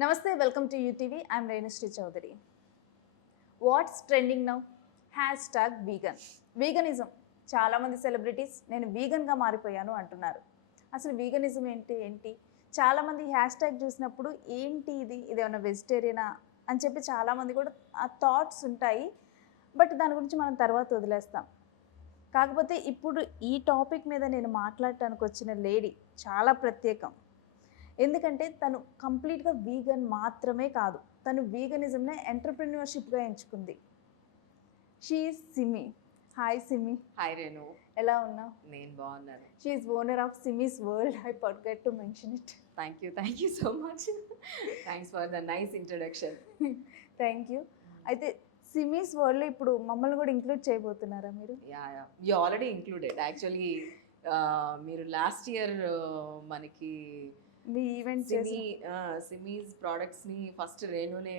Namaste, welcome to UTV. I'm Renushri Chaudhary. What's trending now? Hashtag vegan. Veganism. చాలామంది celebrities నేను వీగన్గా మారిపోయాను అంటున్నారు. అసలు veganism ఏంటి? చాలామంది హ్యాష్‌ట్యాగ్ చూసినప్పుడు ఏంటి ఇదేమన్నా వెజిటేరియనా అని చెప్పి చాలామంది కూడా ఆ థాట్స్ ఉంటాయి. బట్ దాని గురించి మనం తర్వాత వదిలేస్తాం. కాకపోతే ఇప్పుడు ఈ టాపిక్ మీద నేను మాట్లాడటానికి వచ్చిన లేడీ చాలా ప్రత్యేకం. ఎందుకంటే తను కంప్లీట్గా వీగన్ మాత్రమే కాదు, తను వీగనిజంనే ఎంటర్‌ప్రెన్యూర్‌షిప్‌గా ఎంచుకుంది. She is Simi. Hi Simi. Hi Renu, ఎలా ఉన్నావు? నేను బాగున్నాను. She is owner of Simi's world. I forgot to mention it. Thank you so much. Thanks for the nice introduction. Thank you. అయితే సిమీస్ వరల్డ్లో ఇప్పుడు మమ్మల్ని కూడా ఇంక్లూడ్ చేయబోతున్నారా మీరు? You already included. యాక్చువల్లీ మీరు లాస్ట్ ఇయర్ మనకి మీ ఈవెంట్ సిమీస్ ప్రోడక్ట్స్ని ఫస్ట్ రేణునే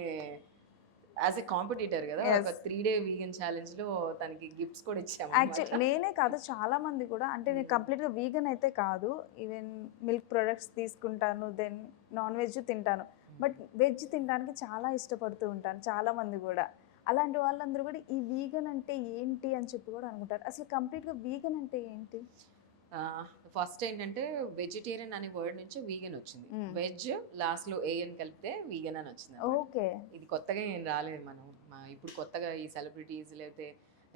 యాజ్ ఎ కాంపిటీటర్ కదా, ఒక 3-day వీగన్ ఛాలెంజ్లో తనకి గిఫ్ట్స్ కూడా ఇచ్చాము. యాక్చువల్లీ నేనే కాదు, చాలా మంది కూడా. అంటే నేను కంప్లీట్గా వీగన్ అయితే కాదు, ఈవెన్ మిల్క్ ప్రొడక్ట్స్ తీసుకుంటాను, దెన్ నాన్ వెజ్ తింటాను. బట్ వెజ్ తినడానికి చాలా ఇష్టపడుతూ ఉంటాను, చాలామంది కూడా. అలాంటి వాళ్ళందరూ కూడా ఈ వీగన్ అంటే ఏంటి అని చెప్పి కూడా అనుకుంటారు. అసలు కంప్లీట్గా వీగన్ అంటే ఏంటి? ఫస్ట్ ఏంటంటే వెజిటేరియన్ అనే వర్డ్ నుంచి వీగన్ వచ్చింది. వెజ్ లాస్ట్లో ఏఎన్ కలిపితే వీగన్ అని వచ్చింది. ఓకే, ఇది కొత్తగా ఏం రాలేదు. మనం ఇప్పుడు కొత్తగా ఈ సెలబ్రిటీస్ లేకపోతే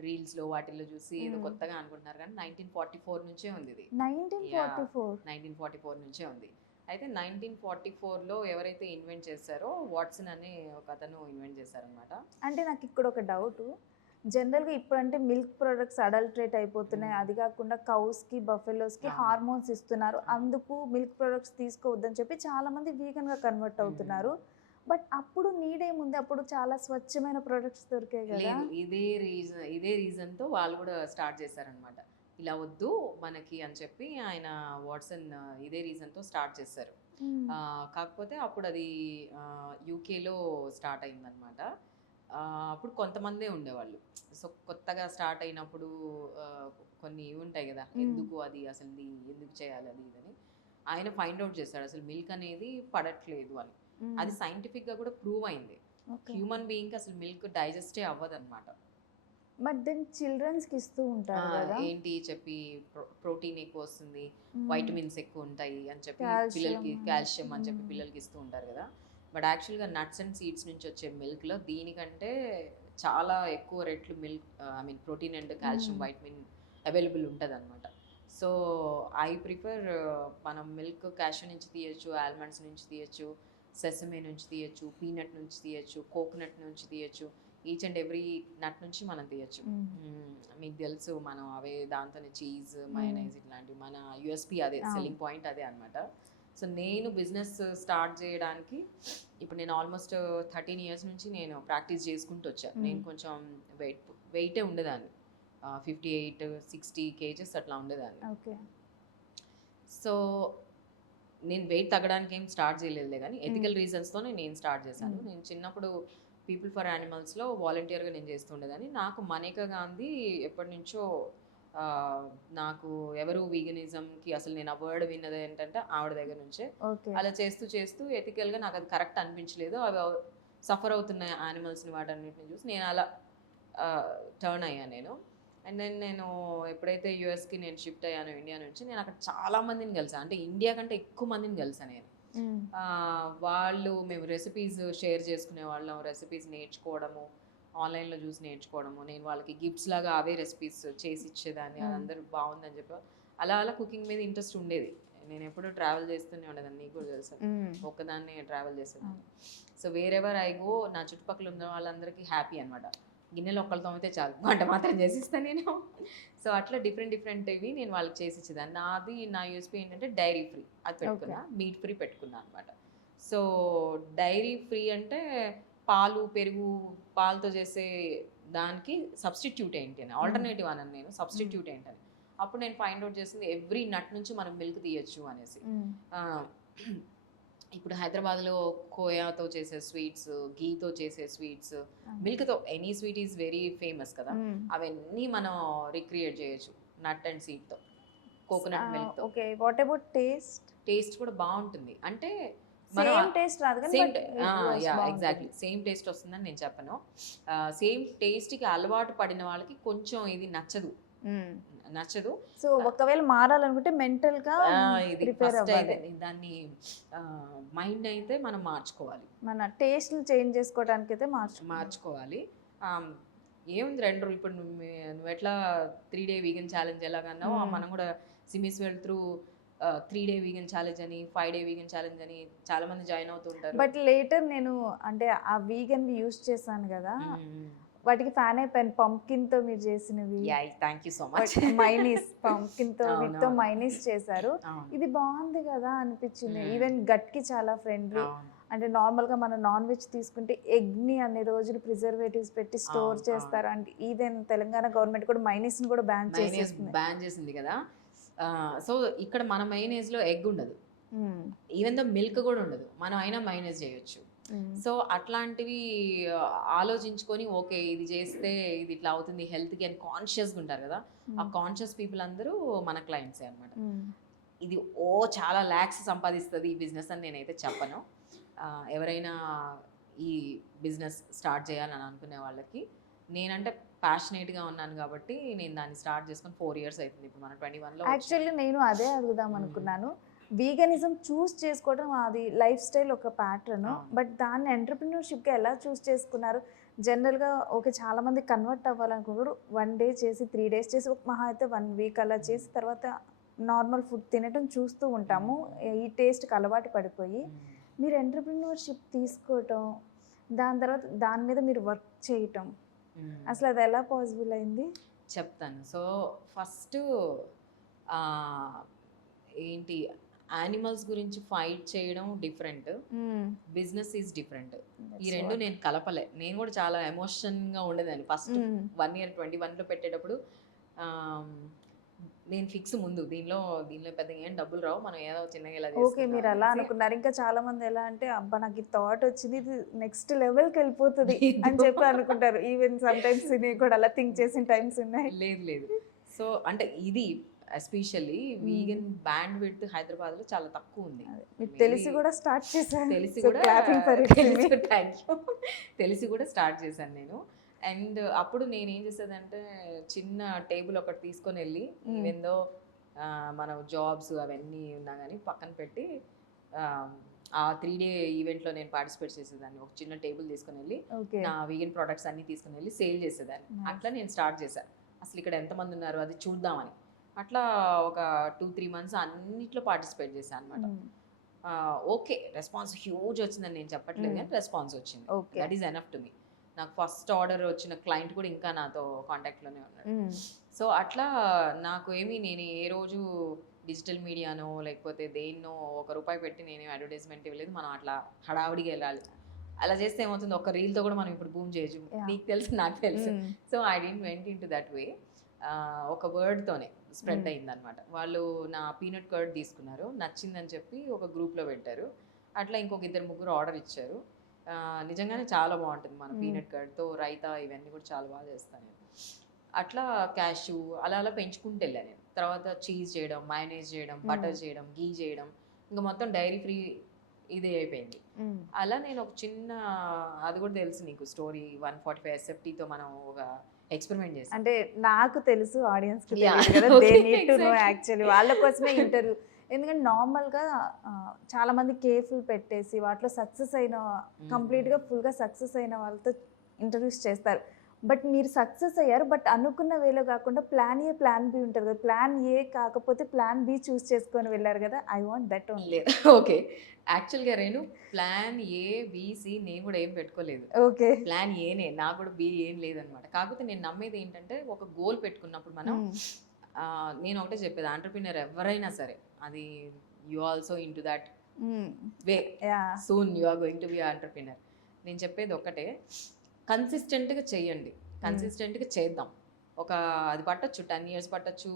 రీల్స్లో వాటిల్లో చూసి ఏదో కొత్తగా అనుకుంటున్నారు, కానీ 1944 నుంచే ఉంది ఇది. 1944 నుంచే ఉంది. అయితే 1944లో ఎవరైతే ఇన్వెంట్ చేశారో వాట్సన్ అనే ఒక అతను ఇన్వెంట్ చేశారనమాట. అంటే నాకు ఇక్కడ ఒక డౌట్. జనరల్గా ఇప్పుడంటే మిల్క్ ప్రొడక్ట్స్ అడల్ట్రేట్ అయిపోతున్నాయి. అది కాకుండా కౌస్కి బఫెలోస్కి హార్మోన్స్ ఇస్తున్నారు, అందుకు మిల్క్ ప్రొడక్ట్స్ తీసుకోవద్దని చెప్పి చాలామంది వీగన్గా కన్వర్ట్ అవుతున్నారు. బట్ అప్పుడు నీడేముంది, అప్పుడు చాలా స్వచ్ఛమైన ప్రొడక్ట్స్ దొరికాయి కదా. ఇదే రీజన్తో వాళ్ళు కూడా స్టార్ట్ చేశారనమాట. ఇలా వద్దు మనకి అని చెప్పి ఆయన వాట్సన్ ఇదే రీజన్తో స్టార్ట్ చేశారు. కాకపోతే అప్పుడు అది యూకేలో స్టార్ట్ అయిందనమాట. అప్పుడు కొంతమందే ఉండేవాళ్ళు. సో కొత్తగా స్టార్ట్ అయినప్పుడు కొన్ని ఇవి ఉంటాయి కదా, ఎందుకు అది అసలు ఎందుకు చేయాలి అది ఇదని ఆయన ఫైండ్ అవుట్ చేశాడు. అసలు మిల్క్ అనేది పడట్లేదు అని. అది సైంటిఫిక్గా కూడా ప్రూవ్ అయింది. హ్యూమన్ బీయింగ్కి అసలు మిల్క్ డైజెస్టే అవ్వదు అనమాట. బట్ దెన్ చిల్డ్రన్స్కి ఇస్తూ ఉంటారు కదా, ఏంటి చెప్పి ప్రోటీన్ ఎక్కువ వస్తుంది, వైటమిన్స్ ఎక్కువ ఉంటాయి అని చెప్పి పిల్లలకి, కాల్షియం అని చెప్పి పిల్లలకి ఇస్తూ ఉంటారు కదా. బట్ యాక్చువల్గా నట్స్ అండ్ సీడ్స్ నుంచి వచ్చే మిల్క్లో దీనికంటే చాలా ఎక్కువ రెట్లు milk protein and calcium vitamin available ఉంటుంది అనమాట. సో ఐ ప్రిఫర్ మనం మిల్క్ క్యాష్యూ నుంచి తీయచ్చు, ఆల్మండ్స్ నుంచి తీయచ్చు, సెసమే నుంచి తీయచ్చు, పీనట్ నుంచి తీయచ్చు, కోకోనట్ నుంచి తీయచ్చు, ఈచ్ అండ్ ఎవ్రీ నట్ నుంచి మనం తీయచ్చు. మీకు తెలుసు మనం అవే దాంతోనే చీజ్, మయోనైజ్ ఇట్లాంటివి మన యూఎస్పీ అదే, సెల్లింగ్ పాయింట్ అదే అనమాట. సో నేను బిజినెస్ స్టార్ట్ చేయడానికి ఇప్పుడు నేను ఆల్మోస్ట్ 13 years నుంచి నేను ప్రాక్టీస్ చేసుకుంటూ వచ్చాను. నేను కొంచెం వెయిటే ఉండేదాన్ని, 58-60 kgs అట్లా ఉండేదాన్ని. ఓకే. సో నేను వెయిట్ తగ్గడానికి ఏం స్టార్ట్ చేయలేదులే, కానీ ఎథికల్ రీజన్స్తోనే నేను స్టార్ట్ చేశాను. నేను చిన్నప్పుడు పీపుల్ ఫర్ యానిమల్స్లో వాలంటీర్గా నేను చేస్తుండేదాన్ని. నాకు మనేకా గాంధీ ఎప్పటి నుంచో నాకు ఎవరు వీగనిజంకి అసలు నేను ఆ వర్డ్ విన్నది ఏంటంటే ఆవిడ దగ్గర నుంచే. అలా చేస్తూ ఎథికల్గా నాకు అది కరెక్ట్ అనిపించలేదు. అవి సఫర్ అవుతున్న యానిమల్స్ని వాటన్నిటిని చూసి నేను అలా టర్న్ అయ్యాను నేను. అండ్ దెన్ నేను ఎప్పుడైతే యూఎస్కి నేను షిఫ్ట్ అయ్యాను ఇండియా నుంచి, నేను అక్కడ చాలా మందిని కలిసాను. అంటే ఇండియా కంటే ఎక్కువ మందిని కలిసాను నేను. వాళ్ళు మేము రెసిపీస్ షేర్ చేసుకునే వాళ్ళం, రెసిపీస్ నేర్చుకోవడము, ఆన్లైన్లో చూసి నేర్చుకోవడము, నేను వాళ్ళకి గిఫ్ట్స్ లాగా అవే రెసిపీస్ చేసి ఇచ్చేదాన్ని. అందరూ బాగుందని చెప్పి అలా కుకింగ్ మీద ఇంట్రెస్ట్ ఉండేది. నేను ఎప్పుడూ ట్రావెల్ చేస్తూనే ఉండేదాన్ని, నీకు కూడా తెలుసు, ఒక్కదాన్ని ట్రావెల్ చేసేదాన్ని. సో వేరెవర్ ఐ గో నా చుట్టుపక్కల ఉన్న వాళ్ళందరికీ హ్యాపీ అనమాట. గిన్నెలు ఒక్కళ్ళతో అయితే చాలు, వంట మాత్రం చేసిస్తాను నేను. సో అట్లా డిఫరెంట్ ఇవి నేను వాళ్ళకి చేసి ఇచ్చేదాన్ని. నా యూఎస్పీ ఏంటంటే డైరీ ఫ్రీ అది పెట్టుకున్నా, మీట్ ఫ్రీ పెట్టుకున్నా అనమాట. సో డైరీ ఫ్రీ అంటే పాలు, పెరుగు, పాలతో చేసే దానికి సబ్స్టిట్యూట్ ఏంటి అని, ఆల్టర్నేటివ్ అని నేను, సబ్స్టిట్యూట్ ఏంటని. అప్పుడు నేను ఫైండ్ అవుట్ చేసింది ఎవ్రీ నట్ నుంచి మనం మిల్క్ తీయచ్చు అనేసి. ఇప్పుడు హైదరాబాద్లో కోయాతో చేసే స్వీట్స్, గీతో చేసే స్వీట్స్, మిల్క్తో any sweet is very famous కదా, అవన్నీ మనం రిక్రియేట్ చేయొచ్చు నట్ అండ్ సీడ్తో, కోకోనట్ మిల్క్తో. Okay, what about taste? Taste కూడా బాగుంటుంది. అంటే సేమ్ టేస్ట్ రాదు కానీ సేమ్ but it was బాగుంటుంది. ఎగ్జాక్ట్లీ సేమ్ టేస్ట్ వస్తుందని నేను చెప్పను. సేమ్ టేస్ట్కి అలవాటు పడిన వాళ్ళకి కొంచెం ఇది నచ్చదు. సో ఒకవేళ మారాలనుకుంటే మెంటల్ గా ఇది ప్రిపేర్ ఫస్ట్ అవ్వాలి. అయితే దాన్ని మైండ్ అయితే మనం మార్చుకోవాలి. మన టేస్ట్ చేంజ్ చేసుకోవడానికి అయితే మార్చుకోవాలి. ఏముంది 2 రోజులు ఇప్పుడు నువ్వు ఎట్లా 3-day వీగన్ ఛాలెంజ్ ఎలాగన్నావు మనం కూడా సిమిస్ వెళ్తూ 3-day వీగన్ ఛాలెంజ్ అని 5-day వీగన్ ఛాలెంజ్ అని చాలా మంది జాయిన్ అవుతుంటారు. బట్ లేటర్ నేను అంటే ఆ వీగన్ యూస్ చేశాను కదా, వాటికి ఫ్యాన్ అయిపోయాను. పంకిన్ తో మీరు చేసినవి, thank you so much. Mayonnaise pumpkin తో వీటితో మైనీస్ చేశారు. ఇది బాగుంది కదా అనిపించింది. ఈవెన్ గట్ కి చాలా ఫ్రెండ్లీ. అంటే నార్మల్ గా మనం నాన్ వెజ్ తీసుకుంటే ఎగ్ ని అన్ని రోజులు ప్రిజర్వేటివ్స్ పెట్టి స్టోర్ చేస్తారు. అంటే ఈవెన్ తెలంగాణ గవర్నమెంట్ కూడా మైనీస్ ని కూడా బ్యాన్ చేసింది కదా. సో ఇక్కడ మన మైనీస్ లో ఎగ్ ఉండదు, ఈవెన్ దో మిల్క్ కూడా ఉండదు, మనం అయినా మైనీస్ చేయొచ్చు. సో అట్లాంటివి ఆలోచించుకొని ఓకే ఇది చేస్తే ఇది ఇట్లా అవుతుంది హెల్త్కి అని కాన్షియస్గా ఉంటారు కదా. ఆ కాన్షియస్ పీపుల్ అందరూ మన క్లయింట్సే అనమాట. ఇది చాలా ల్యాక్స్ సంపాదిస్తుంది ఈ బిజినెస్ అని నేనైతే చెప్పను. ఎవరైనా ఈ బిజినెస్ స్టార్ట్ చేయాలని అనుకునే వాళ్ళకి నేనంటే ప్యాషనేట్గా ఉన్నాను కాబట్టి నేను దాన్ని స్టార్ట్ చేసుకొని 4 years అవుతుంది. ఇప్పుడు మన 21లో. యాక్చువల్లీ నేను అదే అడుగుదాం అనుకున్నాను. వీగనిజం చూస్ చేసుకోవడం అది లైఫ్ స్టైల్ ఒక ప్యాటర్న్, బట్ దాన్ని ఎంటర్ప్రినర్షిప్గా ఎలా చూస్ చేసుకున్నారు? జనరల్గా ఓకే చాలా మంది కన్వర్ట్ అవ్వాలనుకున్నారు, 1 day చేసి 3 days చేసి మహా అయితే 1 week అలా చేసి తర్వాత నార్మల్ ఫుడ్ తినటం చూస్తూ ఉంటాము. ఈ టేస్ట్కి అలవాటు పడిపోయి మీరు ఎంటర్ప్రినర్షిప్ తీసుకోవటం, దాని తర్వాత దాని మీద మీరు వర్క్ చేయటం, అసలు అది ఎలా పాసిబుల్ అయింది చెప్తాను. సో ఫస్ట్ ఏంటి, యానిమల్స్ గురించి ఫైట్ చేయడం డిఫరెంట్, బిజినెస్ ఈజ్ డిఫరెంట్. ఈ రెండు నేను కలపలే. నేను కూడా చాలా ఎమోషన్గా ఉండేదాన్ని ఫస్ట్ 1 year 21లో పెట్టేటప్పుడు. నేను ఫిక్స్ ముందు దీనిలో పెద్దగా ఏం డబ్బులు రావు, మనం ఏదో చిన్నగా ఇలా ఓకే మీరు అలా అనుకున్నారు. ఇంకా చాలా మంది ఎలా అంటే అబ్బా నాకు ఈ థాట్ వచ్చింది, ఇది నెక్స్ట్ లెవెల్కి వెళ్ళిపోతుంది అని చెప్పి అనుకుంటారు. ఈవెన్ సమ్ టైమ్స్ నేను కూడా అలా థింక్ చేసిన టైమ్స్ ఉన్నాయి. లేదు. సో అంటే ఇది ఎస్పెషల్లీ వీగన్ బ్యాండ్ విడ్త్ హైదరాబాద్లో చాలా తక్కువ ఉంది. తెలిసి కూడా స్టార్ట్ చేశాను. తెలిసి కూడా స్టార్ట్ చేశాను నేను. అండ్ అప్పుడు నేను ఏం చేసేదంటే చిన్న టేబుల్ ఒకటి తీసుకొని వెళ్ళి ఈవెందో మన జాబ్స్ అవన్నీ ఉన్నా కానీ పక్కన పెట్టి ఆ 3-day ఈవెంట్లో నేను పార్టిసిపేట్ చేసేదాన్ని. ఒక చిన్న టేబుల్ తీసుకొని వెళ్ళి నా వీగన్ ప్రొడక్ట్స్ అన్నీ తీసుకొని వెళ్ళి సేల్ చేసేదాన్ని. అట్లా నేను స్టార్ట్ చేశాను. అసలు ఇక్కడ ఎంతమంది ఉన్నారు అది చూద్దామని. అట్లా ఒక 2-3 months అన్నిట్లో పార్టిసిపేట్ చేశాను అనమాట. ఓకే రెస్పాన్స్ హ్యూజ్ వచ్చిందని నేను చెప్పట్లేదు కానీ రెస్పాన్స్ వచ్చింది. That is enough to me. నాకు ఫస్ట్ ఆర్డర్ వచ్చిన క్లయింట్ కూడా ఇంకా నాతో కాంటాక్ట్లోనే ఉన్నాడు. సో అట్లా నాకు నేను ఏ రోజు డిజిటల్ మీడియానో లేకపోతే దేన్నో ₹1 పెట్టి నేను అడ్వర్టైజ్మెంట్ ఇవ్వలేదు. మనం అట్లా హడావుడిగా వెళ్ళాలి. అలా చేస్తే ఏమవుతుంది, ఒక రీల్తో కూడా మనం ఇప్పుడు బూమ్ చేయొచ్చు. నీకు తెలుసు నాకు తెలుసు. So I don't went in to that వే. ఒక వర్డ్తోనే స్ప్రెడ్ అయిందనమాట. వాళ్ళు నా పీనట్ కర్డ్ తీసుకున్నారు, నచ్చిందని చెప్పి ఒక గ్రూప్లో పెట్టారు. అట్లా ఇంకొక 2-3 ఆర్డర్ ఇచ్చారు. నిజంగానే చాలా బాగుంటుంది మన పీనట్ కర్డ్తో. రైతా ఇవన్నీ కూడా చాలా బాగా చేస్తాను నేను. అట్లా క్యాష్యూ అలా పెంచుకుంటూ వెళ్ళాను నేను. తర్వాత చీజ్ చేయడం, మైనైజ్ చేయడం, బటర్ చేయడం, గీ చేయడం, ఇంకా మొత్తం డైరీ ఫ్రీ ఇదే అయిపోయింది. అలా నేను ఒక చిన్న, అది కూడా తెలుసు నీకు స్టోరీ, 145 SFTతో మనం ఒక ఎక్స్పెరిమెంట్ చేసాం. అంటే నాకు తెలుసు, ఆడియన్స్ యాక్చువల్లీ వాళ్ళ కోసమే ఇంటర్వ్యూ. ఎందుకంటే నార్మల్గా చాలామంది కేఫ్లు పెట్టేసి వాటిలో సక్సెస్ అయిన కంప్లీట్గా ఫుల్గా సక్సెస్ అయిన వాళ్ళతో ఇంటర్వ్యూస్ చేస్తారు. బట్ మీరు సక్సెస్ అయ్యారు, బట్ అనుకున్న వేలో కాకుండా ప్లాన్ ఏ ప్లాన్ బి ఉంటుంది కదా, ప్లాన్ ఏ కాకపోతే ప్లాన్ బి చూస్ చేసుకొని వెళ్ళారు కదా. I want that only. Okay యాక్చువల్గా నేను ప్లాన్ ఏ బి-సి నేను కూడా ఏం పెట్టుకోలేదు. ఓకే ప్లాన్ ఏనే, నాకు కూడా బి ఏం లేదనమాట. కాకపోతే నేను నమ్మేది ఏంటంటే ఒక గోల్ పెట్టుకున్నప్పుడు మనం నేను ఒకటే చెప్పేది, ఆంటర్ప్రినర్ ఎవరైనా సరే అది you also into that way soon you are going to be entrepreneur. నేను చెప్పేది ఒకటే, కన్సిస్టెంట్గా చెయ్యండి, కన్సిస్టెంట్గా చేద్దాం. అది పట్టచ్చు 10 years పట్టచ్చు,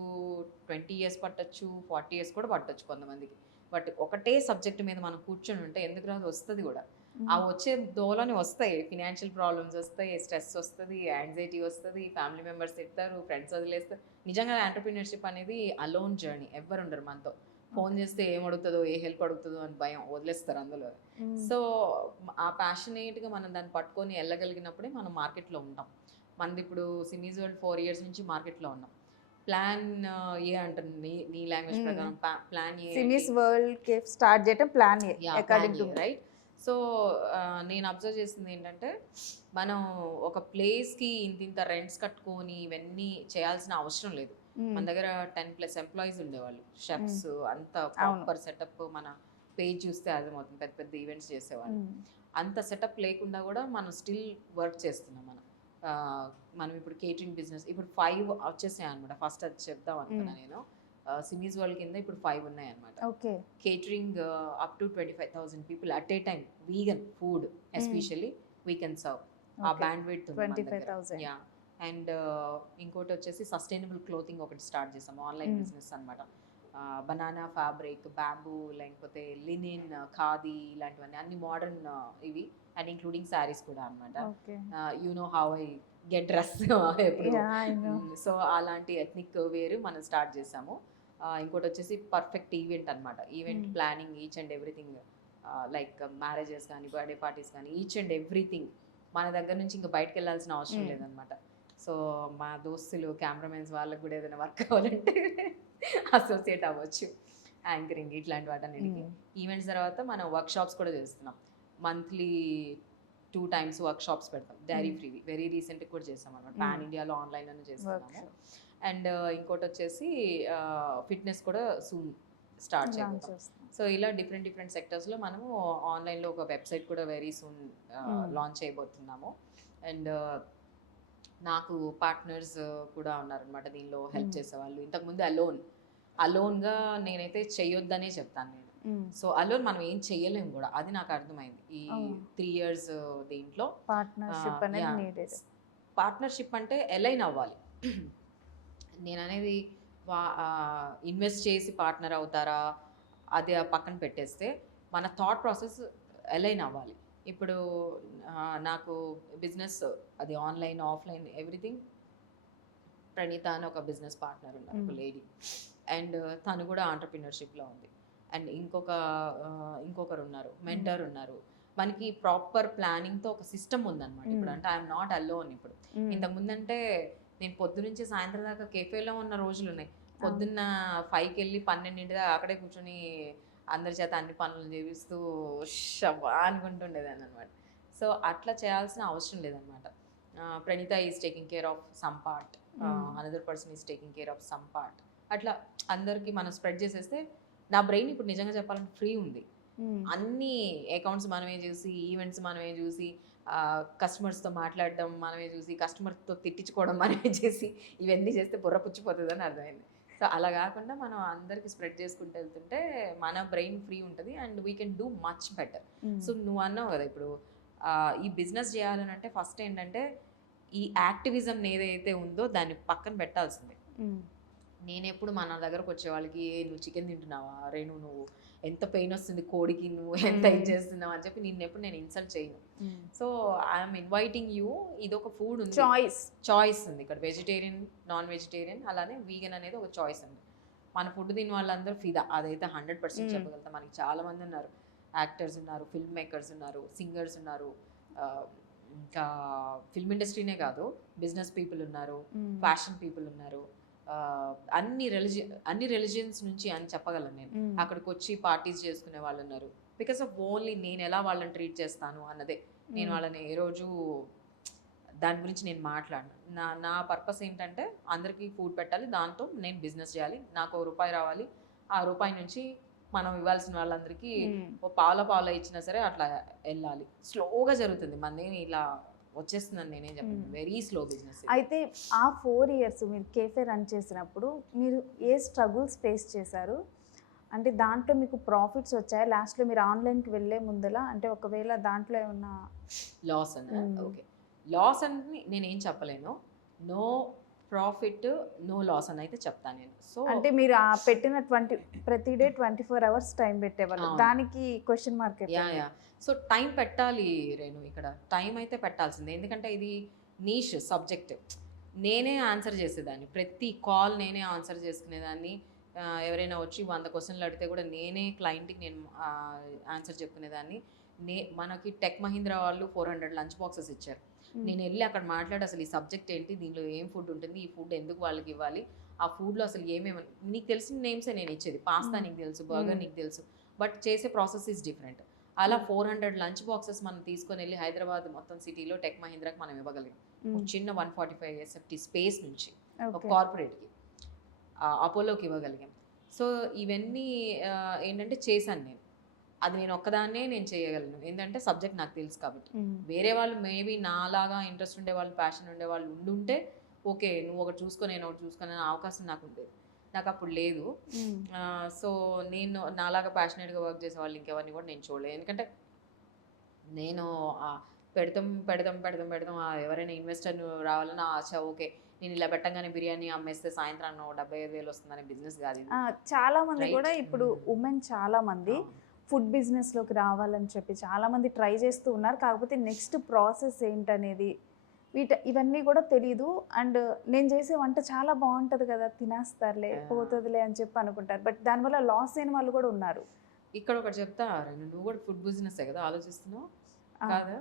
20 years పట్టచ్చు, 40 years కూడా పట్టచ్చు కొంతమందికి. బట్ ఒకటే సబ్జెక్ట్ మీద మనం కూర్చొని ఉంటే ఎందుకు రాదు, వస్తుంది కూడా. ఆ వచ్చే దోలోనే వస్తాయి, ఫినాన్షియల్ ప్రాబ్లమ్స్ వస్తాయి, స్ట్రెస్ వస్తుంది, యాంగ్జైటీ వస్తుంది, ఫ్యామిలీ మెంబర్స్ తిడతారు, ఫ్రెండ్స్ వదిలేస్తారు. నిజంగా ఎంటర్ప్రినర్షిప్ అనేది అలోన్ జర్నీ, ఎవ్వరు ఉండరు మనతో. ఫోన్ చేస్తే ఏం అడుగుతుందో ఏ హెల్ప్ అడుగుతుందో అని భయం, వదిలేస్తారు అందులో. సో ఆ ప్యాషనేట్గా మనం దాన్ని పట్టుకొని వెళ్ళగలిగినప్పుడే మనం మార్కెట్లో ఉంటాం. మనది ఇప్పుడు సిమీస్ వరల్డ్ 4 years నుంచి మార్కెట్లో ఉన్నాం. ప్లాన్ ఏ అంటారు నీ లాంగ్వేజ్ ప్రకారం, plan A సిమీస్ world cafe start చేయటం plan A according to right. So నేను అబ్జర్వ్ చేసింది ఏంటంటే, మనం ఒక ప్లేస్కి ఇంత రెంట్స్ కట్టుకొని ఇవన్నీ చేయాల్సిన అవసరం లేదు. మన దగ్గర 10+ ఎంప్లాయీస్ ఉండేవాళ్ళు, షెఫ్స్, అంత ప్రాపర్ సెటప్. మన పేజ్ చూస్తే అర్థమవుతుంది, పెద్ద పెద్ద ఈవెంట్స్ చేసేవాళ్ళు. అంత సెటప్ లేకుండా కూడా మనం స్టిల్ వర్క్ చేస్తున్నాం. మనం ఇప్పుడు కేటరింగ్ బిజినెస్ ఇప్పుడు 5 వచ్చేసాయి అనమాట. ఫస్ట్ అది చెప్దాం అనుకున్నా నేను. సిమీస్ వరల్డ్ కింద ఇప్పుడు 5 ఉన్నాయి అనమాట. Okay. Catering up to 25,000 people at a time, vegan food especially we can serve. ఆ బ్యాండ్ విడ్త్ 25,000. యా. అండ్ ఇంకోటి వచ్చేసి సస్టైనబుల్ క్లోతింగ్ ఒకటి స్టార్ట్ చేసాము, ఆన్లైన్ బిజినెస్ అనమాట. బనానా ఫ్యాబ్రిక్, బ్యాంబూ, లేకపోతే లినిన్, ఖాదీ, ఇలాంటివన్నీ అన్ని మోడర్న్ ఇవి, అండ్ ఇంక్లూడింగ్ శారీస్ కూడా అనమాట. You know how I get dress ఎప్పుడు. సో అలాంటి ఎథ్నిక్ వేర్ మనం స్టార్ట్ చేసాము. ఇంకోటి వచ్చేసి పర్ఫెక్ట్ ఈవెంట్ అనమాట. Event planning, each and everything, like marriages కానీ, బర్త్డే పార్టీస్ కానీ, ఈచ్ అండ్ ఎవ్రీథింగ్ మన దగ్గర నుంచి ఇంకా బయటకు వెళ్ళాల్సిన అవసరం లేదనమాట. సో మా దోస్తులు, కెమెరామెన్స్ వాళ్ళకి కూడా ఏదైనా వర్క్ కావాలంటే అసోసియేట్ అవ్వచ్చు, యాంకరింగ్ ఇట్లాంటి వాటన్నిటికి. ఈవెంట్స్ తర్వాత మనం వర్క్ షాప్స్ కూడా చేస్తున్నాం. మంత్లీ 2 times వర్క్ షాప్స్ పెడతాం, డైరీ ఫ్రీ. వెరీ రీసెంట్గా కూడా చేస్తాం అనమాట. పాన్ ఇండియాలో ఆన్లైన్లోనే చేస్తున్నాము. అండ్ ఇంకోటి వచ్చేసి ఫిట్నెస్ కూడా సూన్ స్టార్ట్ చేయబోతాం. సో ఇలా డిఫరెంట్ సెక్టర్స్లో మనము ఆన్లైన్లో ఒక వెబ్సైట్ కూడా వెరీ సూన్ లాంచ్ చేయబోతున్నాము. అండ్ నాకు పార్ట్నర్స్ కూడా ఉన్నారనమాట దీనిలో హెల్ప్ చేసేవాళ్ళు. ఇంతకుముందు అలోన్గా నేనైతే చెయ్యొద్దనే చెప్తాను నేను. సో అలోన్ మనం ఏం చెయ్యలేము కూడా, అది నాకు అర్థమైంది ఈ 3 years దీంట్లో. పార్ట్నర్షిప్ అంటే ఎలైన్ అవ్వాలి. నేను అనేది ఇన్వెస్ట్ చేసి పార్ట్నర్ అవుతారా, అది పక్కన పెట్టేస్తే మన థాట్ ప్రాసెస్ ఎలైన్ అవ్వాలి. ఇప్పుడు నాకు బిజినెస్ అది ఆన్లైన్, ఆఫ్లైన్, ఎవ్రీథింగ్. ప్రణీత అని ఒక బిజినెస్ పార్ట్నర్ ఉన్నారు, ఒక లేడీ, అండ్ తను కూడా ఆంటర్ప్రినర్షిప్లో ఉంది. అండ్ ఇంకొకరు ఉన్నారు, మెంటర్ ఉన్నారు. మనకి ప్రాపర్ ప్లానింగ్తో ఒక సిస్టమ్ ఉందన్నమాట ఇప్పుడు. అంటే ఐఎమ్ నాట్ అలోన్ ఇప్పుడు. ఇంతకుముందు అంటే నేను పొద్దు నుంచి సాయంత్రం దాకా కెఫేలో ఉన్న రోజులు ఉన్నాయి. పొద్దున్న 5కి వెళ్ళి 12 దాకా అక్కడే కూర్చొని అందరి చేత అన్ని పనులు చేపిస్తూ షవా అనుకుంటుండేదాన్ని అనమాట. సో అట్లా చేయాల్సిన అవసరం లేదనమాట. Praneetha is taking care of some part, another person is taking care of some part. అట్లా అందరికీ మనం స్ప్రెడ్ చేసేస్తే నా బ్రెయిన్ ఇప్పుడు నిజంగా చెప్పాలంటే ఫ్రీ ఉంది. అన్ని అకౌంట్స్ మనమే చూసి, ఈవెంట్స్ మనమే చూసి, కస్టమర్స్తో మాట్లాడడం మనమే చూసి, కస్టమర్తో తిట్టించుకోవడం మనమే చేసి, ఇవన్నీ చేస్తే బుర్ర పుచ్చిపోతుంది అని అర్థమైంది. సో అలా కాకుండా మనం అందరికి స్ప్రెడ్ చేసుకుంటూ వెళ్తుంటే మన బ్రెయిన్ ఫ్రీ ఉంటుంది and we can do much better. So నువ్వు అన్నావు కదా ఇప్పుడు ఈ బిజినెస్ చేయాలని అంటే ఫస్ట్ ఏంటంటే ఈ యాక్టివిజం ఏదైతే ఉందో దాన్ని పక్కన పెట్టాల్సిందే. నేను ఎప్పుడు మన దగ్గరకు వచ్చే వాళ్ళకి నువ్వు చికెన్ తింటున్నావా, రేణు నువ్వు ఎంత పెయిన్ వస్తుంది కోడికి, నువ్వు ఎంత ఇది చేస్తున్నావు అని చెప్పి నిన్నెప్పుడు నేను ఇన్సల్ట్ చేయను. So I'm inviting you. ఇది ఒక ఫుడ్ ఉంది, చాయిస్ ఉంది ఇక్కడ, వెజిటేరియన్, నాన్ వెజిటేరియన్, అలానే వీగన్ అనేది ఒక చాయిస్ ఉంది. మన ఫుడ్ తిని వాళ్ళందరూ ఫిదా, అదైతే 100% చెప్పగలుగుతాం. మనకి చాలామంది ఉన్నారు, యాక్టర్స్ ఉన్నారు, ఫిల్మ్ మేకర్స్ ఉన్నారు, సింగర్స్ ఉన్నారు, ఇంకా ఫిల్మ్ ఇండస్ట్రీనే కాదు బిజినెస్ పీపుల్ ఉన్నారు, ఫ్యాషన్ పీపుల్ ఉన్నారు, అన్ని రిలీజియన్స్ నుంచి అని చెప్పగలను నేను. అక్కడికి వచ్చి పార్టీస్ చేసుకునే వాళ్ళు ఉన్నారు. బికాస్ ఆఫ్ ఓన్లీ నేను ఎలా వాళ్ళని ట్రీట్ చేస్తాను అన్నదే. నేను వాళ్ళని ఏ రోజు దాని గురించి నేను మాట్లాడను. నా పర్పస్ ఏంటంటే అందరికీ ఫుడ్ పెట్టాలి, దాంతో నేను బిజినెస్ చేయాలి, నాకు ₹1 రావాలి, ఆ రూపాయి నుంచి మనం ఇవ్వాల్సిన వాళ్ళందరికీ ఓ పావుల ఇచ్చినా సరే అట్లా వెళ్ళాలి. స్లోగా జరుగుతుంది, మనదేమి ఇలా వచ్చేస్తుందని నేనేం చెప్పను, వెరీ స్లో బిజినెస్. అయితే ఆ 4 years మీరు కేఫే రన్ చేసినప్పుడు మీరు ఏ స్ట్రగుల్స్ ఫేస్ చేశారు? అంటే దాంట్లో మీకు ప్రాఫిట్స్ వచ్చాయా లాస్ట్లో మీరు ఆన్లైన్కి వెళ్ళే ముందలా? అంటే ఒకవేళ దాంట్లో ఏమన్నా లాస్ అని, ఓకే, లాస్ అని నేనేం చెప్పలేను. నో ప్రాఫిట్ నో లాస్ అని అయితే చెప్తాను నేను. సో అంటే మీరు ఆ పెట్టిన ప్రతి డే 24 hours టైం పెట్టేవాళ్ళు, దానికి question mark. Yeah. So time పెట్టాలి రేణు, ఇక్కడ టైం అయితే పెట్టాల్సిందే. ఎందుకంటే ఇది నీష్ సబ్జెక్ట్. నేనే ఆన్సర్ చేసేదాన్ని, ప్రతి కాల్ నేనే ఆన్సర్ చేసుకునేదాన్ని, ఎవరైనా వచ్చి 100 క్వశ్చన్లు అడిగితే కూడా నేనే క్లయింట్కి నేను ఆన్సర్ చెప్పుకునేదాన్ని. మనకి టెక్ మహీంద్రా వాళ్ళు 400 లంచ్ బాక్సెస్ ఇచ్చారు. నేను వెళ్ళి అక్కడ మాట్లాడి అసలు ఈ సబ్జెక్ట్ ఏంటి, దీనిలో ఏం ఫుడ్ ఉంటుంది, ఈ ఫుడ్ ఎందుకు వాళ్ళకి ఇవ్వాలి, ఆ ఫుడ్లో అసలు ఏమేమి, నీకు తెలిసిన నేమ్సే నేను ఇచ్చేది. పాస్తా నీకు తెలుసు, బర్గర్ నీకు తెలుసు, బట్ చేసే ప్రాసెస్ ఈజ్ డిఫరెంట్. అలా 400 లంచ్ బాక్సెస్ మనం తీసుకొని వెళ్ళి హైదరాబాద్ మొత్తం సిటీలో టెక్ మహీంద్రాకి మనం ఇవ్వగలిగాం. ఒక చిన్న 145 SFT స్పేస్ నుంచి ఒక కార్పొరేట్కి, అపోలోకి ఇవ్వగలిగాం. సో ఇవన్నీ ఏంటంటే చేశాను నేను. అది నేను ఒక్కదాన్నే నేను చేయగలను, ఏంటంటే సబ్జెక్ట్ నాకు తెలుసు కాబట్టి. వేరే వాళ్ళు మేబీ నాలాగా ఇంట్రెస్ట్ ఉండే వాళ్ళు, ప్యాషన్ ఉండే వాళ్ళు ఉండుంటే ఓకే, నువ్వు ఒకటి చూసుకో నేను ఒకటి చూసుకునే అవకాశం నాకు ఉండేది. నాకు అప్పుడు లేదు. సో నేను నాలాగా ప్యాషనేట్గా వర్క్ చేసే వాళ్ళు ఇంకెవరిని కూడా నేను చూడలేదు. ఎందుకంటే నేను పెడతాం పెడతాం పెడతాం పెడతాం ఎవరైనా ఇన్వెస్టర్ రావాలని ఆశ. ఓకే, నేను ఇలా పెట్టగానే బిర్యానీ అమ్మేస్తే సాయంత్రం 75,000 వస్తుందనే బిజినెస్ కాదు ఇది. చాలా మంది కూడా ఇప్పుడు ఉమెన్ చాలా మంది ఫుడ్ బిజినెస్లోకి రావాలని చెప్పి చాలా మంది ట్రై చేస్తూ ఉన్నారు. కాకపోతే నెక్స్ట్ ప్రాసెస్ ఏంటనేది ఇవన్నీ కూడా తెలీదు. అండ్ నేను చేసే వంట చాలా బాగుంటుంది కదా, తినేస్తారులే పోతుందిలే అని చెప్పి అనుకుంటారు. బట్ దానివల్ల లాస్ అయిన వాళ్ళు కూడా ఉన్నారు. ఇక్కడ ఒకటి చెప్తా, నువ్వు కూడా ఫుడ్ బిజినెస్ కదా ఆలోచిస్తున్నావు కాదా?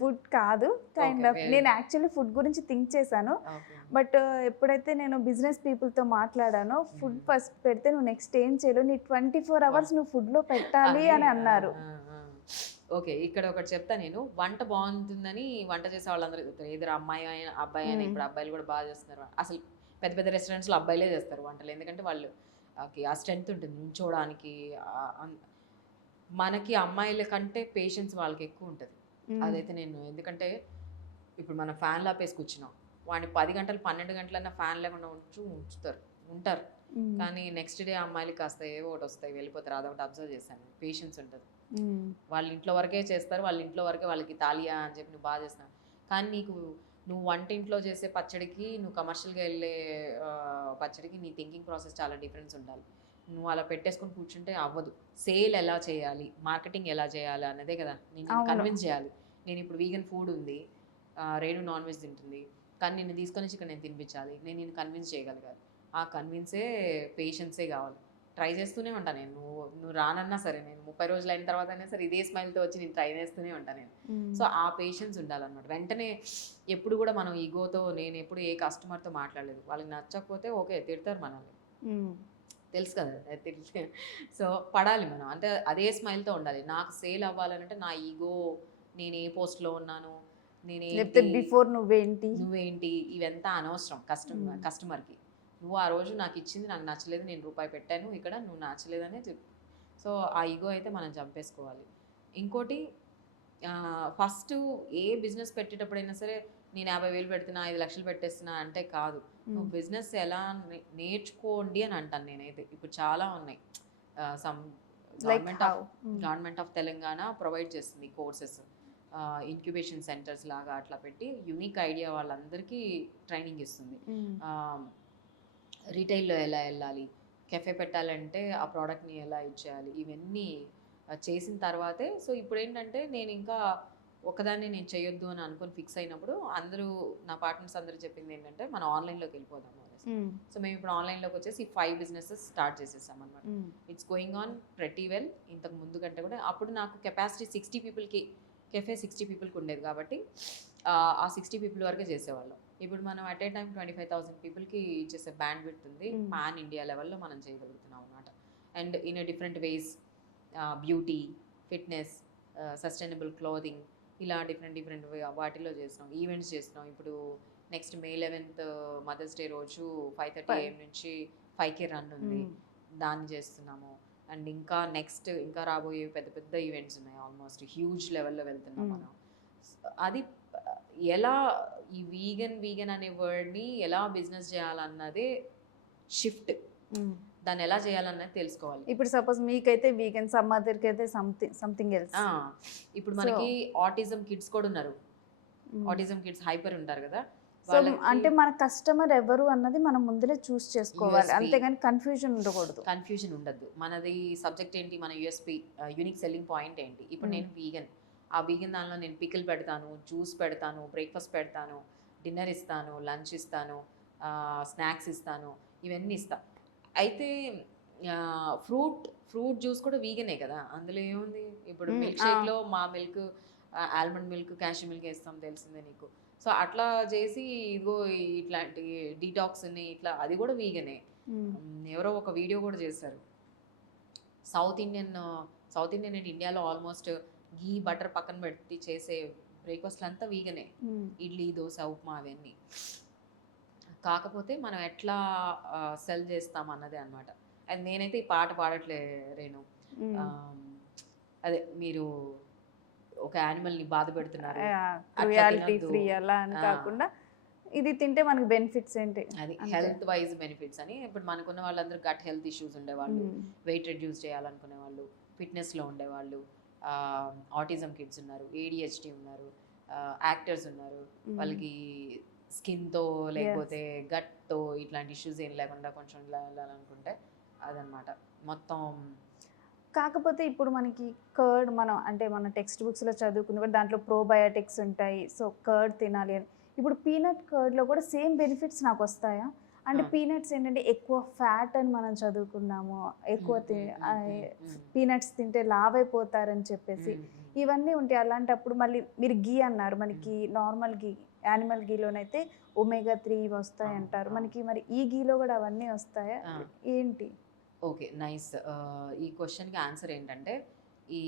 ఫుడ్ కాదు, కైండ్ ఆఫ్. నేను యాక్చువల్లీ ఫుడ్ గురించి థింక్ చేశాను. బట్ ఎప్పుడైతే నేను బిజినెస్ పీపుల్తో మాట్లాడానో, ఫుడ్ ఫస్ట్ పెడితే నువ్వు నెక్స్ట్ ఏం చేయలేవు, నీ 24 hours నువ్వు ఫుడ్లో పెట్టాలి అని అన్నారు. ఓకే, ఇక్కడ ఒకటి చెప్తా, నేను వంట బాగుంటుందని వంట చేసే వాళ్ళందరూ చెప్తారు, ఎదురు అమ్మాయి అయినా అబ్బాయి అయినా. ఇప్పుడు అబ్బాయిలు కూడా బాగా చేస్తున్నారు. అసలు పెద్ద పెద్ద రెస్టారెంట్స్లో అబ్బాయిలే చేస్తారు వంటలు, ఎందుకంటే వాళ్ళు ఆ స్ట్రెంగ్త్ ఉంటుంది నుంచోడానికి. మనకి అమ్మాయిల కంటే పేషెన్స్ వాళ్ళకి ఎక్కువ ఉంటుంది. అదైతే నేను, ఎందుకంటే ఇప్పుడు మనం ఫ్యాన్ లాపేసి కూర్చున్నాం, వాడిని 10 గంటలు 12 గంటలన్నా ఫ్యాన్ లేకుండా ఉంటారు. కానీ నెక్స్ట్ డే అమ్మాయిలు కాస్త ఏవో ఒకటి వస్తాయి, వెళ్ళిపోతారు. అదొకటి అబ్జర్వ్ చేశాను. పేషెన్స్ ఉంటుంది. వాళ్ళ ఇంట్లో వరకే చేస్తారు, వాళ్ళ ఇంట్లో వరకే వాళ్ళకి తాలియా అని చెప్పి నువ్వు బాగా చేస్తున్నావు. కానీ నువ్వు వంటింట్లో చేసే పచ్చడికి, నువ్వు కమర్షియల్గా వెళ్ళే పచ్చడికి నీ థింకింగ్ ప్రాసెస్ చాలా డిఫరెన్స్ ఉండాలి. నువ్వు అలా పెట్టేసుకొని కూర్చుంటే అవ్వదు. సేల్ ఎలా చేయాలి, మార్కెటింగ్ ఎలా చేయాలి అన్నదే కదా నేను కన్విన్స్ చేయాలి. నేను ఇప్పుడు వీగన్ ఫుడ్ ఉంది, రేణు నాన్ వెజ్ తింటుంది, కానీ నిన్ను తీసుకొని ఇక్కడ నేను తినిపించాలి, నేను కన్విన్స్ చేయగలగాలి. ఆ కన్విన్సే పేషెన్సే కావాలి. ట్రై చేస్తూనే ఉంటాను నేను. నువ్వు రానన్నా సరే, నేను 30 రోజులు అయిన తర్వాత అయినా సరే ఇదే స్మైల్తో వచ్చి నేను ట్రై చేస్తూనే ఉంటాను నేను. సో ఆ పేషెన్స్ ఉండాలన్నమాట. వెంటనే ఎప్పుడు కూడా మనం ఈగోతో, నేను ఎప్పుడు ఏ కస్టమర్తో మాట్లాడలేదు. వాళ్ళకి నచ్చకపోతే ఓకే, తిడతారు మనల్ని, తెలుసు కదా, సో పడాలి మనం, అంటే అదే స్మైల్తో ఉండాలి. నాకు సేల్ అవ్వాలంటే నా ఈగో, నేను ఏ పోస్ట్లో ఉన్నాను, బిఫోర్ నువ్వేంటి ఇవంతా అనవసరం కస్టమర్కి. నువ్వు ఆ రోజు నాకు ఇచ్చింది నాకు నచ్చలేదు, నేను రూపాయి పెట్టాను ఇక్కడ, నువ్వు నచ్చలేదనే చెప్పు. సో ఆ ఈగో అయితే మనం చంపేసుకోవాలి. ఇంకోటి, ఫస్ట్ ఏ బిజినెస్ పెట్టేటప్పుడైనా సరే నేను 50,000 పెడుతున్నా, 5 లక్షలు పెట్టేస్తున్నా అంటే కాదు. నువ్వు బిజినెస్ ఎలా నేర్చుకోండి అని అంటాను నేనైతే. ఇప్పుడు చాలా ఉన్నాయి, గవర్నమెంట్ ఆఫ్ తెలంగాణ ప్రొవైడ్ చేస్తుంది కోర్సెస్, ఇంక్యుబేషన్ సెంటర్స్ లాగా అట్లా పెట్టి యూనిక్ ఐడియా వాళ్ళందరికీ ట్రైనింగ్ ఇస్తుంది. రీటైల్లో ఎలా వెళ్ళాలి, కెఫే పెట్టాలంటే ఆ ప్రోడక్ట్ని ఎలా ఇచ్చేయాలి, ఇవన్నీ చేసిన తర్వాతే. సో ఇప్పుడు ఏంటంటే నేను ఇంకా ఒకదాన్ని నేను చేయొద్దు అని అనుకొని ఫిక్స్ అయినప్పుడు అందరూ నా పార్ట్నర్స్ అందరూ చెప్పింది ఏంటంటే మనం ఆన్లైన్లోకి వెళ్ళిపోదాం అనేసి. సో మేము ఇప్పుడు ఆన్లైన్లోకి వచ్చేసి 5 businesses స్టార్ట్ చేసేసాం అనమాట. It's going on pretty well. ఇంతకు ముందు కంటే కూడా అప్పుడు నాకు కెపాసిటీ 60 పీపుల్కి, కెఫే 60 పీపుల్కి ఉండేది కాబట్టి ఆ 60 పీపుల్ వరకే చేసేవాళ్ళం. ఇప్పుడు మనం అట్ ఏ టైం 25,000 పీపుల్కి చేసే బ్యాండ్ విడ్త్ ఉంది. పాన్ ఇండియా లెవెల్లో మనం చేయగలుగుతున్నాం అనమాట. And in a different ways, beauty, fitness, sustainable clothing, ఇలా డిఫరెంట్ వాటిలో చేస్తున్నాం. ఈవెంట్స్ చేస్తున్నాం. ఇప్పుడు next May 11th mothers day రోజు 5:30 AM నుంచి 5K రన్ ఉంది, దాన్ని చేస్తున్నాము. అండ్ ఇంకా నెక్స్ట్ ఇంకా రాబోయే పెద్ద పెద్ద ఈవెంట్స్ ఉన్నాయి, ఆల్మోస్ట్ హ్యూజ్ లెవెల్లో వెళ్తున్నాం మనం. అది ఎలా ఈ వీగన్ అనే వర్డ్ని ఎలా బిజినెస్ చేయాలన్నదే షిఫ్ట్, దాన్ని ఎలా చేయాలన్నది తెలుసుకోవాలి. ఇప్పుడు సపోజ్ మీకైతే వీగన్, సమ్ అదర్కి అయితే సంథింగ్ ఎల్స్. ఇప్పుడు మనకి ఆటిజం కిడ్స్ కూడా ఉన్నారు, ఆటిజం కిడ్స్ హైపర్ ఉంటారు కదా. సో అంటే మన కస్టమర్ ఎవరు అన్నది మనం ముందులే చూస్ చేసుకోవాలి, అంతేగాని కన్ఫ్యూజన్ ఉండకూడదు. కన్ఫ్యూజన్ ఉండద్దు. మనది సబ్జెక్ట్ ఏంటి, మన యూఎస్పీ, యూనిక్ సెల్లింగ్ పాయింట్ ఏంటి. ఇప్పుడు నేను వీగన్, ఆ వీగన్ దానిలో నేను పికిల్ పెడతాను, జ్యూస్ పెడతాను, బ్రేక్ఫాస్ట్ పెడతాను, డిన్నర్ ఇస్తాను, లంచ్ ఇస్తాను, స్నాక్స్ ఇస్తాను, ఇవన్నీ ఇస్తాను. అయితే ఫ్రూట్ జ్యూస్ కూడా వీగనే కదా, అందులో ఏముంది. ఇప్పుడు మిల్క్ ఆ. షేక్లో మా milk, almond milk, cashew milk వేస్తాం, తెలిసిందే నీకు. సో అట్లా చేసి ఇదిగో ఇట్లాంటి డీటాక్స్ ఉన్నాయి ఇట్లా, అది కూడా వీగనే. ఎవరో ఒక వీడియో కూడా చేశారు. సౌత్ ఇండియన్ సౌత్ ఇండియన్ అంటే ఇండియాలో ఆల్మోస్ట్ గీ బటర్ పక్కన పెట్టి చేసే బ్రేక్ఫాస్ట్లు అంతా వీగనే. ఇడ్లీ, దోశ, ఉప్మా అవన్నీ. కాకపోతే మనం ఎట్లా సెల్ చేస్తాం అన్నదే అనమాట. అండ్ నేనైతే ఈ పాట పాడట్లే రేణు. అదే మీరు ఒక యానిమల్ని బాధ పెడుతున్నారు, క్రుయాలిటీ ఫ్రీ అలా అని కాకుండా ఇది తింటే మనకి బెనిఫిట్స్ ఏంటి అది హెల్త్ వైజ్ బెనిఫిట్స్ అని. ఇప్పుడు మనకున్న వాళ్ళందరూ గట్ హెల్త్ ఇష్యూస్ ఉండేవాళ్ళు, వెయిట్ రెడ్యూస్ చేయాలనుకునే వాళ్ళు, ఫిట్నెస్లో ఉండేవాళ్ళు, ఆటిజం కిడ్స్ ఉన్నారు, ADHD ఉన్నారు, యాక్టర్స్ ఉన్నారు, వాళ్ళకి స్కిన్తో లేకపోతే గట్తో ఇట్లాంటి ఇష్యూస్ ఏం లేకుండా కొంచెం ఇలా వెళ్ళాలనుకుంటే అదనమాట మొత్తం. కాకపోతే ఇప్పుడు మనకి కర్డ్ మనం అంటే మన టెక్స్ట్ బుక్స్లో చదువుకుంది కూడా దాంట్లో ప్రోబయోటిక్స్ ఉంటాయి, సో కర్డ్ తినాలి అని. ఇప్పుడు పీనట్ కర్డ్లో కూడా సేమ్ బెనిఫిట్స్ నాకు వస్తాయా? అంటే పీనట్స్ ఏంటంటే ఎక్కువ ఫ్యాట్ అని మనం చదువుకున్నాము, ఎక్కువ పీనట్స్ తింటే లావ్ అయిపోతారని చెప్పేసి ఇవన్నీ ఉంటాయి. అలాంటప్పుడు మళ్ళీ మీరు గీ అన్నారు, మనకి నార్మల్ గీ, యానిమల్ గీలోనైతే ఒమేగా 3 వస్తాయి అంటారు, మనకి మరి ఈ గీలో కూడా అవన్నీ వస్తాయా ఏంటి? Okay, nice. ఈ క్వశ్చన్కి ఆన్సర్ ఏంటంటే, ఈ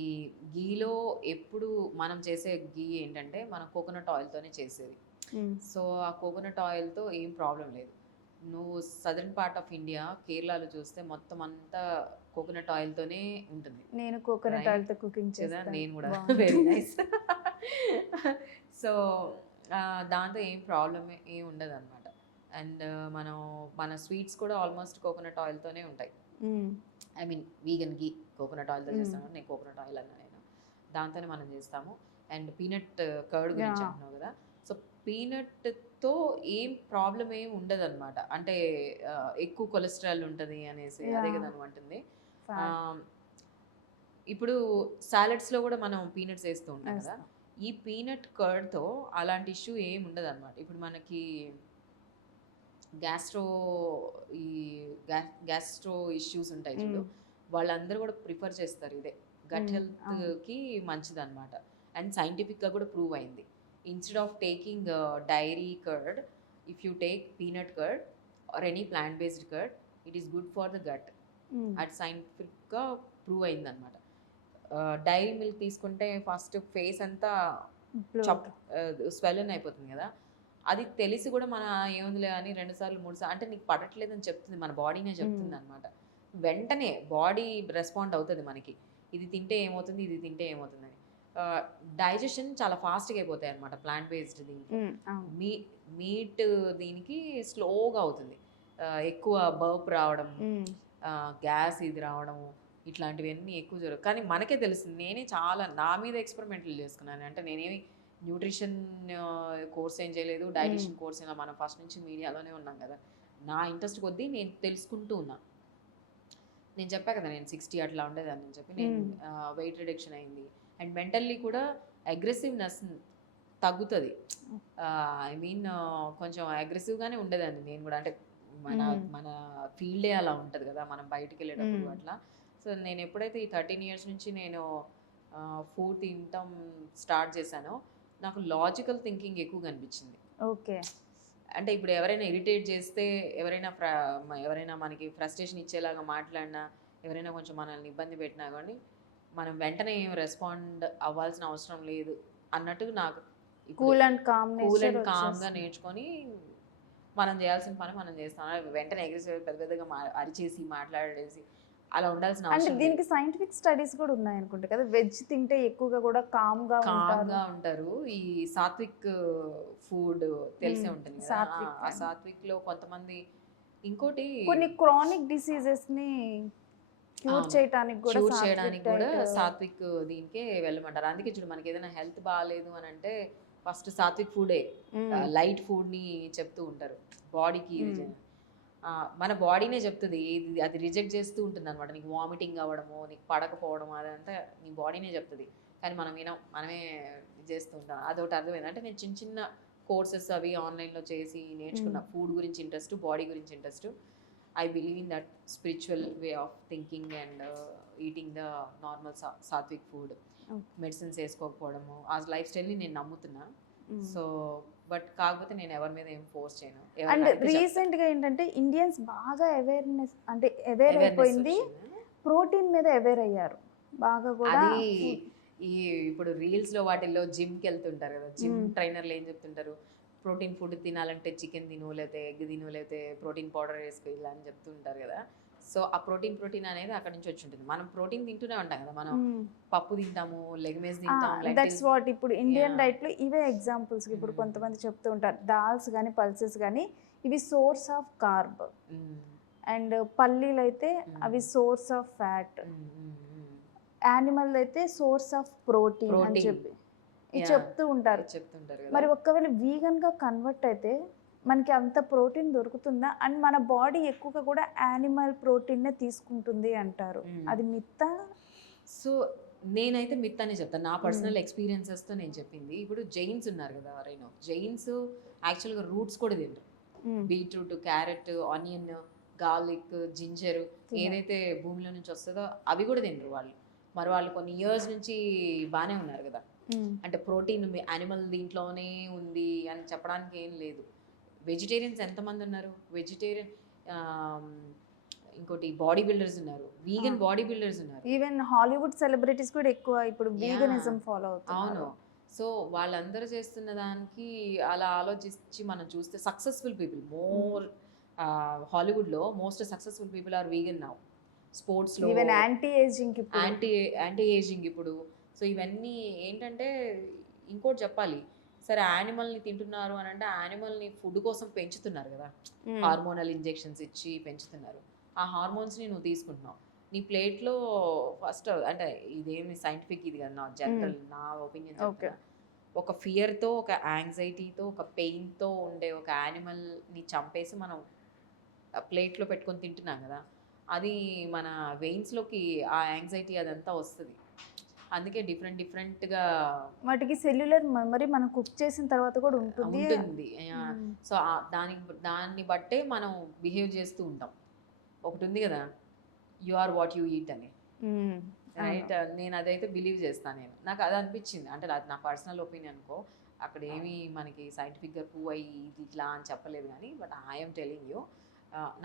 గీలో ఎప్పుడు మనం చేసే గీ ఏంటంటే మనం కోకోనట్ ఆయిల్తోనే చేసేది. సో ఆ కోకోనట్ ఆయిల్తో ఏం ప్రాబ్లం లేదు. నువ్వు సదర్న్ పార్ట్ ఆఫ్ ఇండియా, కేరళలో చూస్తే మొత్తం అంతా కోకోనట్ ఆయిల్తోనే ఉంటుంది. నేను కోకోనట్ ఆయిల్తో కుకింగ్ చేస్తాను, నేను కూడా. Very nice. సో దాంతో ఏం ప్రాబ్లమ్ ఏం ఉండదు అనమాట. అండ్ మన స్వీట్స్ కూడా ఆల్మోస్ట్ కోకోనట్ ఆయిల్తోనే ఉంటాయి. I mean vegan ghee coconut ఆయిల్తో చేస్తాను, నేను కోకోనట్ ఆయిల్ అన్నా నేను, దాంతోనే మనం చేస్తాము. అండ్ పీనట్ కర్డ్ గురించి అంటున్నావు కదా, సో పీనట్తో ఏం ప్రాబ్లం ఏం ఉండదు అనమాట. అంటే ఎక్కువ కొలెస్ట్రాల్ ఉంటుంది అనేసి అదే కదా నువ్వు అంటుంది. ఇప్పుడు సాలెడ్స్లో కూడా మనం పీనట్స్ వేస్తూ ఉంటాం కదా, ఈ పీనట్ కర్డ్తో అలాంటి ఇష్యూ ఏం ఉండదు అనమాట. ఇప్పుడు మనకి గ్యాస్ట్రో ఇష్యూస్ ఉంటాయి చూడు, వాళ్ళందరూ కూడా ప్రిఫర్ చేస్తారు ఇదే, గట్ హెల్త్కి మంచిది అనమాట. అండ్ సైంటిఫిక్గా కూడా ప్రూవ్ అయింది. Instead of taking dairy curd, if you take peanut curd or any plant based curd, it is good for the gut. అది సైంటిఫిక్గా ప్రూవ్ అయింది అనమాట. డైరీ మిల్క్ తీసుకుంటే ఫస్ట్ ఫేస్ అంతా స్వెలన్ అయిపోతుంది కదా, అది తెలిసి కూడా మన ఏముందిలే అని 2 సార్లు 3 సార్లు అంటే నీకు పడట్లేదని చెప్తుంది, మన బాడీనే చెప్తుంది అనమాట. వెంటనే బాడీ రెస్పాండ్ అవుతుంది మనకి, ఇది తింటే ఏమవుతుంది, ఇది తింటే ఏమవుతుంది అని. డైజెషన్ చాలా ఫాస్ట్గా అయిపోతాయి అనమాట ప్లాంట్ బేస్డ్ దీనికి. మీట్ దీనికి స్లోగా అవుతుంది, ఎక్కువ బర్ప్ రావడం, గ్యాస్ ఇది రావడము, ఇట్లాంటివన్నీ ఎక్కువ జరుగు. కానీ మనకే తెలుస్తుంది, నేనే చాలా నా మీద ఎక్స్పెరిమెంట్లు చేసుకున్నాను. అంటే నేనేమి న్యూట్రిషన్ కోర్స్ ఏం చేయలేదు, డైటిషియన్ కోర్స్ అయినా, మనం ఫస్ట్ నుంచి మీడియాలోనే ఉన్నాం కదా, నా ఇంట్రెస్ట్ కొద్దీ నేను తెలుసుకుంటూ ఉన్నా. నేను చెప్పా కదా నేను 60 అట్లా ఉండేదాన్ని అని చెప్పి, నేను వెయిట్ రిడక్షన్ అయింది. అండ్ మెంటల్లీ కూడా అగ్రెసివ్నెస్ తగ్గుతుంది. ఐ మీన్ కొంచెం అగ్రెసివ్గానే ఉండేదాన్ని నేను కూడా. అంటే మన ఫీల్డే అలా ఉంటుంది కదా, మనం బయటికి వెళ్ళేటప్పుడు అట్లా. సో నేను ఎప్పుడైతే ఈ 13 years నుంచి నేను ఫుడ్ తింటాం స్టార్ట్ చేశానో, నాకు లాజికల్ థింకింగ్ ఎక్కువ కనిపించింది. ఓకే. అంటే ఇప్పుడు ఎవరైనా ఇరిటేట్ చేస్తే, ఎవరైనా మనకి ఫ్రస్ట్రేషన్ ఇచ్చేలాగా మాట్లాడినా, ఎవరైనా కొంచెం మనల్ని ఇబ్బంది పెట్టినా కానీ మనం వెంటనే ఏం రెస్పాండ్ అవ్వాల్సిన అవసరం లేదు అన్నట్టు నాకు కూల్ అండ్ కామ్గా నేర్చుకొని మనం చేయాల్సిన పని మనం చేస్తాం. వెంటనే అగ్రెసివ్ పెద్ద పెద్దగా అరిచేసి మాట్లాడేసి అలా ఉండాల్సిన అవసరం. అంటే దీనికి సైంటిఫిక్ స్టడీస్ కూడా ఉన్నాయి అనుకుంటా కదా, వెజ్ తింటే ఎక్కువగా కూడా కామ్గా ఉంటారు. ఈ సాత్విక్ ఫుడ్ తెలిసే ఉంటుంది కదా, ఆ సాత్విక్ లో కొంతమంది ఇంకోటి కొన్ని క్రానిక్ డిసీజెస్ ని క్యూర్ చేయడానికి కూడా సాత్విక్ దీనికే వెళ్ళమంటారు. అందుకే చూడు, మనకి ఏదైనా హెల్త్ బాగాలేదు అని అంటే ఫస్ట్ సాత్విక్ ఫుడే, లైట్ ఫుడ్ని చెప్తూ ఉంటారు బాడీకి. మన బాడీనే చెప్తుంది, అది రిజెక్ట్ చేస్తూ ఉంటుంది అనమాట. నీకు వామిటింగ్ అవ్వడము, నీకు పడకపోవడం, అదంతా నీ బాడీనే చెప్తుంది. కానీ మనమే చేస్తూ ఉంటాం. అదొకటి అర్థమైంది. అంటే నేను చిన్న చిన్న కోర్సెస్ అవి ఆన్లైన్లో చేసి నేర్చుకున్నా. ఫుడ్ గురించి ఇంట్రెస్ట్, బాడీ గురించి interest. I believe in that spiritual way of thinking and eating the normal sattvic food. Medicines వేసుకోకపోవడము ఆ లైఫ్ స్టైల్ని నేను నమ్ముతున్నా. సో బట్ కాకపోతే నేను ఎవరి మీద ఏం ఫోర్స్ చేయను. అండ్ రీసెంట్గా ఏంటంటే ఇండియన్స్ బాగా అవేర్నెస్ అంటే అవేర్ అయిపోయింది, ప్రోటీన్ మీద అవేర్ అయ్యారు బాగా కూడా. అది ఈ ఇప్పుడు రీల్స్లో వాటిల్లో జిమ్కి వెళ్తుంటారు కదా, జిమ్ ట్రైనర్లు ఏం చెప్తుంటారు, ప్రోటీన్ ఫుడ్ తినాలంటే చికెన్ తిను, లేకపోతే ఎగ్ తిను, లేకపోతే ప్రోటీన్ పౌడర్ వేసుకో ఇలా అని చెప్తుంటారు కదా. సో ఆ ప్రోటీన్ అనేది అక్కడ నుంచి వచ్చి ఉంటుంది. మనం ప్రోటీన్ తింటూనే ఉంటాం కదా, మనం పప్పు తింటాము, లెగ్మేస్ తింటాం. దట్స్ వాట్ ఇప్పుడు ఇండియన్ డైట్లో ఇవే ఎగ్జాంపుల్స్. ఇప్పుడు కొంతమంది చెప్తూ ఉంటారు దాల్స్ కానీ పల్సెస్ కానీ ఇవి సోర్స్ ఆఫ్ కార్బ్, అండ్ పల్లీలు అయితే అవి సోర్స్ ఆఫ్ ఫ్యాట్, యానిమల్ అయితే సోర్స్ ఆఫ్ ప్రోటీన్ అని చెప్పి చెప్తూ ఉంటారు. మరి ఒక్కవేళ వీగన్ గా కన్వర్ట్ అయితే మనకి అంత ప్రోటీన్ దొరుకుతుందా? అండ్ మన బాడీ ఎక్కువగా కూడా యానిమల్ ప్రోటీన్నే తీసుకుంటుంది అంటారు, అది మిత్తా? సో నేనైతే మిత్ అనే చెప్తాను, నా పర్సనల్ ఎక్స్పీరియన్సెస్తో నేను చెప్పింది. ఇప్పుడు జైన్స్ ఉన్నారు కదా, రైనో జైన్స్ యాక్చువల్గా రూట్స్ కూడా తింటారు. Beetroot, carrot, onion, garlic, ginger ఏదైతే భూమిలో నుంచి వస్తుందో అవి కూడా తింటారు వాళ్ళు. మరి వాళ్ళు కొన్ని ఇయర్స్ నుంచి బాగానే ఉన్నారు కదా. అంటే ప్రోటీన్ యానిమల్ దీంట్లోనే ఉంది అని చెప్పడానికి ఏం లేదు. వెజిటేరియన్స్ ఎంతమంది ఉన్నారు, వెజిటేరియన్ ఇంకోటి బాడీ బిల్డర్స్ ఉన్నారు, వీగన్ బాడీ బిల్డర్స్ ఉన్నారు. ఈవెన్ హాలీవుడ్ సెలబ్రిటీస్ కూడా ఎక్కువ ఇప్పుడు వీగనిజం ఫాలో అవుతున్నారు. అవును. సో వాళ్ళందరూ చేస్తున్న దానికి అలా ఆలోచించి మనం చూస్తే సక్సెస్ఫుల్ పీపుల్ మోర్ హాలీవుడ్లో most successful people are vegan now. స్పోర్ట్స్లో ఈవెన్ యాంటీ ఏజింగ్ ఇప్పుడు. సో ఇవన్నీ ఏంటంటే ఇంకోటి చెప్పాలి, సరే యానిమల్ని తింటున్నారు అని అంటే యానిమల్ని ఫుడ్ కోసం పెంచుతున్నారు కదా, హార్మోనల్ ఇంజెక్షన్స్ ఇచ్చి పెంచుతున్నారు. ఆ హార్మోన్స్ని నువ్వు తీసుకుంటున్నావు నీ ప్లేట్లో. ఫస్ట్ అంటే ఇదేమి సైంటిఫిక్ ఇది కదా, నా జనరల్ నా ఒపీనియన్. ఒక ఫియర్తో, ఒక యాంగ్జైటీతో, ఒక పెయిన్తో ఉండే ఒక యానిమల్ని చంపేసి మనం ప్లేట్లో పెట్టుకొని తింటున్నాం కదా, అది మన వెయిన్స్లోకి ఆ యాంగ్జైటీ అదంతా వస్తుంది. అందుకే డిఫరెంట్గా వాటికి సెల్యులర్ మెమరీ మనం కుక్ చేసిన తర్వాత కూడా ఉంటుంది. సో దాన్ని బట్టే మనం బిహేవ్ చేస్తూ ఉంటాం. ఒకటి ఉంది కదా, you are what you eat అని, రైట్? నేను అదైతే బిలీవ్ చేస్తాను. నాకు అది అనిపించింది. అంటే అది నా పర్సనల్ ఒపీనియన్ అనుకో, అక్కడ ఏమి మనకి సైంటిఫిక్గా ప్రూవ్ అయ్యి ఇది ఇట్లా అని చెప్పలేదు కానీ, బట్ ఐఎమ్ టెలింగ్ యూ,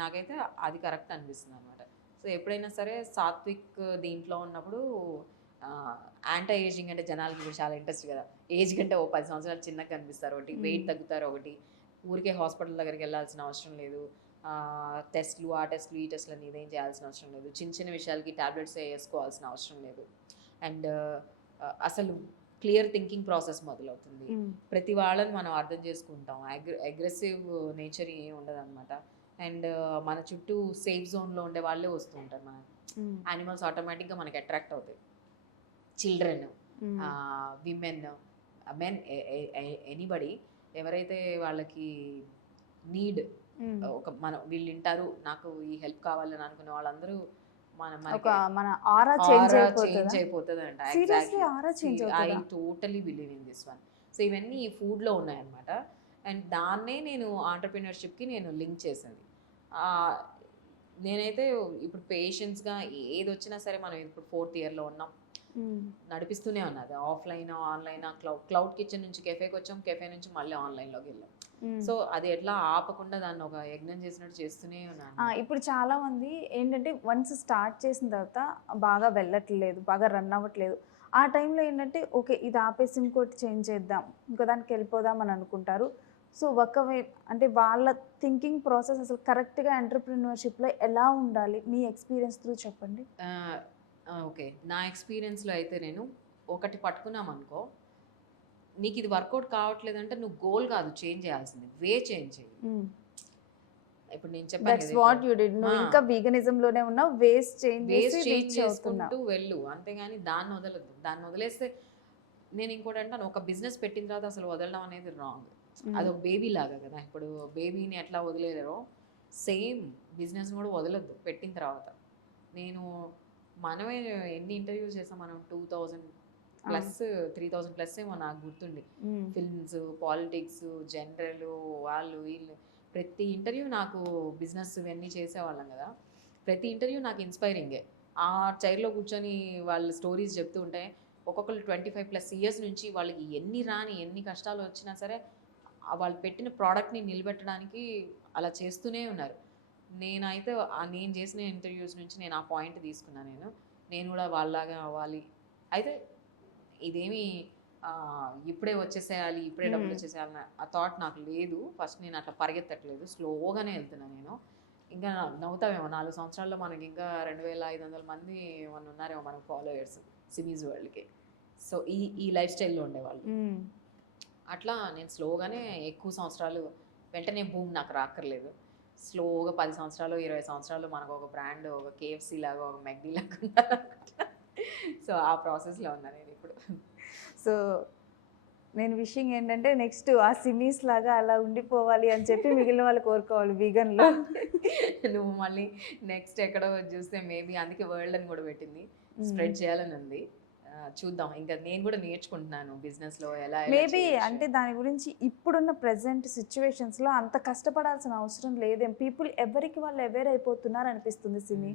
నాకైతే అది కరెక్ట్ అనిపిస్తుంది అనమాట. సో ఎప్పుడైనా సరే సాత్విక్ దీంట్లో ఉన్నప్పుడు యాంటీ ఏజింగ్ అంటే జనాలకి ఇప్పుడు చాలా ఇంట్రెస్ట్ కదా. ఏజ్ కంటే 10 సంవత్సరాలు చిన్నగా కనిపిస్తారు, ఒకటి వెయిట్ తగ్గుతారు, ఒకటి ఊరికే హాస్పిటల్ దగ్గరికి వెళ్ళాల్సిన అవసరం లేదు, టెస్ట్లు ఆ టెస్ట్లు ఈ టెస్ట్లు అని ఇదేం చేయాల్సిన అవసరం లేదు, చిన్న చిన్న విషయాలకి ట్యాబ్లెట్స్ వేసుకోవాల్సిన అవసరం లేదు. అండ్ అసలు క్లియర్ థింకింగ్ ప్రాసెస్ మొదలవుతుంది. ప్రతి వాళ్ళని మనం అర్థం చేసుకుంటాం, అగ్రెసివ్ నేచర్ ఏమి ఉండదు అనమాట. అండ్ మన చుట్టూ సేఫ్ జోన్లో ఉండే వాళ్ళే వస్తూ ఉంటారు. మన యానిమల్స్ ఆటోమేటిక్గా మనకి అట్రాక్ట్ అవుతాయి. చిల్డ్రన్, విమెన్, మెన్, ఎనీబడి ఎవరైతే వాళ్ళకి నీడ్ ఒక మనం వీళ్ళు వింటారు, నాకు ఈ హెల్ప్ కావాలని అనుకునే వాళ్ళందరూ మన ఆరా చేంజ్ అయిపోతుంది అంట. I totally believe in this one. So ఇవన్నీ ఈ ఫుడ్లో ఉన్నాయన్నమాట. అండ్ దాన్నే నేను ఆంటర్ప్రినర్షిప్కి నేను లింక్ చేసింది. నేనైతే ఇప్పుడు పేషెన్స్గా ఏది వచ్చినా సరే, మనం ఇప్పుడు 4th ఇయర్లో ఉన్నాం, నడిపిస్తూనే ఉన్నది. ఆఫ్లైన్, ఆన్లైన్, క్లౌడ్ కిచెన్ నుంచి కెఫేకి వచ్చాం, కెఫే నుంచి మళ్ళీ ఆన్లైన్లోకి వెళ్ళాం. సో అది ఎట్లా ఆపకుండా దాన్ని ఒక యజ్ఞం చేసినట్టు చేస్తూనే ఉన్నాను. ఇప్పుడు చాలా మంది ఏంటంటే వన్స్ స్టార్ట్ చేసిన తర్వాత బాగా వెళ్ళట్లేదు, బాగా రన్ అవ్వట్లేదు. ఆ టైంలో ఏంటంటే ఓకే ఇది ఆపేసి ఇంకోటి చేంజ్ చేద్దాం, ఇంకో దానికి వెళ్ళిపోదాం అని అనుకుంటారు. సో అంటే వాళ్ళ థింకింగ్ ప్రాసెస్ అసలు కరెక్ట్గా ఎంటర్‌ప్రెన్యూర్‌షిప్‌లో ఎలా ఉండాలి? మీ ఎక్స్పీరియన్స్ త్రూ చెప్పండి. ఓకే, నా ఎక్స్పీరియన్స్లో అయితే నేను ఒకటి పట్టుకున్నామనుకో, నీకు ఇది వర్కౌట్ కావట్లేదంటే నువ్వు గోల్ కాదు చేంజ్ చేయాల్సింది, వే చేంజ్ చేయి. ఇప్పుడు నేను చెప్పాను ఇంకా వీగనిజంలోనే ఉన్నావు, వేస్ చేంజ్ చేసుకుంటూ వెళ్ళు, అంతేగాని దాన్ని వదలద్దు. దాన్ని వదిలేస్తే నేను ఇంకోటి అంటాను, ఒక బిజినెస్ పెట్టిన తర్వాత అసలు వదలడం అనేది రాంగ్. అది ఒక బేబీ లాగా కదా. ఇప్పుడు బేబీని ఎట్లా వదిలేరో సేమ్ బిజినెస్ కూడా వదలొద్దు పెట్టిన తర్వాత. మనమే ఎన్ని ఇంటర్వ్యూస్ చేసాం మనం, 2000 ప్లస్ 3000 ప్లస్ ఏమో నాకు గుర్తుండి. ఫిల్మ్స్, పాలిటిక్స్, జనరల్, వాళ్ళు వీళ్ళు ప్రతి ఇంటర్వ్యూ నాకు బిజినెస్ ఇవన్నీ చేసేవాళ్ళం కదా, ప్రతి ఇంటర్వ్యూ నాకు ఇన్స్పైరింగే. ఆ చైర్లో కూర్చొని వాళ్ళు స్టోరీస్ చెప్తూ ఉంటే ఒక్కొక్కరు 25+ ఇయర్స్ నుంచి వాళ్ళకి ఎన్ని కష్టాలు వచ్చినా సరే వాళ్ళు పెట్టిన ప్రోడక్ట్ని నిలబెట్టడానికి అలా చేస్తూనే ఉన్నారు. నేనైతే నేను చేసిన ఇంటర్వ్యూస్ నుంచి నేను ఆ పాయింట్ తీసుకున్నాను. నేను కూడా వాళ్ళలాగా అవ్వాలి. అయితే ఇదేమి ఇప్పుడే వచ్చేసేయాలి, ఇప్పుడే డబ్బులు వచ్చేసేయాలని ఆ థాట్ నాకు లేదు. ఫస్ట్ నేను అట్లా పరిగెత్తట్లేదు, స్లోగానే వెళ్తున్నాను నేను. ఇంకా నవ్వుతామేమో 4 సంవత్సరాల్లో మనకి ఇంకా 2500 మంది ఏమన్నా ఉన్నారేమో మనకు ఫాలోయర్స్ సిమీస్ వరల్డ్కి. సో ఈ లైఫ్ స్టైల్లో ఉండేవాళ్ళు. అట్లా నేను స్లోగానే ఎక్కువ సంవత్సరాలు వెంటనే భూమి నాకు రాక్కర్లేదు. స్లోగా 10 సంవత్సరాలు 20 సంవత్సరాలు మనకు ఒక బ్రాండ్, ఒక కేఎఫ్సి లాగా, ఒక మెక్డీ లాగా ఉండాలనుకుంటా. సో ఆ ప్రాసెస్లో ఉన్నా నేను ఇప్పుడు. సో నేను విషింగ్ ఏంటంటే నెక్స్ట్ ఆ సిమీస్ లాగా అలా ఉండిపోవాలి అని చెప్పి మిగిలిన వాళ్ళు కోరుకోవాలి వీగన్లో. నువ్వు మళ్ళీ నెక్స్ట్ ఎక్కడో చూస్తే మేబీ అందుకే వరల్డ్ అని కూడా పెట్టింది, స్ప్రెడ్ చేయాలని ఉంది. చూద్దాం, ఇంకా నేను కూడా నేర్చుకుంటున్నాను బిజినెస్లో ఎలా మేబీ అంటే దాని గురించి ఇప్పుడున్న ప్రెసెంట్ సిచ్యువేషన్స్లో అంత కష్టపడాల్సిన అవసరం లేదేం. పీపుల్ ఎవరికి వాళ్ళు అవేర్ అయిపోతున్నారు అనిపిస్తుంది సిమి.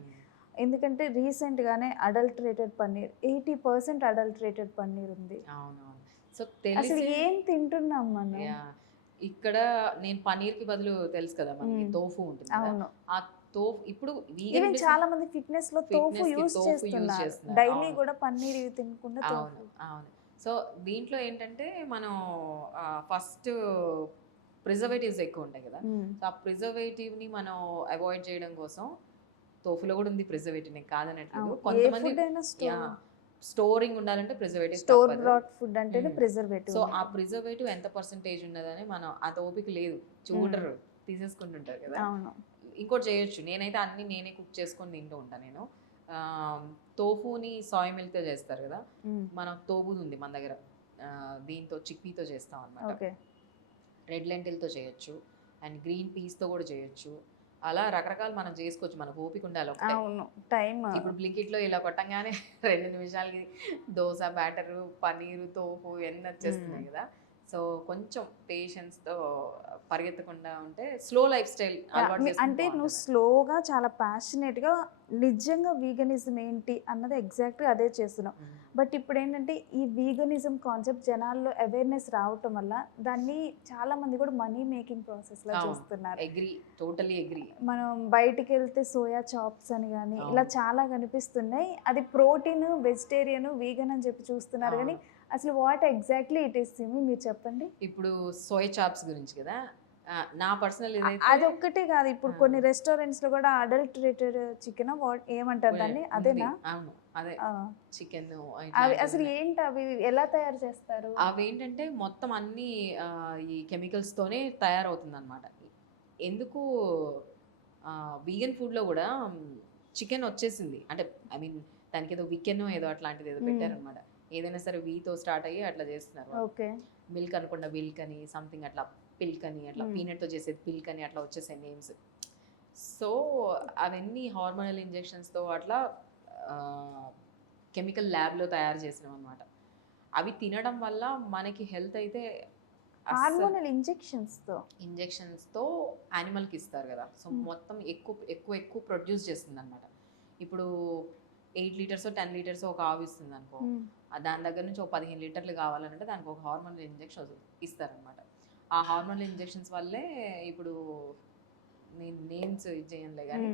ఎందుకంటే రీసెంట్గానే అడల్టరేటెడ్ పన్నీర్ 80% అడల్టరేటెడ్ పన్నీర్ ఉంది. అవునవును. సో అసలు ఏం తింటున్నాం మనం? ఇక్కడ నేను పన్నీర్కి బదులు తెలుసు కదా మనకి తోఫు ఉంటుంది కదా, అవును. ఆ తోఫు ఇప్పుడు ఈవెన్ చాలా మంది ఫిట్నెస్ లో తోఫు యూస్ చేస్తున్నారు. డైలీ కూడా పన్నీర్ తినకుండా అవును అవును. సో దీంట్లో ఏంటంటే మనం ఫస్ట్ ప్రిజర్వేటివ్స్ ఎక్కువ ఉంటాయి కదా, సో ఆ ప్రిజర్వేటివ్ని మనం అవాయిడ్ చేయడం కోసం తోఫులో కూడా ఉంది ప్రిజర్వేటివ్, నేను కాదనట్లేదు. కొంతమంది స్టోరింగ్ ఉండాలంటే ప్రిజర్వేటివ్, స్టోర్ బ్రాట్ ఫుడ్ అంటేనే ప్రిజర్వేటివ్. సో ఆ ప్రిజర్వేటివ్ ఎంత పర్సెంటేజ్ ఉన్నదని మనం అంత ఓపిక లేదు, చూడరు, తీసేసుకుంటుంటారు కదా. ఇంకోటి చేయొచ్చు, నేనైతే అన్ని నేనే కుక్ చేసుకొని తింటూ ఉంటాను నేను. తోఫుని సాయ్ మిల్క్తో చేస్తారు కదా, మన తోబుది ఉంది మన దగ్గర, దీంతో చిక్పీతో చేస్తాం అనమాట. రెడ్ లెంటిల్తో చేయొచ్చు అండ్ గ్రీన్ పీస్తో కూడా చేయొచ్చు. అలా రకరకాలు మనం చేసుకోవచ్చు, మనకు ఓపిక ఉండాలి. టైం ఇప్పుడు బ్లింకిట్లో ఇలా కొట్టంగానే 2 నిమిషాలకి దోశ బ్యాటరు, పన్నీరు, తోపు ఇవన్నీ వచ్చేస్తున్నాయి కదా. సో కొంచెం పేషెన్స్తో పరిగెత్తకుండా ఉంటే స్లో లైఫ్ స్టైల్ అంటే నువ్వు స్లోగా చాలా ప్యాషనేట్గా నిజంగా వీగనిజం ఏంటి అన్నది ఎగ్జాక్ట్గా అదే చేస్తున్నావు. బట్ ఇప్పుడు ఏంటంటే ఈ వీగనిజం కాన్సెప్ట్ జనాల్లో అవేర్నెస్ రావటం వల్ల దాన్ని చాలా మంది కూడా మనీ మేకింగ్ ప్రాసెస్లో చూస్తున్నారు. Totally agree. మనం బయటికి వెళ్తే సోయా చాప్స్ అని కానీ ఇలా చాలా కనిపిస్తున్నాయి. అది ప్రోటీన్, వెజిటేరియన్, వీగన్ అని చెప్పి చూస్తున్నారు. కానీ అసలు what exactly it is Simi, మీరు చెప్పండి. ఇప్పుడు సోయా చాప్స్ గురించి కదా, నా పర్సనల్ అది ఒక్కటే కాదు, ఇప్పుడు కొన్ని రెస్టారెంట్స్ లో కూడా అడల్టరేటెడ్ చికెన్ ఏమంటారు దాన్ని, అదేనా? అవును, అదే చికెన్. అవి అసలు ఏంటి, అవి ఎలా తయారు చేస్తారు? అవి ఏంటంటే మొత్తం అన్ని ఈ కెమికల్స్ తోనే తయారవుతుంది అనమాట. ఎందుకు వీగన్ ఫుడ్ లో కూడా చికెన్ వచ్చేసింది అంటే, ఐ మీన్ దానికి ఏదో వికెన్ ఏదో అట్లాంటిది ఏదో పెట్టారనమాట. ఏదైనా సరే వీతో స్టార్ట్ అయ్యి అట్లా చేస్తున్నారు. మిల్క్ అనుకుండా విల్క్ అని, సంథింగ్ అట్లా పిల్క్ అని, అట్లా పీనట్తో చేసేది పిల్క్ అని, అట్లా వచ్చేసాయి నేమ్స్. సో అవన్నీ హార్మోనల్ ఇంజెక్షన్స్తో అట్లా కెమికల్ ల్యాబ్లో తయారు చేసినాం అనమాట. అవి తినడం వల్ల మనకి హెల్త్ అయితే హార్మోనల్ ఇంజెక్షన్స్తో యానిమల్కి ఇస్తారు కదా, సో మొత్తం ఎక్కువ ప్రొడ్యూస్ చేస్తుంది అనమాట. ఇప్పుడు 8 లీటర్స్ 10 లీటర్స్ ఒక ఆవు ఇస్తుంది అనుకో, దాని దగ్గర నుంచి ఒక 15 లీటర్లు కావాలంటే దానికి ఒక హార్మోనల్ ఇంజెక్షన్ ఇస్తారనమాట. ఆ హార్మోనల్ ఇంజెక్షన్స్ వల్లే ఇప్పుడు నేను నేమ్స్ చేయనులే కానీ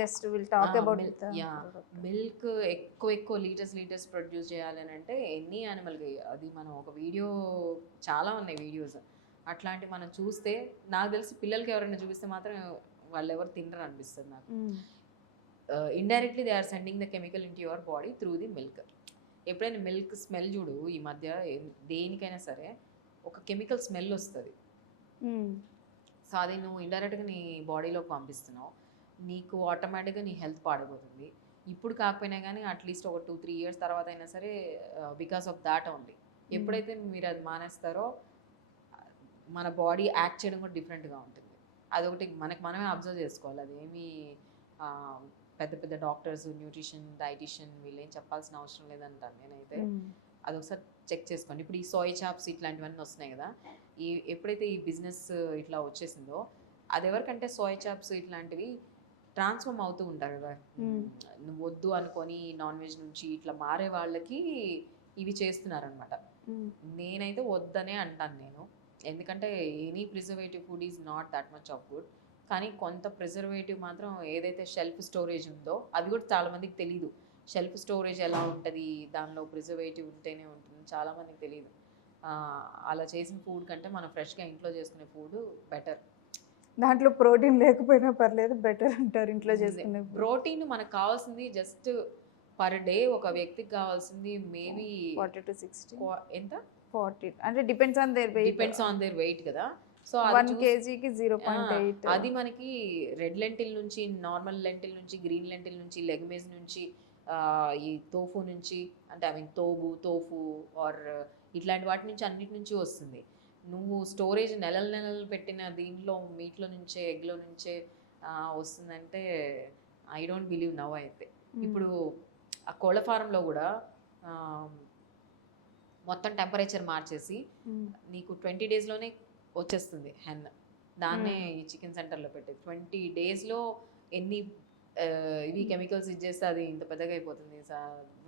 just will talk about milk ఎక్కువ లీటర్స్ ప్రొడ్యూస్ చేయాలని అంటే ఎన్ని యానిమల్కి, అది మనం ఒక వీడియో, చాలా ఉన్నాయి వీడియోస్ అట్లాంటి మనం చూస్తే, నాకు తెలిసి పిల్లలకి ఎవరైనా చూపిస్తే మాత్రం వాళ్ళు ఎవరు తినరు అనిపిస్తుంది నాకు. Indirectly they are sending the chemical into your body through the milk. ఎప్పుడైనా మిల్క్ స్మెల్ చూడు, ఈ మధ్య దేనికైనా సరే ఒక కెమికల్ స్మెల్ వస్తుంది. సో అది నువ్వు ఇండైరెక్ట్గా నీ బాడీలోకి పంపిస్తున్నావు, నీకు ఆటోమేటిక్గా నీ హెల్త్ పాడైపోతుంది. ఇప్పుడు కాకపోయినా కానీ అట్లీస్ట్ ఒక 2-3 ఇయర్స్ తర్వాత అయినా సరే, బికాస్ ఆఫ్ దాట్ ఓన్లీ. ఎప్పుడైతే మీరు అది మానేస్తారో మన బాడీ యాక్ట్ చేయడం కూడా డిఫరెంట్గా ఉంటుంది. అదొకటి మనమే అబ్జర్వ్ చేసుకోవాలి. అదేమి పెద్ద డాక్టర్స్, న్యూట్రిషన్, డైటీషియన్ వీళ్ళు ఏం చెప్పాల్సిన అవసరం లేదంటాను నేనైతే. అదొకసారి చెక్ చేసుకోండి. ఇప్పుడు ఈ సోయా చాప్స్ ఇట్లాంటివన్నీ వస్తున్నాయి కదా, ఎప్పుడైతే ఈ బిజినెస్ ఇట్లా వచ్చేసిందో అది ఎవరికంటే సోయా చాప్స్ ఇట్లాంటివి ట్రాన్స్ఫార్మ్ అవుతూ ఉంటారు కదా. నువ్వు వద్దు అనుకొని నాన్ వెజ్ నుంచి ఇట్లా మారే వాళ్ళకి ఇవి చేస్తున్నారనమాట. నేనైతే వద్దనే అంటాను నేను, ఎందుకంటే any preservative food is not that much of good. కానీ కొంత ప్రిజర్వేటివ్ మాత్రం ఏదైతే షెల్ఫ్ స్టోరేజ్ ఉందో అది కూడా చాలామందికి తెలియదు. షెల్ఫ్ స్టోరేజ్ ఎలా ఉంటుంది, దానిలో ప్రిజర్వేటివ్ ఉంటేనే ఉంటుంది, చాలామందికి తెలియదు. అలా చేసిన ఫుడ్ కంటే మనం ఫ్రెష్గా ఇంట్లో చేసుకునే ఫుడ్ బెటర్. దాంట్లో ప్రోటీన్ లేకపోయినా పర్లేదు, బెటర్ అంటారు ఇంట్లో చేసుకునే ప్రోటీన్ మనకు కావాల్సింది జస్ట్ పర్ డే ఒక వ్యక్తికి కావాల్సింది మేబీ 40 to 60. ఎంత 40 అంటే డిపెండ్స్ ఆన్ దేర్ వెయిట్ కదా. సో 1 kgకి 0.8. అది మనకి రెడ్ లెంటిల్ నుంచి, నార్మల్ లెంటిల్ నుంచి, గ్రీన్ లెంటిల్ నుంచి, లెగ్మేజ్ నుంచి, ఈ తోఫు నుంచి, అంటే ఐ మీన్ తోఫు ఆర్ ఇట్లాంటి వాటి నుంచి అన్నిటి నుంచి వస్తుంది. నువ్వు స్టోరేజ్ నెలలు పెట్టిన దీంట్లో మీట్లో నుంచే, ఎగ్లో నుంచే వస్తుందంటే ఐ డోంట్ బిలీవ్ నవ్. అయితే ఇప్పుడు ఆ కోళ్ళ ఫారంలో కూడా మొత్తం టెంపరేచర్ మార్చేసి నీకు 20 daysలోనే వచ్చేస్తుంది హెన్. దాన్నే చికెన్ సెంటర్లో పెట్టేది 20 daysలో ఎన్ని ఇవి కెమికల్స్ ఇచ్చేస్తే అది ఇంత పెద్దగా అయిపోతుంది.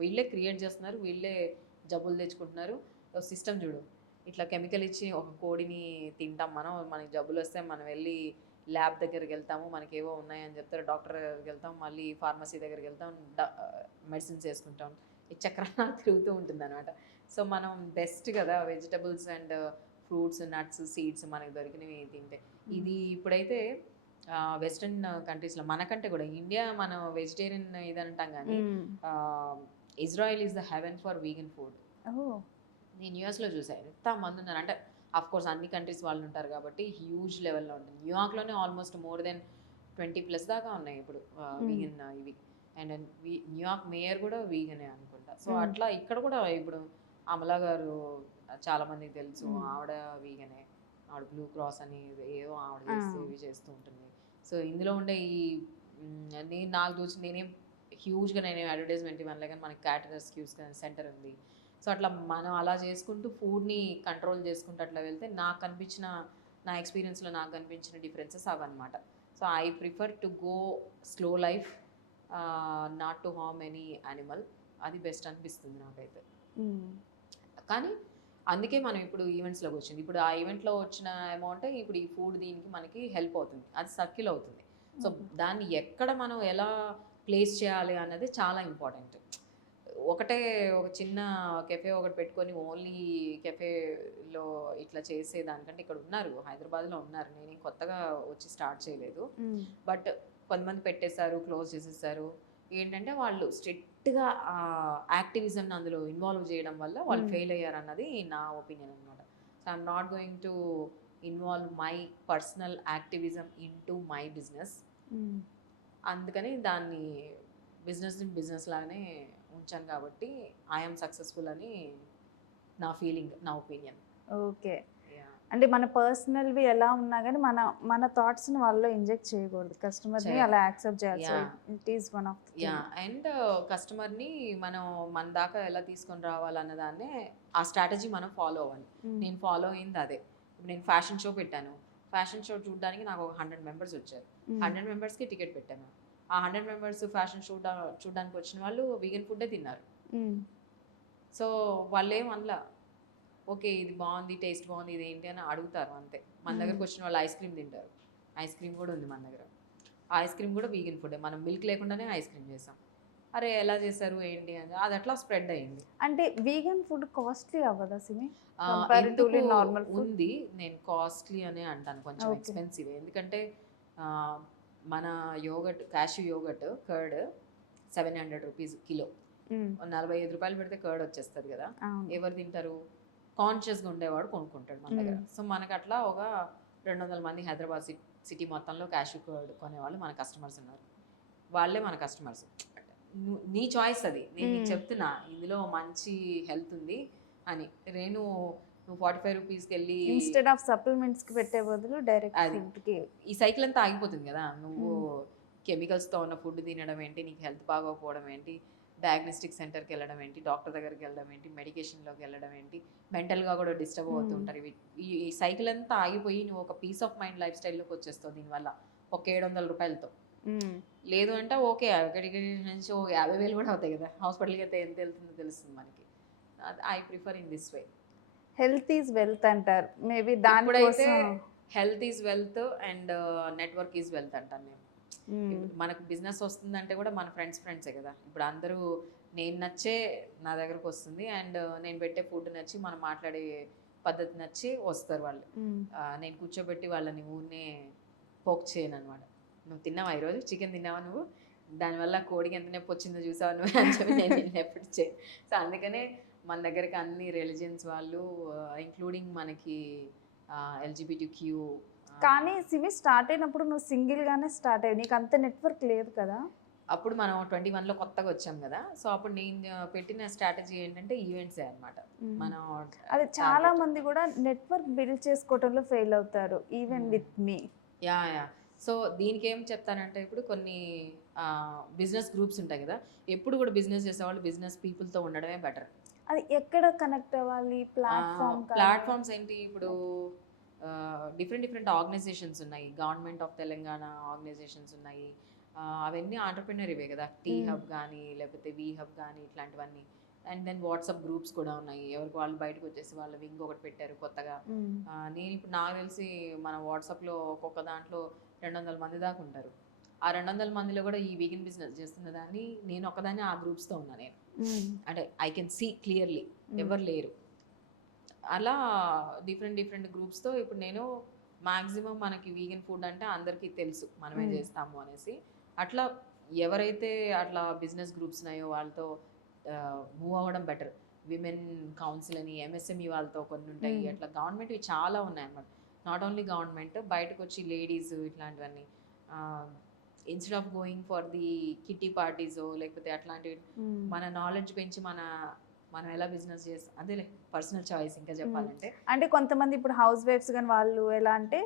వీళ్ళే క్రియేట్ చేస్తున్నారు, వీళ్ళే జబ్బులు తెచ్చుకుంటున్నారు. సిస్టమ్ చూడు, ఇట్లా కెమికల్ ఇచ్చి ఒక కోడిని తింటాం మనం, మనకి జబ్బులు వస్తే మనం వెళ్ళి ల్యాబ్ దగ్గరికి వెళ్తాము, మనకి ఏవో ఉన్నాయని చెప్తారు, డాక్టర్ దగ్గరికి వెళ్తాం, మళ్ళీ ఫార్మసీ దగ్గరికి వెళ్తాం, మెడిసిన్స్ వేసుకుంటాం. ఈ చక్రం తిరుగుతూ ఉంటుంది అనమాట. సో మనం బెస్ట్ కదా vegetables and fruits, nuts, seeds మనకి దొరికినవి తింటే. ఇది ఇప్పుడైతే వెస్ట్రన్ కంట్రీస్లో మనకంటే కూడా ఇండియా మనం వెజిటేరియన్ ఇది అంటాం, కానీ Israel is the heaven for vegan food. నేను యూఎస్లో చూసాను ఎంత మంది ఉన్నారు అంటే, అఫ్ కోర్స్ అన్ని కంట్రీస్ వాళ్ళు ఉంటారు కాబట్టి హ్యూజ్ లెవెల్లో ఉంటుంది. న్యూయార్క్లోనే ఆల్మోస్ట్ more than 20+ దాకా ఉన్నాయి ఇప్పుడు వీగన్ ఇవి. అండ్ న్యూయార్క్ మేయర్ కూడా వీగనే అనుకుంటా. సో అట్లా ఇక్కడ కూడా ఇప్పుడు అమలా గారు చాలా మందికి తెలుసు, ఆవిడ వీగనే. ఆవిడ బ్లూ క్రాస్ అని ఏదో ఆవిడ ఇవి చేస్తూ ఉంటుంది. సో ఇందులో ఉండే ఈ నేను నాకు చూసి నేనేం హ్యూజ్గా నేనేం అడ్వర్టైజ్మెంట్ ఇవ్వనులే, కానీ మనకి క్యాట్ రెస్క్యూస్ సెంటర్ ఉంది. సో అట్లా మనం అలా చేసుకుంటూ ఫుడ్ని కంట్రోల్ చేసుకుంటూ అట్లా వెళ్తే నాకు కనిపించిన, నా ఎక్స్పీరియన్స్లో నాకు కనిపించిన డిఫరెన్సెస్ అవన్నమాట. So I prefer to go slow life, not to harm any animal. అది బెస్ట్ అనిపిస్తుంది నాకైతే. కానీ అందుకే మనం ఇప్పుడు ఈవెంట్స్లోకి వచ్చింది. ఇప్పుడు ఆ ఈవెంట్లో వచ్చిన అమౌంట్ ఇప్పుడు ఈ ఫుడ్ దీనికి మనకి హెల్ప్ అవుతుంది, అది సర్కిల్ అవుతుంది. సో దాన్ని ఎక్కడ మనం ఎలా ప్లేస్ చేయాలి అన్నది చాలా ఇంపార్టెంట్. ఒకటే ఒక చిన్న కెఫే ఒకటి పెట్టుకొని ఓన్లీ కెఫేలో ఇట్లా చేసేదానికంటే ఇక్కడ ఉన్నారు, హైదరాబాద్లో ఉన్నారు. నేను కొత్తగా వచ్చి స్టార్ట్ చేయలేదు, బట్ కొంతమంది పెట్టేశారు, క్లోజ్ చేసేసారు. ఏంటంటే వాళ్ళు స్ట్రిక్ట్గా యాక్టివిజంని అందులో ఇన్వాల్వ్ చేయడం వల్ల వాళ్ళు ఫెయిల్ అయ్యారు అన్నది నా ఒపీనియన్ అనమాట. So I'm not going to involve my personal activism in to my business. అందుకని దాన్ని బిజినెస్ లాగానే ఉంచాను కాబట్టి ఐఎమ్ సక్సెస్ఫుల్ అని నా ఫీలింగ్, నా ఒపీనియన్. ఓకే, అంటే మన పర్సనల్వి ఎలా ఉన్నా కానీ మన థాట్స్ని వాళ్ళలో ఇంజెక్ట్ చేయకూడదు, కస్టమర్ని అలా యాక్సెప్ట్ చేయాలి. It is one of and కస్టమర్ని మనం మన దాకా ఎలా తీసుకొని రావాలన్న దాన్నే ఆ స్ట్రాటజీ మనం ఫాలో అవ్వాలి. నేను ఫాలో అయింది అదే. ఇప్పుడు నేను ఫ్యాషన్ షో పెట్టాను, ఫ్యాషన్ షో చూడడానికి నాకు ఒక 100 members వచ్చారు. 100 members టికెట్ పెట్టాను. ఆ 100 members ఫ్యాషన్ షో చూడడానికి వచ్చిన వాళ్ళు వీగన్ ఫుడ్డే తిన్నారు. సో వాళ్ళు ఏమనలా, ఓకే ఇది బాగుంది, టేస్ట్ బాగుంది, ఇది ఏంటి అని అడుగుతారు అంతే. మన దగ్గరకు వచ్చిన వాళ్ళు ఐస్ క్రీమ్ తింటారు, ఐస్ క్రీమ్ కూడా ఉంది మన దగ్గర. ఆ ఐస్ క్రీమ్ కూడా వీగన్ ఫుడ్, మనం మిల్క్ లేకుండానే ఐస్ క్రీమ్ చేసాం. అరే ఎలా చేశారు ఏంటి అని అది అట్లా స్ప్రెడ్ అయ్యింది. అంటే వీగన్ ఫుడ్ కాస్ట్లీ అవ్వదా సిమి? నార్మల్ ఉంది, నేను కాస్ట్లీ అనే అంటాను, కొంచెం ఎక్స్పెన్సివ్. ఎందుకంటే మన yogurt, cashew yogurt curd 700 rupees kilo. 45 రూపాయలు పెడితే కర్డ్ వచ్చేస్తుంది కదా. ఎవరు తింటారు? కాన్షియస్గా ఉండేవాడు కొనుక్కుంటాడు మన దగ్గర. సో మనకు అట్లా ఒక 200 మంది హైదరాబాద్ సిటీ మొత్తంలో క్యాష్యూ కర్డ్ కొనేవాళ్ళు మన కస్టమర్స్ ఉన్నారు. వాళ్ళే మన కస్టమర్స్. నీ చాయిస్ అది, నేను నీకు చెప్తున్నా ఇందులో మంచి హెల్త్ ఉంది అని. నువ్వు 45 రూపీస్కి వెళ్ళి ఇన్స్టెడ్ ఆఫ్ సప్లిమెంట్స్కి పెట్టే బదులు డైరెక్ట్ ఈ సైకిల్ అంతా ఆగిపోతుంది కదా. నువ్వు కెమికల్స్తో ఉన్న ఫుడ్ తినడం ఏంటి, నీకు హెల్త్ బాగోకపోవడం ఏంటి, డయాగ్నోస్టిక్ సెంటర్కి వెళ్ళడం ఏంటి, డాక్టర్ దగ్గరికి వెళ్ళడం ఏంటి, మెడికేషన్లోకి వెళ్ళడం ఏంటి, మెంటల్గా కూడా డిస్టర్బ్ అవుతూ ఉంటారు. ఈ సైకిల్ అంతా ఆగిపోయి నువ్వు ఒక పీస్ ఆఫ్ మైండ్ లైఫ్ స్టైల్లోకి వచ్చేస్తావు దీనివల్ల ఒక 700 రూపాయలతో. లేదు అంటే ఓకే, అక్కడికి నుంచి ఓ 50,000 కూడా అవుతాయి కదా, హాస్పిటల్కి అయితే ఎంత వెళ్తుందో తెలుస్తుంది మనకి. I prefer in this way. Health is wealth అంటారు మేబీ ఇప్పుడైతే దానికోసం. Health is wealth and network is wealth అంటాను నేను. ఇప్పుడు మనకు బిజినెస్ వస్తుందంటే కూడా మన ఫ్రెండ్సే కదా. ఇప్పుడు అందరూ నేను నచ్చే నా దగ్గరకు వస్తుంది, అండ్ నేను పెట్టే ఫుడ్ నచ్చి మనం మాట్లాడే పద్ధతి నచ్చి వస్తారు వాళ్ళు. నేను కూర్చోబెట్టి వాళ్ళని ఊరినే పోక్ చేయను అనమాట. నువ్వు తిన్నావా ఈరోజు చికెన్ తిన్నావా, నువ్వు దానివల్ల కోడికి ఎంత నొప్పి వచ్చిందో చూసావు నువ్వు అని చెప్పి నేను ఎప్పుడు చేయను. సో అందుకనే మన దగ్గరికి అన్ని రిలీజియన్స్ వాళ్ళు, ఇంక్లూడింగ్ మనకి LGBTQ. కానీ సివి స్టార్ట్ అయినప్పుడు నువ్వు సింగిల్ గానే స్టార్ట్ అయ్యి నీకు అంత నెట్వర్క్ లేదు కదా. అప్పుడు మనం 21లో కొత్తగా వచ్చాం కదా. సో అప్పుడు నేను పెట్టిన స్ట్రాటజీ ఏంటంటే ఈవెంట్సే అనమాట. మనం అది చాలా మంది కూడా నెట్వర్క్ బిల్డ్ చేసుకోవడంలో ఫెయిల్ అవుతారు, even with me. Yeah. So దీనికి ఏం చెప్తానంటే, ఇప్పుడు కొన్ని బిజినెస్ గ్రూప్స్ ఉంటాయి కదా, ఎప్పుడు కూడా బిజినెస్ చేసేవాళ్ళు బిజినెస్ పీపుల్తో ఉండడమే బెటర్. అది ఎక్కడ కనెక్ట్ అవ్వాలి, ప్లాట్ఫామ్స్ ఏంటి, ఇప్పుడు డిఫరెంట్ ఆర్గనైజేషన్స్ ఉన్నాయి. గవర్నమెంట్ ఆఫ్ తెలంగాణ ఆర్గనైజేషన్స్ ఉన్నాయి, అవన్నీ ఆంటర్ప్రినర్ ఇవే కదా. టీ హబ్ కానీ లేకపోతే వి హబ్ కానీ ఇట్లాంటివన్నీ. అండ్ దెన్ వాట్సాప్ గ్రూప్స్ కూడా ఉన్నాయి, ఎవరికి వాళ్ళు బయటకు వచ్చేసి వాళ్ళ వింగ్ ఒకటి పెట్టారు కొత్తగా. నేను ఇప్పుడు నాకు తెలిసి మన వాట్సాప్లో ఒక్కొక్క దాంట్లో 200 మంది దాకా ఉంటారు. ఆ 200 మందిలో కూడా ఈ వీగన్ బిజినెస్ చేస్తున్న దాన్ని నేను ఒకదాన్ని ఆ గ్రూప్స్తో ఉన్నా నేను. అంటే ఐ కెన్ సీ క్లియర్లీ ఎవరు లేరు. అలా డిఫరెంట్ గ్రూప్స్తో ఇప్పుడు నేను మ్యాక్సిమం మనకి వీగన్ ఫుడ్ అంటే అందరికీ తెలుసు మనమే చేస్తాము అనేసి. అట్లా ఎవరైతే అట్లా బిజినెస్ గ్రూప్స్ ఉన్నాయో వాళ్ళతో మూవ్ అవ్వడం బెటర్. విమెన్ కౌన్సిల్ అని, MSME వాళ్ళతో కొన్ని ఉంటాయి. అట్లా గవర్నమెంట్వి చాలా ఉన్నాయి అన్నమాట. నాట్ ఓన్లీ గవర్నమెంట్, బయటకు వచ్చి లేడీస్ ఇట్లాంటివన్నీ instead of going for the kitty parties లేకపోతే అట్లాంటివి మన నాలెడ్జ్ పెంచి మనం ఎలా బిజినెస్ చేస్తాం అదేలే పర్సనల్ చాయిస్. ఇంకా చెప్పాలంటే అంటే కొంతమంది ఇప్పుడు హౌస్ వైఫ్స్ కానీ వాళ్ళు ఎలా అంటే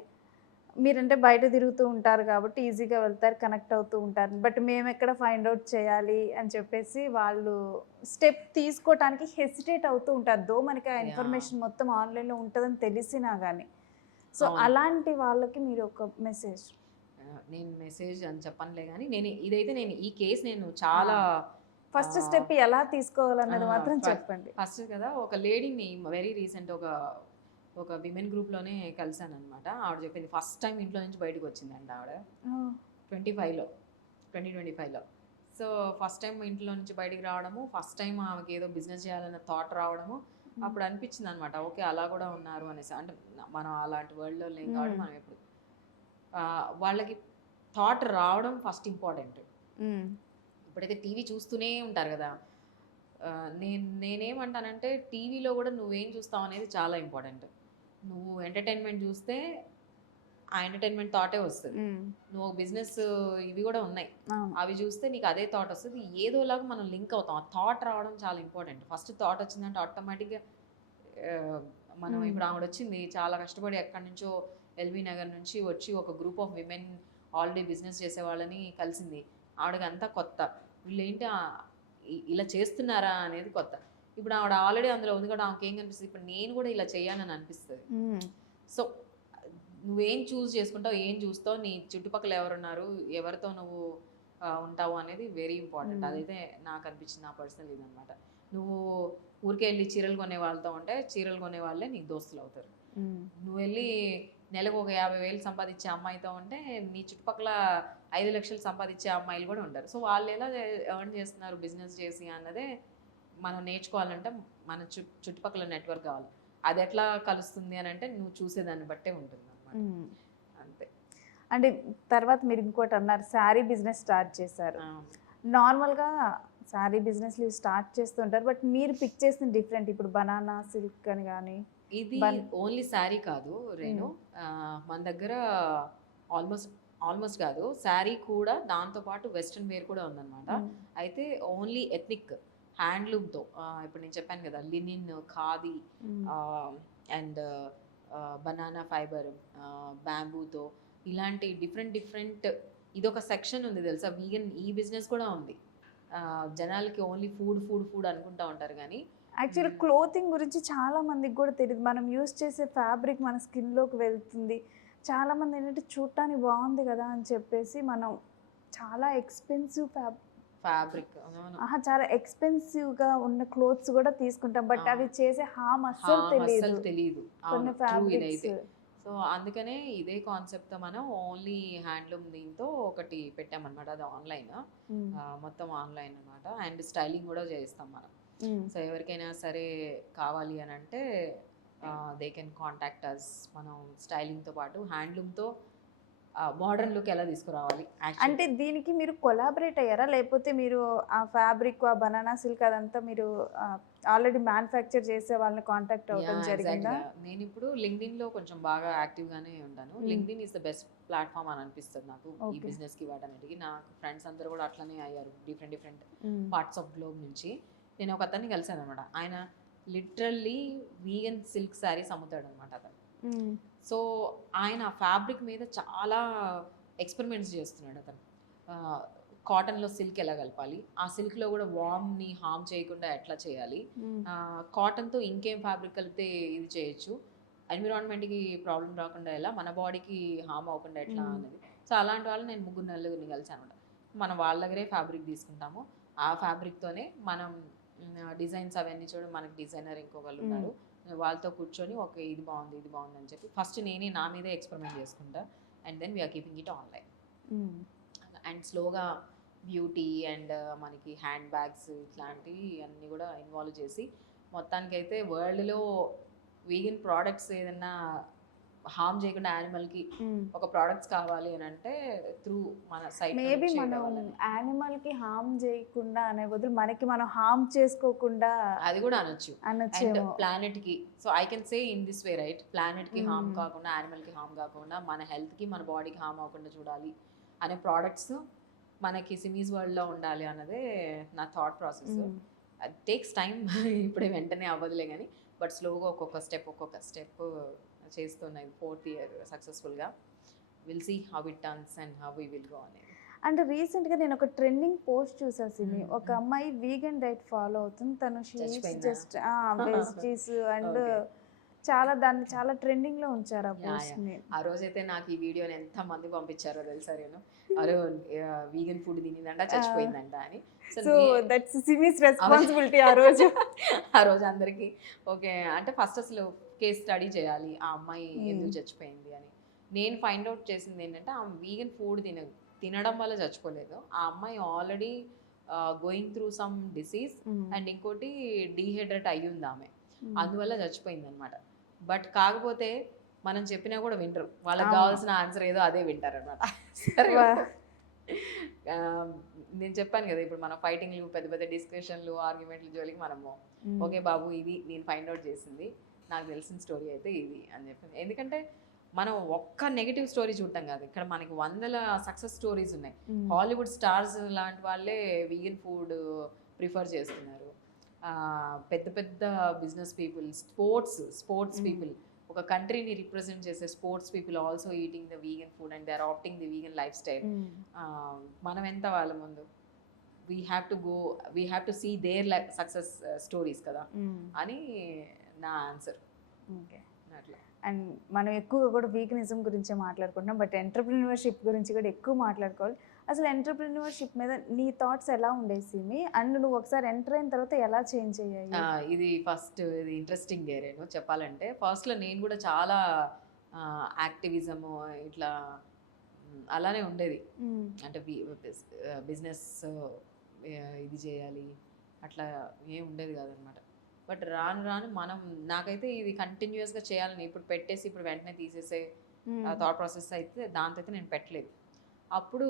మీరంటే బయట తిరుగుతూ ఉంటారు కాబట్టి ఈజీగా వెళ్తారు, కనెక్ట్ అవుతూ ఉంటారు. బట్ మేము ఎక్కడ ఫైండ్ అవుట్ చేయాలి అని చెప్పేసి వాళ్ళు స్టెప్ తీసుకోవటానికి హెసిటేట్ అవుతూ ఉంటారు. దో మనకి ఆ ఇన్ఫర్మేషన్ మొత్తం ఆన్లైన్లో ఉంటుందని తెలిసినా కానీ. సో అలాంటి వాళ్ళకి మీరు ఒక మెసేజ్. నేను మెసేజ్ అని చెప్పనులే కానీ నేను ఈ కేసు నేను చాలా ఫస్ట్ స్టెప్ ఎలా తీసుకోవాలన్నది మాత్రం చెప్పండి. ఫస్ట్ కదా, ఒక లేడీని వెరీ రీసెంట్ ఒక విమెన్ గ్రూప్లోనే కలిసాను అనమాట. ఆవిడ చెప్పింది ఫస్ట్ టైం ఇంట్లో నుంచి బయటకు వచ్చిందండి ఆవిడ 2025లో. సో ఫస్ట్ టైం ఇంట్లో నుంచి బయటికి రావడము, ఫస్ట్ టైం ఆమెకి ఏదో బిజినెస్ చేయాలన్న థాట్ రావడము. అప్పుడు అనిపించింది అనమాట, ఓకే అలా కూడా ఉన్నారు అనేసి. అంటే మనం అలాంటి వరల్డ్లో లేం కాబట్టి మనం ఎప్పుడు వాళ్ళకి థాట్ రావడం ఫస్ట్ ఇంపార్టెంట్. ఇప్పుడైతే టీవీ చూస్తూనే ఉంటారు కదా. నేనేమంటానంటే టీవీలో కూడా నువ్వేం చూస్తావు అనేది చాలా ఇంపార్టెంట్. నువ్వు ఎంటర్టైన్మెంట్ చూస్తే ఆ ఎంటర్టైన్మెంట్ థాటే వస్తుంది. నువ్వు బిజినెస్ ఇవి కూడా ఉన్నాయి, అవి చూస్తే నీకు అదే థాట్ వస్తుంది. ఏదోలాగా మనం లింక్ అవుతాం. ఆ థాట్ రావడం చాలా ఇంపార్టెంట్. ఫస్ట్ థాట్ వచ్చిందంటే ఆటోమేటిక్గా మనం ఇప్పుడు ఆవిడ వచ్చింది చాలా కష్టపడి ఎక్కడి నుంచో ఎల్బీ నగర్ నుంచి వచ్చి ఒక group of women already business చేసే వాళ్ళని కలిసింది. ఆవిడకి అంతా కొత్త, వీళ్ళు ఏంటి ఇలా చేస్తున్నారా అనేది కొత్త. ఇప్పుడు ఆవిడ ఆల్రెడీ అందులో ఉంది కూడా ఆమెకి ఏం కనిపిస్తుంది, ఇప్పుడు నేను కూడా ఇలా చేయాలని అనిపిస్తుంది. సో నువ్వేం చూస్ చేసుకుంటావు, ఏం చూస్తావు, నీ చుట్టుపక్కల ఎవరున్నారు, ఎవరితో నువ్వు ఉంటావు అనేది వెరీ ఇంపార్టెంట్. అదైతే నాకు అనిపించింది, నా పర్సనల్ ఇదనమాట. నువ్వు ఊరికే వెళ్ళి చీరలు కొనే వాళ్ళతో ఉంటే చీరలు కొనే వాళ్ళే నీకు దోస్తులు అవుతారు. నువ్వు వెళ్ళి నెలకు ఒక 50,000 సంపాదించే అమ్మాయితో ఉంటే నీ చుట్టుపక్కల 5 లక్షలు సంపాదించే అమ్మాయిలు కూడా ఉంటారు. సో వాళ్ళు ఎలా ఎర్న్ చేస్తున్నారు బిజినెస్ చేసి అన్నదే మనం నేర్చుకోవాలంటే మన చుట్టుపక్కల నెట్వర్క్ కావాలి. అది ఎట్లా కలుస్తుంది అని అంటే నువ్వు చూసేదాన్ని బట్టే ఉంటుంది అన్నమాట. అంతే. అంటే తర్వాత మీరు ఇంకోటి అన్నారు, శారీ బిజినెస్ స్టార్ట్ చేశారు. నార్మల్గా శారీ బిజినెస్లు స్టార్ట్ చేస్తుంటారు, బట్ మీరు పిక్ చేసిన డిఫరెంట్. ఇప్పుడు బనానా సిల్క్ అని కానీ ఇది ఓన్లీ శారీ కాదు రేణు, మన దగ్గర ఆల్మోస్ట్ కాదు శారీ కూడా దాంతోపాటు వెస్ట్రన్ వేర్ కూడా ఉందన్నమాట. అయితే ఓన్లీ ఎథ్నిక్ హ్యాండ్లూమ్తో, ఇప్పుడు నేను చెప్పాను కదా linen, khadi and banana fibre, బ్యాంబూతో ఇలాంటి డిఫరెంట్ ఇది ఒక సెక్షన్ ఉంది తెలుసా. వీగన్ ఈ బిజినెస్ కూడా ఉంది. జనాలకి ఓన్లీ ఫుడ్ ఫుడ్ ఫుడ్ అనుకుంటా ఉంటారు కానీ యాక్చువల్లీ క్లోతింగ్ గురించి చాలా మందికి కూడా తెలియదు. మనం యూస్ చేసే ఫ్యాబ్రిక్ మన స్కిన్లోకి వెళ్తుంది. చాలామంది ఏంటంటే చూడటానికి బాగుంది కదా అని చెప్పేసి మనం చాలా ఎక్స్పెన్సివ్ ఫ్యాబ్రిక్ చాలా ఎక్స్పెన్సివ్గా ఉన్న క్లోత్స్ కూడా తీసుకుంటాం. బట్ అవి చేసే హామ్ అస్సలు తెలియదు కొన్ని ఫ్యాబ్రిక్స్. సో అందుకనే ఇదే కాన్సెప్ట్ మనం ఓన్లీ హ్యాండ్లూమ్ దీంతో ఒకటి పెట్టామన్నమాట. అది ఆన్లైన్, మొత్తం ఆన్లైన్ అనమాట. అండ్ స్టైలింగ్ కూడా చేస్తాం మనం. సో ఎవరికైనా సరే కావాలి అని అంటే దే కెన్ కాంటాక్ట్ అస్. మనం స్టైలింగ్తో పాటు హ్యాండ్లూమ్తో మోడర్న్ లుక్ ఎలా తీసుకురావాలి. అంటే దీనికి మీరు కొలాబరేట్ అయ్యారా, లేకపోతే మీరు ఆ ఫ్యాబ్రిక్ ఆ బనానా సిల్క్ అదంతా మీరు ఆల్రెడీ మ్యానుఫ్యాక్చర్ చేసే వాళ్ళని కాంటాక్ట్ అవ్వడం జరిగిందా? నేను ఇప్పుడు లింక్డ్ఇన్ లో కొంచెం బాగా యాక్టివ్ గానే ఉంటాను. LinkedIn is the best platform అని అనిపిస్తుంది నాకు ఈ బిజినెస్ కి వాటన్నిటికి. నాకు ఫ్రెండ్స్ అందరూ కూడా అట్లనే అయ్యారు, డిఫరెంట్ పార్ట్స్ ఆఫ్ గ్లోబ్ నుంచి. నేను ఒక అతన్ని కలిసాను అనమాట. ఆయన లిటరల్లీ వీగన్ సిల్క్ శారీస్ అమ్ముతాడు అనమాట అతను. సో ఆయన ఫ్యాబ్రిక్ మీద చాలా ఎక్స్పెరిమెంట్స్ చేస్తున్నాడు అతను. కాటన్లో సిల్క్ ఎలా కలపాలి, ఆ సిల్క్లో కూడా వామ్ని హార్మ్ చేయకుండా ఎట్లా చేయాలి, కాటన్తో ఇంకేం ఫ్యాబ్రిక్ కలిపితే ఇది చేయొచ్చు, ఎన్విరాన్మెంట్కి ప్రాబ్లం రాకుండా ఎలా, మన బాడీకి హార్మ్ అవ్వకుండా ఎట్లా అనేది. సో అలాంటి వాళ్ళు నేను 3-4 కలిసాను అనమాట. మనం వాళ్ళ దగ్గరే ఫ్యాబ్రిక్ తీసుకుంటాము. ఆ ఫ్యాబ్రిక్తోనే మనం డిజైన్స్ అవన్నీ చూడ, మనకి డిజైనర్ ఇంకొకళ్ళు ఉన్నారు, వాళ్ళతో కూర్చొని ఓకే ఇది బాగుంది ఇది బాగుంది అని చెప్పి ఫస్ట్ నేనే నా మీదే ఎక్స్పెరిమెంట్ చేసుకుంటా. And then we are keeping it online. And స్లోగా బ్యూటీ అండ్ మనకి హ్యాండ్ బ్యాగ్స్ ఇట్లాంటివి అన్నీ కూడా ఇన్వాల్వ్ చేసి మొత్తానికైతే వరల్డ్లో వీగన్ ప్రోడక్ట్స్ ఏదైనా హార్మ్ చేయకుండా యానిమల్కి ఒక ప్రోడక్ట్స్ కావాలి అని అంటే త్రూ మన సైట్. మేబీ మనం యానిమల్కి హార్మ్ చేయకుండా అనే బదులు మనకి మనం హార్మ్ చేసుకోకుండా అది కూడా అనొచ్చు. అండ్ ప్లానెట్కి, so I can say in this way right, ప్లానెట్కి హార్మ్ కాకుండా యానిమల్కి హార్మ్ కాకుండా మన హెల్త్కి మన బాడీకి హార్మ్ అవ్వకుండా చూడాలి అనే ప్రోడక్ట్స్ మనకి సిమీస్ వరల్డ్లో ఉండాలి అన్నదే నా థాట్ ప్రాసెస్. అది టేక్స్ టైం, ఇప్పుడే వెంటనే అవ్వదులే కానీ, బట్ స్లోగా ఒక్కొక్క స్టెప్ చేస్తున్నాయి. 4th year సక్సెస్ఫుల్గా. Will see how it turns and how we will go అనేది. అంటే రీసెంట్గా నేను ఒక ట్రెండింగ్ పోస్ట్ చూసాను సిమి. ఒక అమ్మాయి వీగన్ డైట్ ఫాలో అవుతుంది. తను జస్ట్ వెజిటేస్ అండ్ దాన్ని చాలా ట్రెండింగ్ లో ఉంచారు ఆ పోస్ట్ ని. ఆ రోజైతే నాకు ఈ వీడియోని ఎంత మంది పంపించారో తెలుసా, నేను అరే వీగన్ ఫుడ్ తినిందంట చచ్చిపోయిందంట అని. సో దట్స్ సిమీస్ రెస్పాన్సిబిలిటీ ఆ రోజు. ఆ రోజు అందరికి ఓకే అంటే ఫస్ట్ అసలు కేస్ స్టడీ చేయాలి ఆ అమ్మాయి ఎందుకు చచ్చిపోయింది అని. నేను ఫైండ్ అవుట్ చేసింది ఏంటంటే ఆ వీగన్ ఫుడ్ తినడం వల్ల చచ్చిపోలేదు. ఆ అమ్మాయి already going through some disease and ఇంకోటి డీహైడ్రేట్ అయ్యి ఉంది ఆమె, అందువల్ల చచ్చిపోయింది అనమాట. బట్ కాకపోతే మనం చెప్పినా కూడా వింటరు, వాళ్ళకి కావాల్సిన ఆన్సర్ ఏదో అదే వింటారు అనమాట. సరే నేను చెప్పాను కదా ఇప్పుడు మన ఫైటింగ్లు, పెద్ద పెద్ద డిస్కషన్లు, ఆర్గ్యుమెంట్లు జోలికి మనము ఓకే బాబు ఇది నేను ఫైండ్ అవుట్ చేసింది, నాకు తెలిసిన స్టోరీ అయితే ఇది అని చెప్పింది. ఎందుకంటే మనం ఒక్క నెగిటివ్ స్టోరీ చూడటం కాదు, ఇక్కడ మనకి 100 సక్సెస్ స్టోరీస్ ఉన్నాయి. హాలీవుడ్ స్టార్స్ లాంటి వాళ్ళే వీగన్ ఫుడ్ ప్రిఫర్ చేస్తున్నారు. పెద్ద పెద్ద బిజినెస్ పీపుల్, స్పోర్ట్స్ పీపుల్, ఒక కంట్రీని రిప్రజెంట్ చేసే sports people also eating the vegan food and they are opting the vegan life style. మనం ఎంత వాళ్ళ ముందు we have to see their success stories కదా అని నా ఆన్సర్. ఓకే, అట్లా. అండ్ మనం ఎక్కువగా కూడా వీగనిజం గురించే మాట్లాడుకుంటున్నాం, బట్ ఎంటర్ప్రెన్యూర్షిప్ గురించి కూడా ఎక్కువ మాట్లాడుకోవాలి. అసలు ఎంటర్ప్రెన్యూర్షిప్ మీద నీ థాట్స్ ఎలా ఉండేవి సిమి? అండ్ నువ్వు ఒకసారి ఎంటర్ అయిన తర్వాత ఎలా చేంజ్ అయ్యాయి? ఇది ఇంట్రెస్టింగ్ ఏరియా చెప్పాలంటే. ఫస్ట్లో నేను కూడా చాలా యాక్టివిజము ఇట్లా అలానే ఉండేది. అంటే బిజినెస్ ఇది చేయాలి అట్లా ఏం ఉండేది కాదనమాట. బట్ రాను రాను నాకైతే ఇది కంటిన్యూస్గా చేయాలని, ఇప్పుడు పెట్టేసి ఇప్పుడు వెంటనే తీసేసే థాట్ ప్రాసెస్ అయితే దాంతో అయితే నేను పెట్టలేదు. అప్పుడు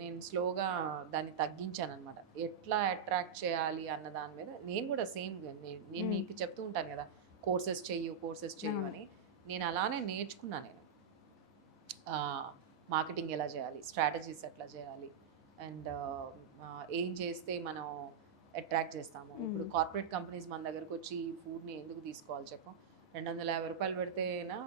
నేను స్లోగా దాన్ని తగ్గించాను అనమాట. ఎట్లా అట్రాక్ట్ చేయాలి అన్న దాని మీద నేను కూడా సేమ్ నేను నీకు చెప్తూ ఉంటాను కదా, కోర్సెస్ చెయ్యు అని. నేను అలానే నేర్చుకున్నాను. నేను మార్కెటింగ్ ఎలా చేయాలి, స్ట్రాటజీస్ ఎట్లా చేయాలి, అండ్ ఏం చేస్తే మనం అట్రాక్ట్ చేస్తాము. ఇప్పుడు కార్పొరేట్ కంపెనీస్ మన దగ్గరకు వచ్చి ఈ ఫుడ్ని ఎందుకు తీసుకోవాలి చెప్పు? 250 రూపాయలు పెడితేనా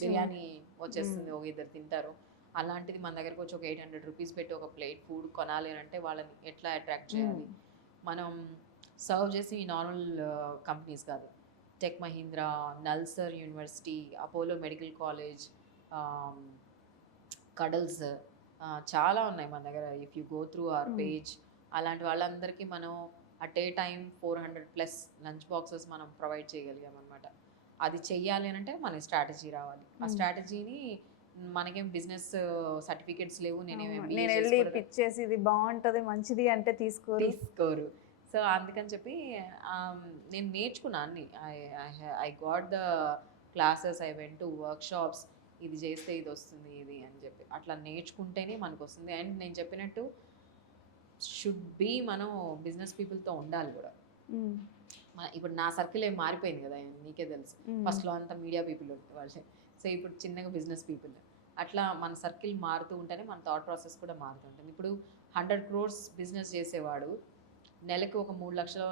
బిర్యానీ వచ్చేస్తుంది, ఒక 2 తింటారు. అలాంటిది మన దగ్గరకు వచ్చి ఒక 800 రూపీస్ పెట్టి ఒక ప్లేట్ ఫుడ్ కొనాలి అని అంటే వాళ్ళని ఎట్లా అట్రాక్ట్ చేయాలి. మనం సర్వ్ చేసి ఈ నార్మల్ కంపెనీస్ కాదు, tech Mahindra, NALSAR university, Apollo medical college, cuddles, చాలా ఉన్నాయి మన దగ్గర. If you go through our page, అలాంటి వాళ్ళందరికీ మనం at a time 400+ lunch boxes మనం ప్రొవైడ్ చేయగలిగాం అనమాట. అది చెయ్యాలి అని అంటే మన స్ట్రాటజీ రావాలి. ఆ స్ట్రాటజీని మనకేం బిజినెస్ సర్టిఫికేట్స్ లేవు, నేను వెళ్ళి పిచ్ చేసి ఇది బాగుంటది మంచిది అంటే తీసుకోరు. సో అందుకని చెప్పి నేను నేర్చుకున్నా అన్ని. I got the classes, I went to work shops, ఇది చేస్తే ఇది వస్తుంది ఇది అని చెప్పి అట్లా నేర్చుకుంటేనే మనకు వస్తుంది. అండ్ నేను చెప్పినట్టు షుడ్ బి మనం బిజినెస్ పీపుల్తో ఉండాలి కూడా. ఇప్పుడు నా సర్కిల్ ఏం మారిపోయింది కదా, నీకే తెలుసు. ఫస్ట్లో అంతా మీడియా పీపుల్ వాళ్ళే, సో ఇప్పుడు చిన్నగా బిజినెస్ పీపుల్. అట్లా మన సర్కిల్ మారుతూ ఉంటేనే మన థాట్ ప్రాసెస్ కూడా మారుతూ ఉంటుంది. ఇప్పుడు 100 crores బిజినెస్ చేసేవాడు నెలకు ఒక 3 లక్షలు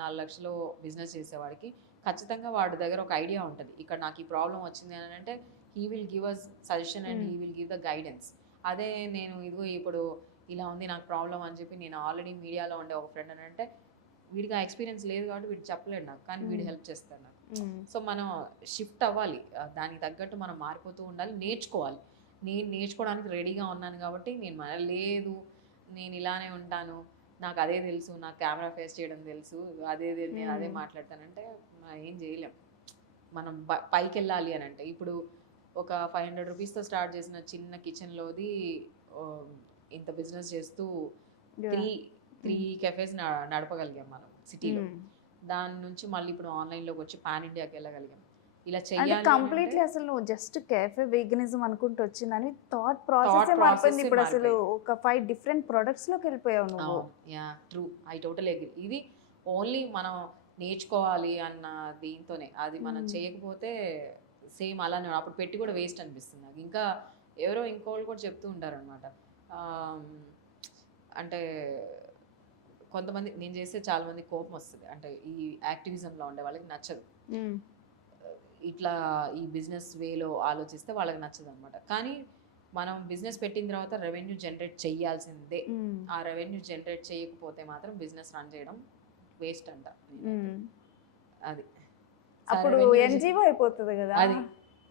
4 లక్షలు బిజినెస్ చేసేవాడికి ఖచ్చితంగా వాడి దగ్గర ఒక ఐడియా ఉంటుంది. ఇక్కడ నాకు ఈ ప్రాబ్లం వచ్చింది అని అంటే he will give us suggestion and he will give the guidance. అదే నేను ఇదిగో ఇప్పుడు ఇలా ఉంది నాకు ప్రాబ్లం అని చెప్పి నేను ఆల్రెడీ మీడియాలో ఉండే ఒక ఫ్రెండ్ అని అంటే వీడికి ఆ ఎక్స్పీరియన్స్ లేదు కాబట్టి వీడు చెప్పలేడు నాకు, కానీ వీడు హెల్ప్ చేస్తాడు నాకు. సో మనం షిఫ్ట్ అవ్వాలి, దానికి తగ్గట్టు మనం మారిపోతూ ఉండాలి, నేర్చుకోవాలి. నేను నేర్చుకోవడానికి రెడీగా ఉన్నాను కాబట్టి నేను లేదు నేను ఇలానే ఉంటాను, నాకు అదే తెలుసు, నాకు కెమెరా ఫేస్ చేయడం తెలుసు, నేను అదే మాట్లాడతానంటే ఏం చేయలేం. మనం పైకి వెళ్ళాలి అని అంటే ఇప్పుడు ఒక 500 రూపీస్తో స్టార్ట్ చేసిన చిన్న కిచెన్లోది ఇంత బిజినెస్ చేస్తూ త్రీ కెఫేస్ నడపగలిగాం మనం సిటీలో. దాని నుంచి మళ్ళీ ఇప్పుడు ఆన్లైన్లోకి వచ్చి పాన్ ఇండియాకి వెళ్ళగలిగాం. ఇలా చేయాలి కంప్లీట్లీ అసలు నువ్వు జస్ట్ కేఫే వీగనిజం అనుకుంటూ వచ్చిందని థాట్ ప్రాసెస్ మారిపోయింది. ఇప్పుడు అసలు ఒక 5 డిఫరెంట్ ప్రొడక్ట్స్ లోకి వెళ్ళిపోయావు నువ్వు. Yeah true, I total agree. ఇది ఓన్లీ మనం నేర్చుకోవాలి అన్న దీంతోనే, అది మనం చేయకపోతే సేమ్ అలానే అప్పుడు పెట్టి కూడా వేస్ట్ అనిపిస్తుంది నాకు. ఇంకా ఎవరో ఇంకోళ్ళు కూడా చెప్తూ ఉంటారు అనమాట, అంటే కొంతమంది నేను చేస్తే చాలా మంది కోపం వస్తుంది, అంటే ఈ యాక్టివిజంలో ఉండే వాళ్ళకి నచ్చదు, ఇట్లా ఈ బిజినెస్ వేలో ఆలోచిస్తే వాళ్ళకి నచ్చదు అనమాట. కానీ మనం బిజినెస్ పెట్టిన తర్వాత రెవెన్యూ జనరేట్ చేయాల్సిందే. ఆ రెవెన్యూ జనరేట్ చేయకపోతే మాత్రం బిజినెస్ రన్ చేయడం వేస్ట్ అంట. అది అప్పుడు ఎన్జిఓ అయిపోతుంది కదా,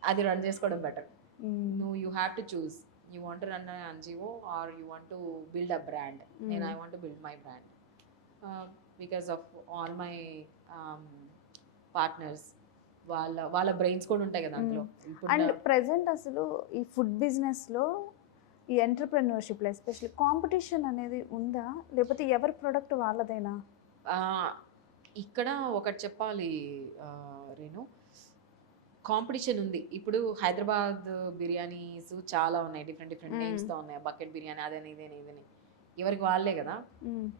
అది రన్ చేసుకోవడం బెటర్. నువ్వు you have to choose, you want to run NGO or you want to build a brand. నేను I want to build my brand because of all my partners, వాళ్ళ బ్రెయిన్స్ కూడా ఉంటాయి కదా అందులో. అండ్ ప్రెసెంట్ అసలు ఈ food బిజినెస్లో ఈ ఎంటర్ప్రెన్యూర్షిప్లో ఎస్పెషల్లీ కాంపిటీషన్ అనేది ఉందా, లేకపోతే ఎవరి ప్రోడక్ట్ వాళ్ళదైనా? ఇక్కడ ఒకటి చెప్పాలి రేణు, కాంపిటీషన్ ఉంది. ఇప్పుడు హైదరాబాద్ బిర్యానీస్ చాలా ఉన్నాయి, డిఫరెంట్ నేమ్స్తో ఉన్నాయి. బకెట్ బిర్యానీ అదని ఇదని. ఎవరికి వాళ్ళే కదా,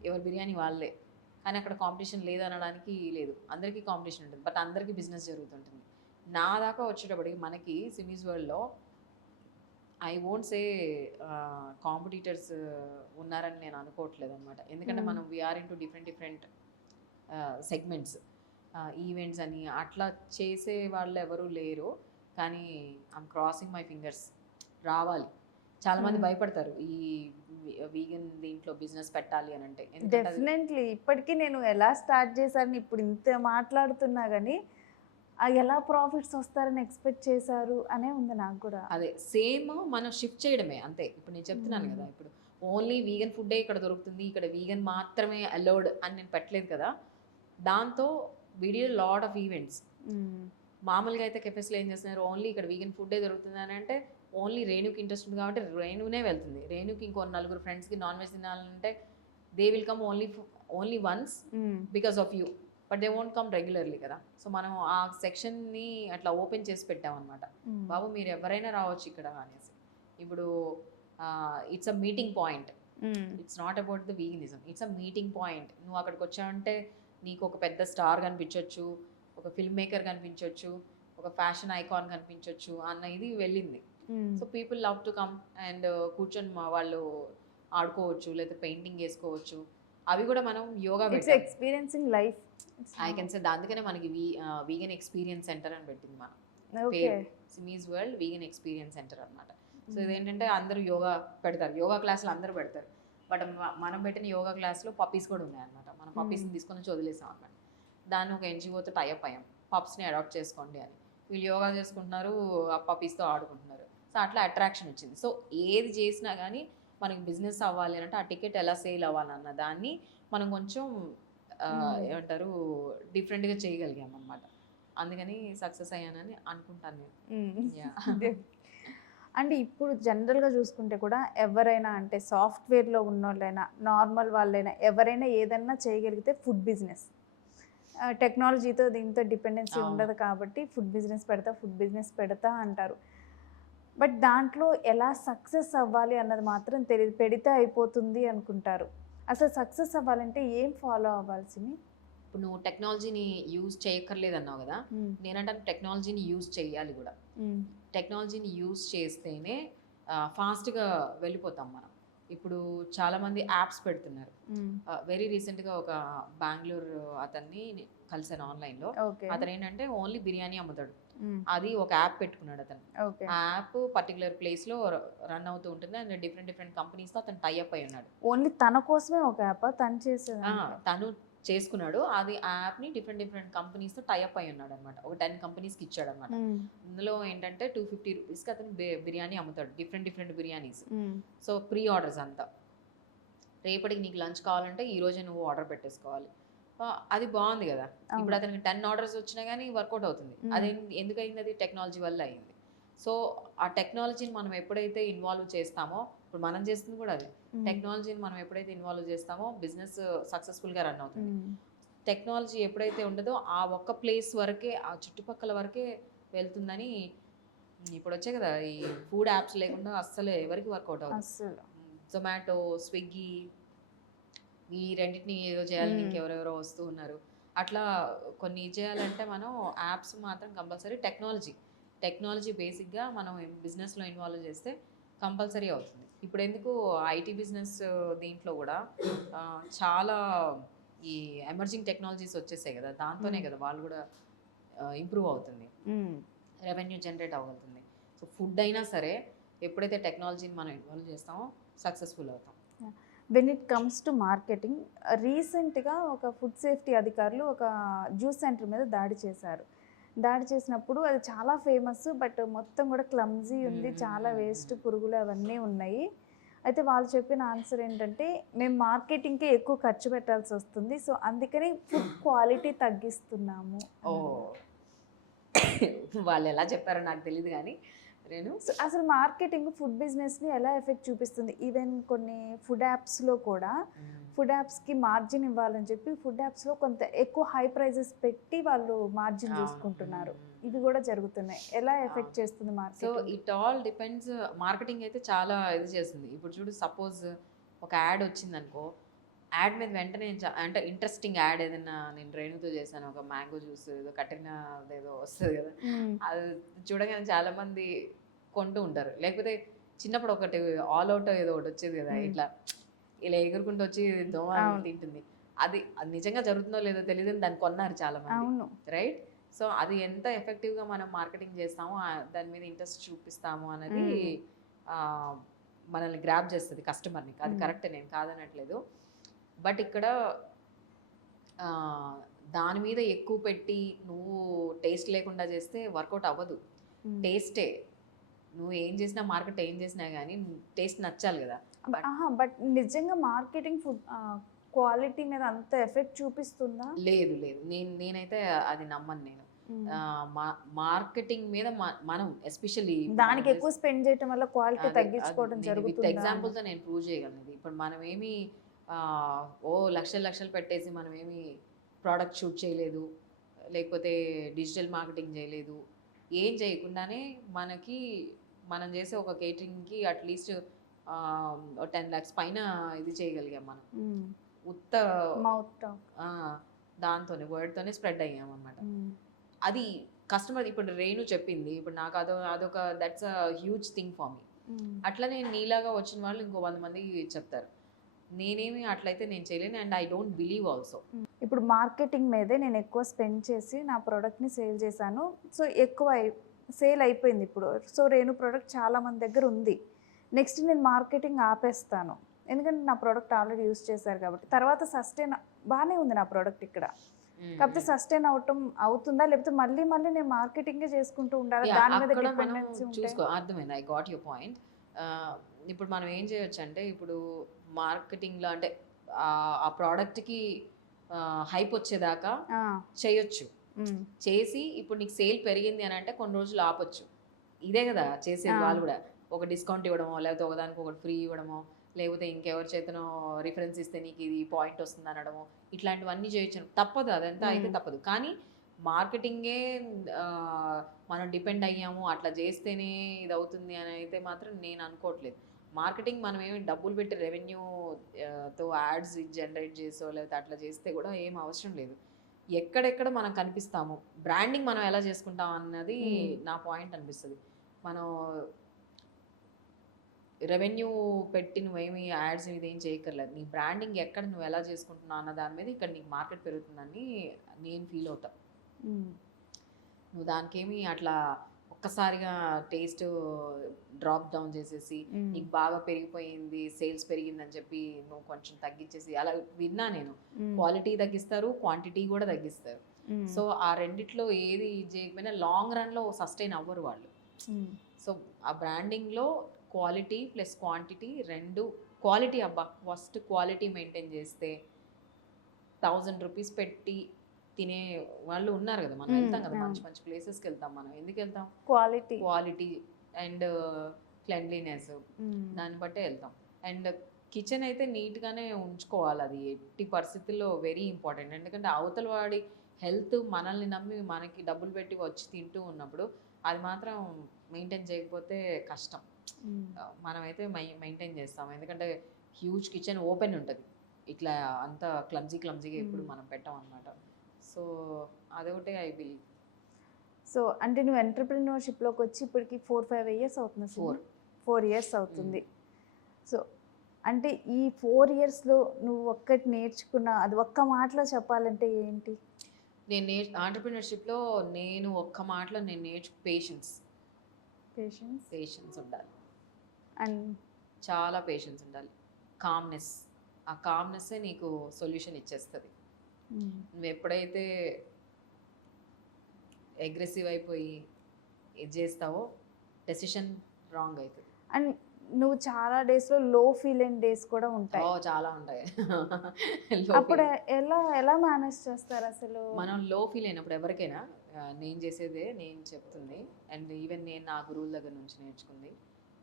ఎవరి బిర్యానీ వాళ్ళే. కానీ అక్కడ కాంపిటీషన్ లేదనడానికి లేదు, అందరికీ కాంపిటీషన్ ఉంటుంది, బట్ అందరికీ బిజినెస్ జరుగుతుంటుంది. నా దాకా వచ్చేటప్పటికి మనకి సిమీస్ వరల్డ్లో ఐ వోంట్ సే కాంపిటీటర్స్ ఉన్నారని నేను అనుకోవట్లేదు అనమాట. ఎందుకంటే మనం we are in two different segments, events అని అట్లా చేసే వాళ్ళు ఎవరు లేరు. కానీ ఐమ్ క్రాసింగ్ మై ఫింగర్స్, రావాలి. చాలామంది భయపడతారు ఈ వీగన్ దీంట్లో బిజినెస్ పెట్టాలి అని అంటే. డెఫినెట్లీ ఇప్పటికీ నేను ఎలా స్టార్ట్ చేశాను, ఇప్పుడు ఇంత మాట్లాడుతున్నా కానీ ఎలా ప్రాఫిట్స్ వస్తారని ఎక్స్పెక్ట్ చేశారు అనే ఉంది నాకు కూడా. అదే సేమ్ మనం షిఫ్ట్ చేయడమే అంతే. ఇప్పుడు నేను చెప్తున్నాను కదా, ఇప్పుడు ఓన్లీ వీగన్ ఫుడ్డే ఇక్కడ దొరుకుతుంది, ఇక్కడ వీగన్ మాత్రమే అలౌడ్ అని నేను పెట్టలేదు కదా. దాంతో వీడియో లాట్ ఆఫ్ ఈవెంట్స్. మామూలుగా అయితే కెఫెస్లో ఏం చేస్తున్నారు, ఓన్లీ ఇక్కడ వీగన్ ఫుడ్డే దొరుకుతుంది అని అంటే ఓన్లీ రేణుకి ఇంట్రెస్ట్ ఉంది కాబట్టి రేణునే వెళ్తుంది. రేణుకి ఇంకో 4 ఫ్రెండ్స్కి నాన్ వెజ్ తినాలంటే they will come only once because of you, but they won't come regularly కదా. సో మనం ఆ సెక్షన్ని అట్లా ఓపెన్ చేసి పెట్టామన్నమాట. బాబు మీరు ఎవరైనా రావచ్చు ఇక్కడ అనేసి. ఇప్పుడు it's a meeting point, it's not about the veganism, it's a meeting point. నువ్వు అక్కడికి వచ్చావంటే నీకు ఒక పెద్ద స్టార్ కనిపించవచ్చు, ఒక ఫిల్మ్ మేకర్ కనిపించవచ్చు, ఒక ఫ్యాషన్ ఐకాన్ కనిపించవచ్చు అన్న ఇది వెళ్ళింది. So people love to come and కూర్చొని వాళ్ళు ఆడుకోవచ్చు, లేదా పెయింటింగ్ వేసుకోవచ్చు. అవి కూడా మనం yoga experiencing life I can సే. అందుకనే మనకి వీగన్ ఎక్స్పీరియన్స్ సెంటర్ అని పెట్టింది మనం పేరు, సిమీస్ వరల్డ్ వీగన్ ఎక్స్పీరియన్స్ సెంటర్ అనమాట. సో ఇదేంటంటే అందరూ యోగా పెడతారు, యోగా క్లాసులు అందరూ పెడతారు. బట్ మనం పెట్టిన యోగా క్లాస్లో పప్పీస్ కూడా ఉన్నాయన్నమాట. మనం పప్పీస్ని తీసుకొని వచ్చి వదిలేసాం అనమాట. దాన్ని ఒక ఎన్జిఓతో టైఅప్ అయ్యాం, పప్స్ని అడాప్ట్ చేసుకోండి అని. వీళ్ళు యోగా చేసుకుంటున్నారు, ఆ పప్పీస్తో ఆడుకుంటున్నారు. సో అట్లా అట్రాక్షన్ వచ్చింది. సో ఏది చేసినా కానీ మనకి బిజినెస్ అవ్వాలి అంటే ఆ టికెట్ ఎలా సేల్ అవ్వాలన్న దాన్ని మనం కొంచెం ఏమంటారు డిఫరెంట్గా చేయగలిగాం అనమాట. అందుకని సక్సెస్ అయ్యానని అనుకుంటాను నేను. Yeah. అంటే ఇప్పుడు జనరల్గా చూసుకుంటే కూడా ఎవరైనా అంటే సాఫ్ట్వేర్లో ఉన్నోళ్ళైనా నార్మల్ వాళ్ళైనా ఎవరైనా ఏదైనా చేయగలిగితే ఫుడ్ బిజినెస్, టెక్నాలజీతో దీంతో డిపెండెన్సీ అవును. ఉండదు కాబట్టి ఫుడ్ బిజినెస్ పెడతా అంటారు. బట్ దాంట్లో ఎలా సక్సెస్ అవ్వాలి అన్నది మాత్రం తెలియదు, పెడితే అయిపోతుంది అనుకుంటారు. అసలు సక్సెస్ అవ్వాలంటే ఏం ఫాలో అవ్వాల్సింది? ఇప్పుడు నువ్వు టెక్నాలజీని యూజ్ చేయక్కర్లేదు అన్నావు కదా, నేనంటే టెక్నాలజీని యూజ్ చేయాలి కూడా. టెక్నాలజీని యూజ్ చేస్తేనే ఫాస్ట్గా వెళ్ళిపోతాం మనం. ఇప్పుడు చాలామంది యాప్స్ పెడుతున్నారు. వెరీ రీసెంట్గా ఒక బెంగళూరు అతన్ని కలిసాను ఆన్లైన్లో. ఓకే. అతను ఏంటంటే ఓన్లీ బిర్యానీ అమ్ముతాడు. అది ఒక యాప్ పెట్టుకున్నాడు అతను. ఓకే. ఆ యాప్ పర్టికులర్ ప్లేస్లో రన్ అవుతూ ఉంటుంది అండ్ డిఫరెంట్ కంపెనీస్తో అతను టైఅప్ అయి ఉన్నాడు. ఓన్లీ తన కోసమే ఒక యాప్ తను చేసేది? తను చేసుకున్నాడు అది. ఆ యాప్ని డిఫరెంట్ కంపెనీస్తో టైఅప్ అయి ఉన్నాడు అనమాట. ఒక 10 కంపెనీస్కి ఇచ్చాడు అనమాట. ఇందులో ఏంటంటే 250 రూపీస్కి అతను బిర్యానీ అమ్ముతాడు, different biryanis. So pre orders అంతా. రేపటికి నీకు లంచ్ కావాలంటే ఈ రోజే నువ్వు ఆర్డర్ పెట్టేసుకోవాలి. అది బాగుంది కదా. ఇప్పుడు అతనికి 10 ఆర్డర్స్ వచ్చినా కానీ వర్కౌట్ అవుతుంది. అది ఎందుకు అయింది? అది టెక్నాలజీ వల్ల అయింది. సో ఆ టెక్నాలజీని మనం ఎప్పుడైతే ఇన్వాల్వ్ చేస్తామో, ఇప్పుడు మనం చేస్తుంది కూడా అదే, టెక్నాలజీని మనం ఎప్పుడైతే ఇన్వాల్వ్ చేస్తామో బిజినెస్ సక్సెస్ఫుల్గా రన్ అవుతుంది. టెక్నాలజీ ఎప్పుడైతే ఉండదో ఆ ఒక్క ప్లేస్ వరకే, ఆ చుట్టుపక్కల వరకే వెళ్తుందని ఇప్పుడు వచ్చాయి కదా ఈ ఫుడ్ యాప్స్ లేకుండా అస్సలు ఎవరికి వర్కౌట్ అవుతుంది. జొమాటో, స్విగ్గీ, ఈ రెండింటిని ఏదో చేయాలని ఇంకెవరెవరో వస్తూ ఉన్నారు. అట్లా కొన్ని చేయాలంటే మనం యాప్స్ మాత్రం కంపల్సరీ టెక్నాలజీ బేసిక్గా మనం బిజినెస్లో ఇన్వాల్వ్ చేస్తే కంపల్సరీ అవుతుంది. ఇప్పుడు ఎందుకు ఐటీ బిజినెస్ దీంట్లో కూడా చాలా ఈ ఎమర్జింగ్ టెక్నాలజీస్ వచ్చేసాయి కదా, దాంతోనే కదా వాళ్ళు కూడా ఇంప్రూవ్ అవుతుంది, రెవెన్యూ జనరేట్ అవ్వగలుగుతుంది. సో ఫుడ్ అయినా సరే ఎప్పుడైతే టెక్నాలజీని మనం ఇన్వాల్వ్ చేస్తామో సక్సెస్ఫుల్ అవుతాం. When it comes to marketing, రీసెంట్గా ఒక ఫుడ్ సేఫ్టీ అధికారులు ఒక జ్యూస్ సెంటర్ మీద దాడి చేసినప్పుడు అది చాలా ఫేమస్, బట్ మొత్తం కూడా క్లమ్జీ ఉంది, చాలా వేస్ట్, పురుగులు అవన్నీ ఉన్నాయి. అయితే వాళ్ళు చెప్పిన ఆన్సర్ ఏంటంటే మేము మార్కెటింగ్కి ఎక్కువ ఖర్చు పెట్టాల్సి వస్తుంది, సో అందుకని ఫుడ్ క్వాలిటీ తగ్గిస్తున్నాము. ఓ వాళ్ళు ఎలా చెప్పారో నాకు తెలియదు కానీ నేను అసలు మార్కెటింగ్ ఫుడ్ బిజినెస్ని ఎలా ఎఫెక్ట్ చూపిస్తుంది? ఈవెన్ కొన్ని ఫుడ్ యాప్స్లో కూడా ఫుడ్ యాప్స్కి మార్జిన్ ఇవ్వాలని చెప్పి ఫుడ్ యాప్స్లో కొంత ఎక్కువ హై ప్రైజెస్ పెట్టి వాళ్ళు మార్జిన్ చూసుకుంటున్నారు. ఇవి కూడా జరుగుతున్నాయి. ఎలా ఎఫెక్ట్ చేస్తుంది so marketing? It all depends. Marketing అయితే చాలా ఇది చేస్తుంది. ఇప్పుడు చూడు, సపోజ్ ఒక యాడ్ వచ్చింది అనుకో, యాడ్ మీద వెంటనే అంటే ఇంట్రెస్టింగ్ యాడ్ ఏదైనా నేను రేణుతో చేశాను, ఒక మ్యాంగో జ్యూస్ ఏదో కట్టిన ఏదో వస్తుంది కదా, అది చూడగానే చాలా మంది కొంటూ ఉంటారు. లేకపోతే చిన్నప్పుడు ఒకటి ఆల్ అవుట్ ఏదో ఒకటి వచ్చేది కదా, ఇట్లా ఇలా ఎగురుకుంటూ వచ్చి దోమ తింటుంది. అది నిజంగా జరుగుతుందో లేదో తెలియదు, దాన్ని కొన్నారు చాలా మంది, రైట్? సో అది ఎంత ఎఫెక్టివ్గా మనం మార్కెటింగ్ చేస్తామో, దాని మీద ఇంట్రెస్ట్ చూపిస్తాము అనేది మనల్ని గ్రాప్ చేస్తుంది కస్టమర్ని. అది కరెక్టే, నేను కాదనట్లేదు. బట్ ఇక్కడ దాని మీద ఎక్కువ పెట్టి నువ్వు టేస్ట్ లేకుండా చేస్తే వర్కౌట్ అవ్వదు. టేస్టే నువ్వు ఏం చేసినా, మార్కెట్ ఏం చేసినా కానీ టేస్ట్ నచ్చాలి కదా. బట్ నిజంగా మార్కెటింగ్ ఫుడ్ క్వాలిటీ మీద అంత ఎఫెక్ట్ చూపిస్తుందా? లేదు, నేనైతే అది నమ్మను. నేను మార్కెటింగ్ మీద మనం ఎస్పెషల్లీ దానికి ఎక్కువ స్పెండ్ చేయడం వల్ల క్వాలిటీ తగ్గించుకోవడం జరుగుతుంది. విత్ ఎగ్జాంపుల్తో నేను ప్రూవ్ చేయగలను. ఇప్పుడు మనం ఏమి లక్షలు పెట్టేసి మనం ఏమి ప్రోడక్ట్ షూట్ చేయలేదు, లేకపోతే డిజిటల్ మార్కెటింగ్ చేయలేదు, ఏం చేయకుండానే మనం చేసే ఒక కేటరింగ్కి అట్లీస్ట్ 10 lakhs పైన ఇది చేయగలిగాం మనం. ఉత్త దాంతోనే వర్డ్తోనే స్ప్రెడ్ అయ్యాం అన్నమాట. అది కస్టమర్, ఇప్పుడు రేణు చెప్పింది, ఇప్పుడు నాకు అదొక that's a huge thing for me. అట్లనే నీలాగా వచ్చిన వాళ్ళు ఇంకో 100 మంది చెప్తారు. నేనేమి అట్లయితే నేను చేయలేను, and I don't believe also. ఇప్పుడు మార్కెటింగ్ మీదే నేను ఎక్కువ స్పెండ్ చేసి నా ప్రోడక్ట్ని సేల్ చేశాను, సో ఎక్కువ సేల్ అయిపోయింది ఇప్పుడు. సో రేణు ప్రోడక్ట్ చాలా మంది దగ్గర ఉంది. నెక్స్ట్ నేను మార్కెటింగ్ ఆపేస్తాను. ఎందుకంటే నా ప్రోడక్ట్ ఆల్రెడీ యూస్ చేశారు కాబట్టి. తర్వాత సస్టైన్ బాగానే ఉంది నా ప్రోడక్ట్ ఇక్కడ. కాకపోతే సస్టైన్ అవుతుందా? లేకపోతే మళ్ళీ మళ్ళీ నేను మార్కెటింగే చేసుకుంటూ ఉండాలా? యాహ్! దాని మీద అక్కడ మనం డిపెండెన్సీ ఉంటే? చూసుకో అర్థమైంది. I got your point. ఇప్పుడు మనం ఏం చేయొచ్చంటే, ఇప్పుడు మార్కెటింగ్‌లో అంటే ఆ ప్రోడక్ట్‌కి హైప్ వచ్చేదాకా ఆ! చేయొచ్చు. హ్మ్. చేసి ఇప్పుడు నీకు సేల్ పెరిగింది అని అంటే కొన్ని రోజులు ఆపొచ్చు. ఇదే గదా చేసేది ఆ! వాళ్ళు గూడా. ఒక డిస్కౌంట్ ఇవ్వడమో, లేకపోతే ఒకదానికి ఒకటి ఫ్రీ ఇవ్వడమో, లేకపోతే ఇంకెవరి చేతనో రిఫరెన్స్ ఇస్తే నీకు ఇది పాయింట్ వస్తుంది అనడమో, ఇట్లాంటివన్నీ చేయొచ్చు. తప్పదు, అదంతా అయితే హ్మ్. తప్పదు. కానీ మార్కెటింగే మనం డిపెండ్ అయ్యాము, అట్లా చేస్తేనే ఇది అవుతుంది అని అయితే మాత్రం నేను అనుకోవట్లేదు. మార్కెటింగ్ మనం ఏమి డబ్బులు పెట్టి రెవెన్యూ తో యాడ్స్ జనరేట్ చేసో లేకపోతే అట్లా చేస్తే కూడా ఏం అవసరం లేదు. ఎక్కడెక్కడ మనం కనిపిస్తాము, బ్రాండింగ్ మనం ఎలా చేసుకుంటాం అన్నది నా పాయింట్ అనిపిస్తుంది. మనం రెవెన్యూ పెట్టి నువ్వేమి యాడ్స్ ఇదేం చేయక్కర్లేదు. నీ బ్రాండింగ్ ఎక్కడ నువ్వు ఎలా చేసుకుంటున్నావు అన్న దాని మీద ఇక్కడ నీకు మార్కెట్ పెరుగుతుందని నేను ఫీల్ అవుతా. నువ్వు దానికేమి అట్లా ఒక్కసారిగా టేస్ట్ డ్రాప్ డౌన్ చేసేసి నీకు బాగా పెరిగిపోయింది, సేల్స్ పెరిగిందని చెప్పి నువ్వు కొంచెం తగ్గించేసి అలా విన్నా నేను. క్వాలిటీ తగ్గిస్తారు, క్వాంటిటీ కూడా తగ్గిస్తారు. సో ఆ రెండిట్లో ఏది చేయకపోయినా లాంగ్ రన్లో సస్టైన్ అవ్వరు వాళ్ళు. సో ఆ బ్రాండింగ్లో క్వాలిటీ ప్లస్ క్వాంటిటీ రెండు. క్వాలిటీ అబ్బా, ఫస్ట్ క్వాలిటీ మెయింటైన్ చేస్తే 1000 రూపీస్ పెట్టి తినే వాళ్ళు ఉన్నారు కదా. మనం వెళ్తాం కదా, మంచి మంచి ప్లేసెస్కి వెళ్తాం. మనం ఎందుకు వెళ్తాం? క్వాలిటీ అండ్ క్లెన్లీనెస్, దాన్ని బట్టే వెళ్తాం. అండ్ కిచెన్ అయితే నీట్గానే ఉంచుకోవాలి. అది ఎట్టి పరిస్థితుల్లో వెరీ ఇంపార్టెంట్. ఎందుకంటే అవతల వాడి హెల్త్ మనల్ని నమ్మి మనకి డబ్బులు పెట్టి వచ్చి తింటూ ఉన్నప్పుడు అది మాత్రం మెయింటైన్ చేయకపోతే కష్టం. మనమైతే మెయింటైన్ చేస్తాం. ఎందుకంటే హ్యూజ్ కిచెన్ ఓపెన్ ఉంటుంది, ఇట్లా అంత క్లమ్జీగా ఎప్పుడు మనం పెట్టాం అనమాట. సో అదొకటే ఐ బిలీవ్. సో అంటే నువ్వు ఎంటర్‌ప్రెన్యూర్‌షిప్‌లోకి వచ్చి ఇప్పటికి 4-5 ఇయర్స్ అవుతుందా? 4 ఇయర్స్ అవుతుంది. సో అంటే ఈ 4 ఇయర్స్‌లో నువ్వు ఒక్కటి నేర్చుకున్న, అది ఒక్క మాటలో చెప్పాలంటే ఏంటి? నేను ఆంటర్‌ప్రెన్యూర్‌షిప్‌లో నేను ఒక్క మాటలో నేను పేషెన్స్ ఉండాలి. అండ్ చాలా పేషెన్స్ ఉండాలి. కామ్నెస్, ఆ కామ్నెస్సే నీకు సొల్యూషన్ ఇచ్చేస్తుంది. నువ్వు ఎప్పుడైతే అగ్రెసివ్ అయిపోయి ఇది చేస్తావో డెసిషన్ రాంగ్ అవుతుంది. అండ్ నువ్వు చాలా డేస్‌లో లో ఫీల్ అయిన డేస్ కూడా ఉంటాయి. చాలా ఉంటాయి. అప్పుడు ఎలా మేనేజ్ చేస్తారు అసలు? మనం లో ఫీల్ అయినప్పుడు ఎవరికైనా నేను చేసేదే నేను చెప్తుంది. అండ్ ఈవెన్ నేను నా గురువుల దగ్గర నుంచి నేర్చుకుంది.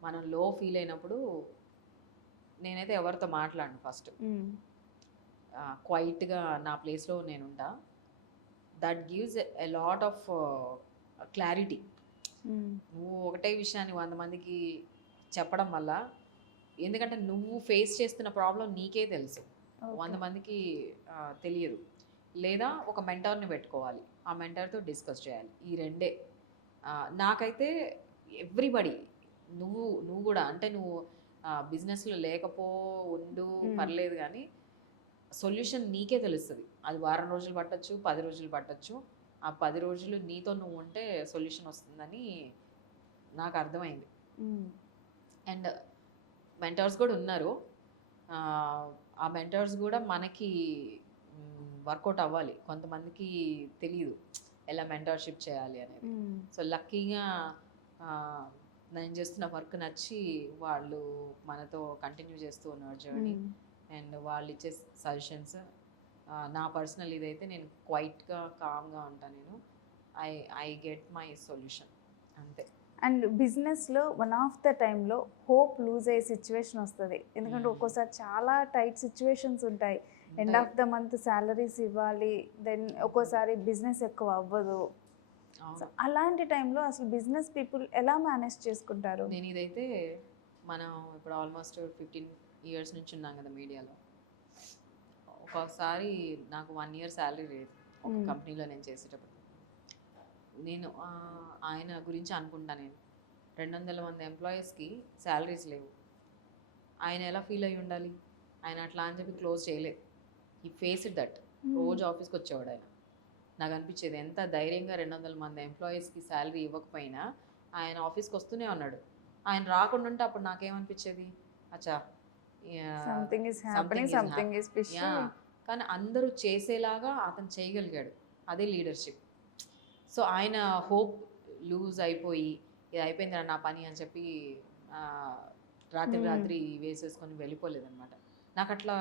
మనం లో ఫీల్ అయినప్పుడు నేనైతే ఎవరితో మాట్లాడను. ఫస్ట్ క్వైట్గా నా ప్లేస్లో నేను ఉంటా. That gives a lot of clarity. నువ్వు ఒకటే విషయాన్ని 100 మందికి చెప్పడం వల్ల, ఎందుకంటే నువ్వు ఫేస్ చేస్తున్న ప్రాబ్లం నీకే తెలుసు, 100 మందికి తెలియదు. లేదా ఒక మెంటర్ని పెట్టుకోవాలి, ఆ మెంటర్తో డిస్కస్ చేయాలి. ఈ రెండే. నాకైతే ఎవ్రీబడి, నువ్వు కూడా అంటే నువ్వు బిజినెస్లో ఉండు పర్లేదు, కానీ సొల్యూషన్ నీకే తెలుస్తుంది. అది వారం రోజులు పట్టచ్చు, 10 రోజులు పట్టచ్చు. ఆ 10 రోజులు నీతో నువ్వు ఉంటే సొల్యూషన్ వస్తుందని నాకు అర్థమైంది. అండ్ మెంటర్స్ కూడా ఉన్నారు. ఆ మెంటర్స్ కూడా మనకి వర్కౌట్ అవ్వాలి. కొంతమందికి తెలియదు ఎలా మెంటర్షిప్ చేయాలి అనేది. సో లక్కీగా నేను చేస్తున్న వర్క్ నచ్చి వాళ్ళు మనతో కంటిన్యూ చేస్తూ ఉన్నారు జర్నీ. అండ్ వాళ్ళు ఇచ్చే సజెషన్స్, నా పర్సనల్ ఇదైతే నేను క్వైట్గా కామ్గా ఉంటాను. నేను ఐ గెట్ మై సొల్యూషన్ అంతే. అండ్ బిజినెస్లో వన్ ఆఫ్ ద టైంలో హోప్ లూజ్ అయ్యే సిచ్యువేషన్ వస్తుంది. ఎందుకంటే ఒక్కోసారి చాలా టైట్ సిచ్యువేషన్స్ ఉంటాయి. End of the month salaries ఇవ్వాలి, దెన్ ఒక్కోసారి బిజినెస్ ఎక్కువ అవ్వదు. సో అలాంటి టైంలో అసలు బిజినెస్ పీపుల్ ఎలా మేనేజ్ చేసుకుంటారు? నేను ఇదైతే మనం ఇప్పుడు ఆల్మోస్ట్ 15 ఇయర్స్ నుంచి ఉన్నాం కదా మీడియాలో. ఒకసారి నాకు 1 ఇయర్ శాలరీ లేదు ఒక కంపెనీలో నేను చేసేటప్పుడు. నేను ఆయన గురించి అనుకుంటా, నేను 200 మంది ఎంప్లాయీస్కి శాలరీస్ లేవు. ఆయన ఎలా ఫీల్ అయ్యి ఉండాలి? ఆయన అట్లా అని చెప్పి క్లోజ్ చేయలేదు. ఈ ఫేస్ దట్. రోజు ఆఫీస్కి వచ్చేవాడు ఆయన. నాకు అనిపించేది ఎంత ధైర్యంగా 200 మంది ఎంప్లాయీస్కి శాలరీ ఇవ్వకపోయినా ఆయన ఆఫీస్కి వస్తూనే ఉన్నాడు. ఆయన రాకుండా ఉంటే అప్పుడు నాకేమనిపించేది, అచ్చా something is something happening, is something is fish. Yeah, కానీ అందరూ చేసేలాగా అతను చేయగలిగాడు. అదే లీడర్షిప్. సో ఆయన హోప్ లూజ్ అయిపోయి ఇది అయిపోయింది నా పని అని చెప్పి ఆ, రాత్రి వేసేసుకొని వెళ్ళిపోలేదన్నమాట. నాకు అట్లా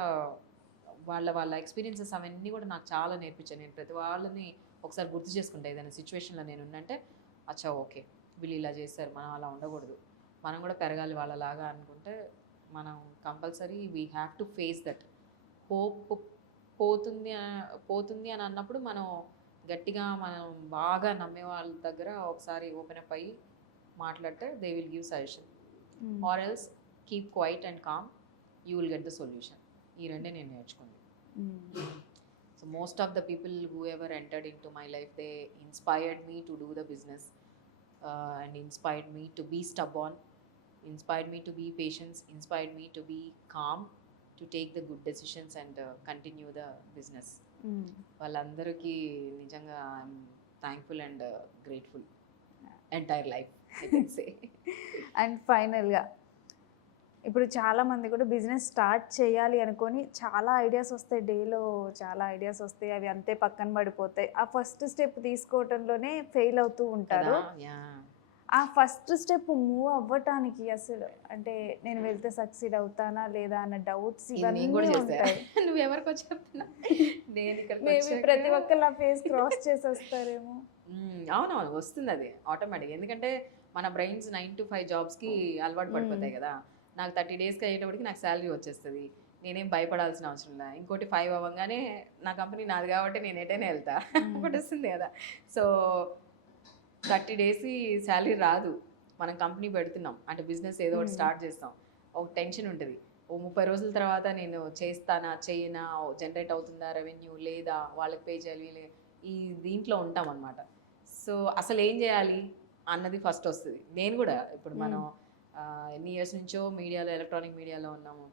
వాళ్ళ ఎక్స్పీరియన్సెస్ అవన్నీ కూడా నాకు చాలా నేర్పించాను. నేను ప్రతి వాళ్ళని ఒకసారి గుర్తు చేసుకుంటా ఏదైనా సిచ్యువేషన్లో నేను ఉన్నంటే, అచ్చా ఓకే వీళ్ళు ఇలా చేస్తారు, మనం అలా ఉండకూడదు, మనం కూడా పెరగాలి వాళ్ళలాగా అనుకుంటే మనం compulsory we have to face that. Hope పోతుంది అని అన్నప్పుడు మనం గట్టిగా మనం బాగా నమ్మే వాళ్ళ దగ్గర ఒకసారి ఓపెన్ అప్ అయ్యి మాట్లాడితే they will give suggestion. Or else keep quiet and calm, you will get the solution. ఈ రెండే నేను నేర్చుకుంది. So most of the people whoever entered into my life, they inspired me to do the business and inspired me to be stubborn, inspired me to be patient, inspired me to be calm, to take the good decisions and continue the business. వాళ్ళందరికీ నిజంగా I'm thankful and grateful entire life I can say. And ఫైనల్గా ఇప్పుడు చాలామంది కూడా business start చేయాలి అనుకొని చాలా ideas వస్తాయి, డేలో చాలా ఐడియాస్ వస్తాయి, అవి అంతే పక్కన పడిపోతాయి. ఆ ఫస్ట్ స్టెప్ తీసుకోవటంలోనే ఫెయిల్ అవుతూ ఉంటారు. ఆ ఫస్ట్ స్టెప్ మూవ్ అవ్వటానికి అసలు అంటే నేను వెళ్తే సక్సీడ్ అవుతానా లేదా అన్న డౌట్స్ ఇవన్నీ ఉంటాయి. నువ్వు ఎవరికో చెప్తున్నా, నేను ఇక్కడ మేబీ ప్రతి ఒక్కరు ఆ ఫేస్ క్రాస్ చేసి వస్తారేమో. అవునవును, వస్తుంది అది ఆటోమేటిక్. ఎందుకంటే మన బ్రెయిన్స్ 9 to 5 జాబ్స్కి అలవాటు పడిపోతాయి కదా. నాకు 30 డేస్కి అయ్యేటప్పటికి నాకు శాలరీ వచ్చేస్తుంది, నేనేం భయపడాల్సిన అవసరం లేదు. ఇంకోటి 5 అవ్వగానే నా కంపెనీ నాది కాబట్టి నేను ఎటైనా వెళ్తా ఒకటి వస్తుంది కదా. సో 30 డేస్ శాలరీ రాదు, మనం కంపెనీ పెడుతున్నాం అంటే బిజినెస్ ఏదో ఒకటి స్టార్ట్ చేస్తాం, ఒక టెన్షన్ ఉంటుంది. ఓ 30 రోజుల తర్వాత నేను చేస్తానా చేయనా, జనరేట్ అవుతుందా రెవెన్యూ లేదా, వాళ్ళకి పే చేయాలి, ఈ దీంట్లో ఉంటాం అనమాట. సో అసలు ఏం చేయాలి అన్నది ఫస్ట్ వస్తుంది. నేను కూడా ఇప్పుడు మనం ఎన్ని ఇయర్స్ నుంచో మీడియాలో, ఎలక్ట్రానిక్ మీడియాలో ఉన్నాము,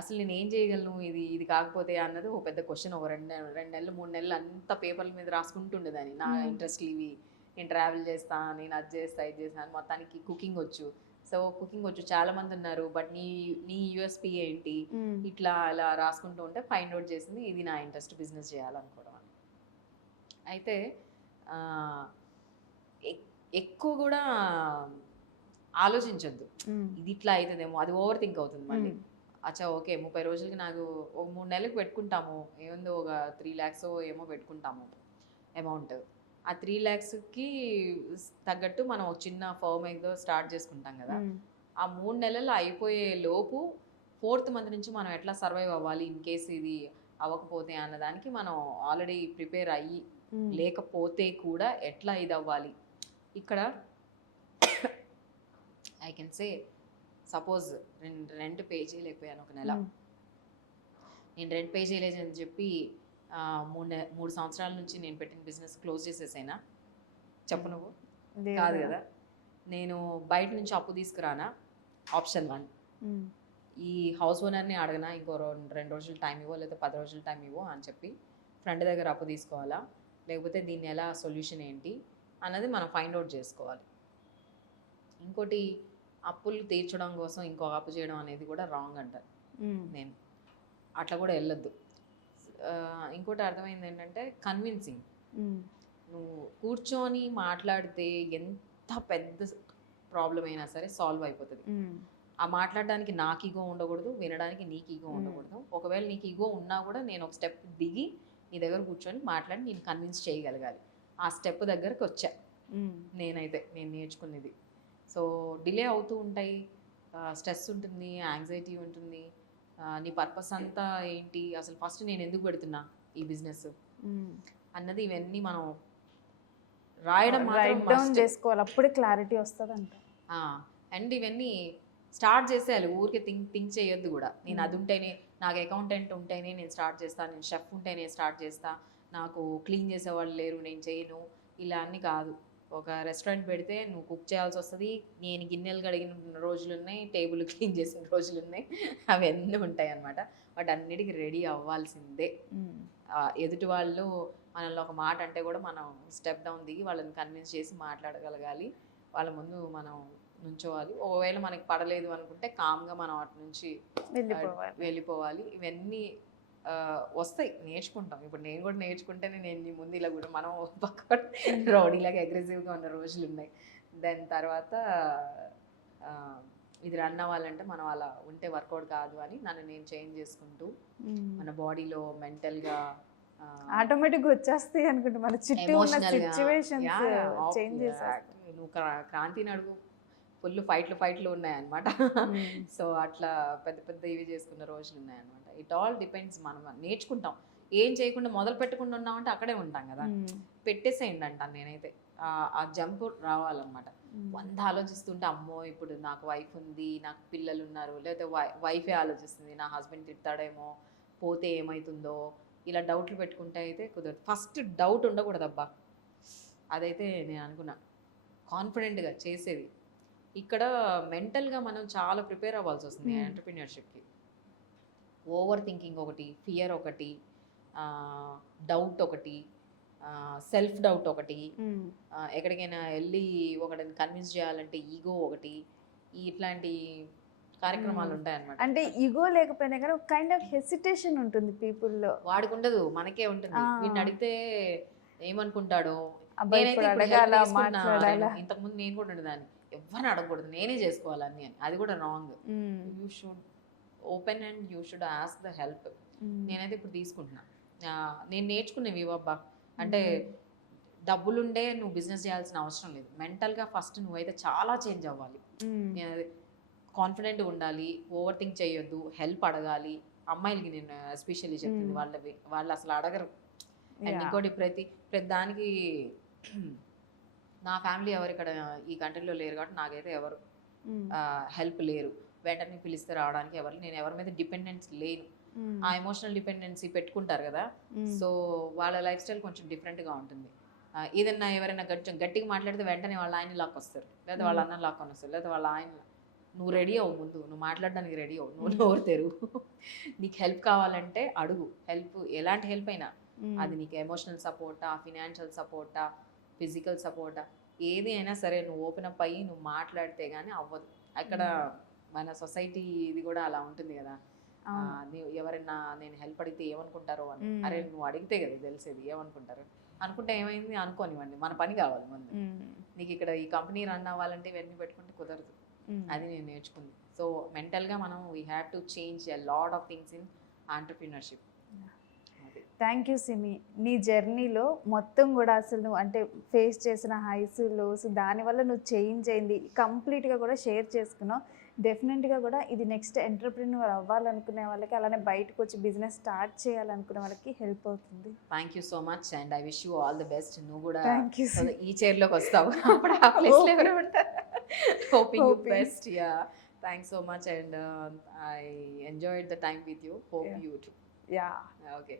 అసలు నేను ఏం చేయగలను ఇది కాకపోతే అన్నది ఒక పెద్ద క్వశ్చన్. ఒక 2 నెలలు 3 నెలలు అంతా పేపర్ల మీద రాసుకుంటుండేదాన్ని. నా ఇంట్రెస్ట్లు ఇవి, నేను ట్రావెల్ చేస్తాను, నేను అది చేస్తా ఇది చేస్తాను, మొత్తానికి కుకింగ్ వచ్చు. సో కుకింగ్ వచ్చు, చాలామంది ఉన్నారు, బట్ నీ యూఎస్పీ ఏంటి, ఇట్లా అలా రాసుకుంటూ ఉంటే ఫైండ్ అవుట్ చేసింది ఇది నా ఇంట్రెస్ట్, బిజినెస్ చేయాలనుకోవడం అని. అయితే ఎక్కువ కూడా ఆలోచించొద్దు, ఇది ఇట్లా అవుతుందేమో, అది ఓవర్ థింక్ అవుతుంది మళ్ళీ. అచ్చా ఓకే 30 రోజులకి నాకు ఒక 3 నెలలకు పెట్టుకుంటాము, ఏముందో ఒక 3 lakhs ఏమో పెట్టుకుంటాము అమౌంట్. ఆ 3 lakhsకి తగ్గట్టు మనం ఒక చిన్న ఫర్మ్ ఏదో స్టార్ట్ చేసుకుంటాం కదా. ఆ 3 నెలలు అయిపోయే లోపు 4th month నుంచి మనం ఎట్లా సర్వైవ్ అవ్వాలి ఇన్ కేస్ ఇది అవ్వకపోతే అన్నదానికి మనం ఆల్రెడీ ప్రిపేర్ అయ్యి, లేకపోతే కూడా ఎట్లా ఇది అవ్వాలి. ఇక్కడ I can say suppose rent pay చేయలేకపోయాను ఒక నెల, నేను రెంట్ పే చేయలేదని చెప్పి 3 సంవత్సరాల నుంచి నేను పెట్టిన బిజినెస్ క్లోజ్ చేసేసైనా చెప్పు నువ్వు? కాదు కదా. నేను బయట నుంచి అప్పు తీసుకురానా, ఆప్షన్ 1. ఈ హౌస్ ఓనర్ని అడగనా, ఇంకో 2 రోజులు టైం ఇవ్వో లేదా 10 రోజులు టైం ఇవ్వో అని చెప్పి ఫ్రెండ్ దగ్గర అప్పు తీసుకోవాలా, లేకపోతే దీన్ని ఎలా సొల్యూషన్ ఏంటి అన్నది మనం ఫైండ్ అవుట్ చేసుకోవాలి. ఇంకోటి అప్పులు తీర్చడం కోసం ఇంకో అప్పు చేయడం అనేది కూడా రాంగ్ అంటారు. నేను అట్లా కూడా వెళ్ళొద్దు. ఇంకోటి అర్థమైంది ఏంటంటే కన్విన్సింగ్. నువ్వు కూర్చొని మాట్లాడితే ఎంత పెద్ద ప్రాబ్లం అయినా సరే సాల్వ్ అయిపోతుంది. ఆ మాట్లాడడానికి నాకు ఈగో ఉండకూడదు, వినడానికి నీకు ఈగో ఉండకూడదు. ఒకవేళ నీకు ఈగో ఉన్నా కూడా నేను ఒక స్టెప్ దిగి నీ దగ్గర కూర్చొని మాట్లాడి నేను కన్విన్స్ చేయగలగాలి. ఆ స్టెప్ దగ్గరకు వచ్చా నేనైతే, నేను నేర్చుకునేది. సో డిలే అవుతూ ఉంటాయి, స్ట్రెస్ ఉంటుంది, యాంగ్జైటీ ఉంటుంది. నీ పర్పస్ అంతా ఏంటి, అసలు ఫస్ట్ నేను ఎందుకు పెడుతున్నా ఈ బిజినెస్ అన్నది, ఇవన్నీ మనం రాయడం మాత్రం చేసుకోవాలి, అప్పుడే క్లారిటీ వస్తుంది అంట. అండ్ ఇవన్నీ స్టార్ట్ చేసేయాలి, ఊరికే థింక్ చేయొద్దు కూడా. నేను అది ఉంటేనే, నాకు అకౌంటెంట్ ఉంటేనే నేను స్టార్ట్ చేస్తాను, నేను షెఫ్ ఉంటేనే స్టార్ట్ చేస్తా, నాకు క్లీన్ చేసేవాళ్ళు లేరు నేను చేయను, ఇలా అన్నీ కాదు. ఒక రెస్టారెంట్ పెడితే నువ్వు కుక్ చేయాల్సి వస్తుంది. నేను గిన్నెలు కడిగిన రోజులు ఉన్నాయి, టేబుల్ క్లీన్ చేసిన రోజులు ఉన్నాయి, అవన్నీ ఉంటాయి అన్నమాట. బట్ అన్నిటికీ రెడీ అవ్వాల్సిందే. ఎదుటి వాళ్ళు మనల్ని ఒక మాట అంటే కూడా మనం స్టెప్ డౌన్ దిగి వాళ్ళని కన్విన్స్ చేసి మాట్లాడగలగాలి. వాళ్ళ ముందు మనం నుంచోవాలి. ఒకవేళ మనకి పడలేదు అనుకుంటే కామ్గా మనం అటు నుంచి వెళ్ళిపోవాలి. ఇవన్నీ వస్తాయి, నేర్చుకుంటాం. ఇప్పుడు నేను కూడా నేర్చుకుంటేనే నేను నీ ముందు ఇలా కూడా మనం పక్క రౌడీలాగా అగ్రెసివ్గా ఉన్న రోజులు ఉన్నాయి. దాని తర్వాత ఇది రన్ అవ్వాలంటే మనం అలా ఉంటే వర్కౌట్ కాదు అని నన్ను నేను చేంజ్ చేసుకుంటూ మన బాడీలో మెంటల్గా ఆటోమేటిక్గా వచ్చేస్తాయి అనుకుంటా మన చుట్టూ ఉన్న సిచ్యువేషన్స్ చేంజ్ చేసేస్తాయి. నువ్వు క్రాంతిని అడుగు, ఫుల్ ఫైట్లు ఉన్నాయన్నమాట. సో అట్లా పెద్ద పెద్ద ఇవి చేసుకున్న రోజులు ఉన్నాయన్నమాట. ఇట్ ఆల్ డిపెండ్స్, మనం నేర్చుకుంటాం. ఏం చేయకుండా మొదలు పెట్టకుండా ఉన్నామంటే అక్కడే ఉంటాం కదా. పెట్టేసేయండి అంటాను నేనైతే. ఆ జంప్ రావాలన్నమాట. 100 ఆలోచిస్తుంటే అమ్మో ఇప్పుడు నాకు వైఫ్ ఉంది, నాకు పిల్లలు ఉన్నారు, లేకపోతే వైఫే ఆలోచిస్తుంది నా హస్బెండ్ తిడతాడేమో, పోతే ఏమవుతుందో, ఇలా డౌట్లు పెట్టుకుంటే అయితే కుదరదు. ఫస్ట్ డౌట్ ఉండకూడదబ్బా, అదైతే నేను అనుకున్నా. కాన్ఫిడెంట్గా చేసేది. ఇక్కడ మెంటల్గా మనం చాలా ప్రిపేర్ అవ్వాల్సి వస్తుంది ఎంటర్‌ప్రెన్యూర్‌షిప్‌కి. ఓవర్ థింకింగ్ ఒకటి, ఫియర్ ఒకటి, డౌట్ ఒకటి, సెల్ఫ్ డౌట్ ఒకటి, ఎక్కడికైనా వెళ్ళి ఒకటిని కన్విన్స్ చేయాలంటే ఈగో ఒకటి, ఇట్లాంటి కార్యక్రమాలు ఉంటాయన్నమాట. అంటే ఈగో లేకపోయినా కానీ ఒక కైండ్ ఆఫ్ హెసిటేషన్ ఉంటుంది పీపుల్లో. వాడికి ఉండదు, మనకే ఉంటుంది. వీడిని అడిగితే ఏమనుకుంటాడో, ఇంతకుముందు నేను కూడా ఉండేదాన్ని, ఎవరిని అడగకూడదు, నేనే చేసుకోవాలని అని. అది కూడా wrong. You should open and you should ask the help. నేనైతే ఇప్పుడు తీసుకుంటున్నా. నేను నేర్చుకునేవి అబ్బా, అంటే డబ్బులుండే నువ్వు బిజినెస్ చేయాల్సిన అవసరం లేదు. మెంటల్గా ఫస్ట్ నువ్వైతే చాలా చేంజ్ అవ్వాలి. నేను కాన్ఫిడెంట్గా ఉండాలి, ఓవర్ థింక్ చేయొద్దు, హెల్ప్ అడగాలి. అమ్మాయిలకి నేను ఎస్పెషల్లీ చెప్తుంది, వాళ్ళు అసలు అడగరు. అండ్ ఇంకోటి ప్రతి దానికి నా ఫ్యామిలీ ఎవరు ఇక్కడ ఈ కంట్రీలో లేరు కాబట్టి నాకైతే ఎవరు హెల్ప్ లేరు. వెంటనే పిలిస్తే రావడానికి ఎవరు, నేను ఎవరి మీద డిపెండెన్స్ లేను. ఆ ఎమోషనల్ డిపెండెన్సీ పెట్టుకుంటారు కదా, సో వాళ్ళ లైఫ్ స్టైల్ కొంచెం డిఫరెంట్గా ఉంటుంది. ఏదన్నా ఎవరైనా కొంచెం గట్టిగా మాట్లాడితే వెంటనే వాళ్ళ ఆయన లాక్ వస్తారు, లేదా వాళ్ళ అన్న లాక్కొని వస్తారు, లేదా వాళ్ళ ఆయన. నువ్వు రెడీ అవ్వు, ముందు నువ్వు మాట్లాడడానికి రెడీ అవ్వు, నువ్వు నోరు తెరువు. నీకు హెల్ప్ కావాలంటే అడుగు. హెల్ప్ ఎలాంటి హెల్ప్ అయినా, అది నీకు ఎమోషనల్ సపోర్టా, ఫినాన్షియల్ సపోర్టా, ఫిజికల్ సపోర్టా, ఏది అయినా సరే నువ్వు ఓపెన్ అప్ అయ్యి నువ్వు మాట్లాడితే కానీ అవ్వదు. అక్కడ మన సొసైటీ ఇది కూడా అలా ఉంటుంది కదా. ఎవరైనా నేను హెల్ప్ అడిగితే ఏమనుకుంటారో అని. అరే నువ్వు అడిగితే కదా తెలిసేది ఏమనుకుంటారు. అనుకుంటే ఏమైంది అనుకోనివ్వండి, మన పని కావాలి ముందు. నీకు ఇక్కడ ఈ కంపెనీ రన్ అవ్వాలంటే ఇవన్నీ పెట్టుకుంటే కుదరదు. అది నేను నేర్చుకుంది. సో మెంటల్గా మనం we have to change a lot of things in entrepreneurship. Thank you Simi. నీ జర్నీలో మొత్తం కూడా అసలు నువ్వు అంటే ఫేస్ చేసిన హైస్ లోస్, దానివల్ల నువ్వు చేంజ్ అయింది కంప్లీట్గా కూడా షేర్ చేసుకున్నావు. డెఫినెట్గా కూడా ఇది నెక్స్ట్ ఎంటర్‌ప్రెన్యూర్ అవ్వాలనుకునే వాళ్ళకి, అలానే బయటకు వచ్చి బిజినెస్ స్టార్ట్ చేయాలనుకునే వాళ్ళకి హెల్ప్ అవుతుంది. Thank you so much and I wish you all the best. నువ్వు కూడా you. ఈ చైర్లోకి వస్తావు, అప్పుడు ఆ ప్లేస్లో ఎవరు ఉంటారు. Hoping you best. Yeah, thanks so much and I enjoyed the time with you. Hope you to. Yeah, okay.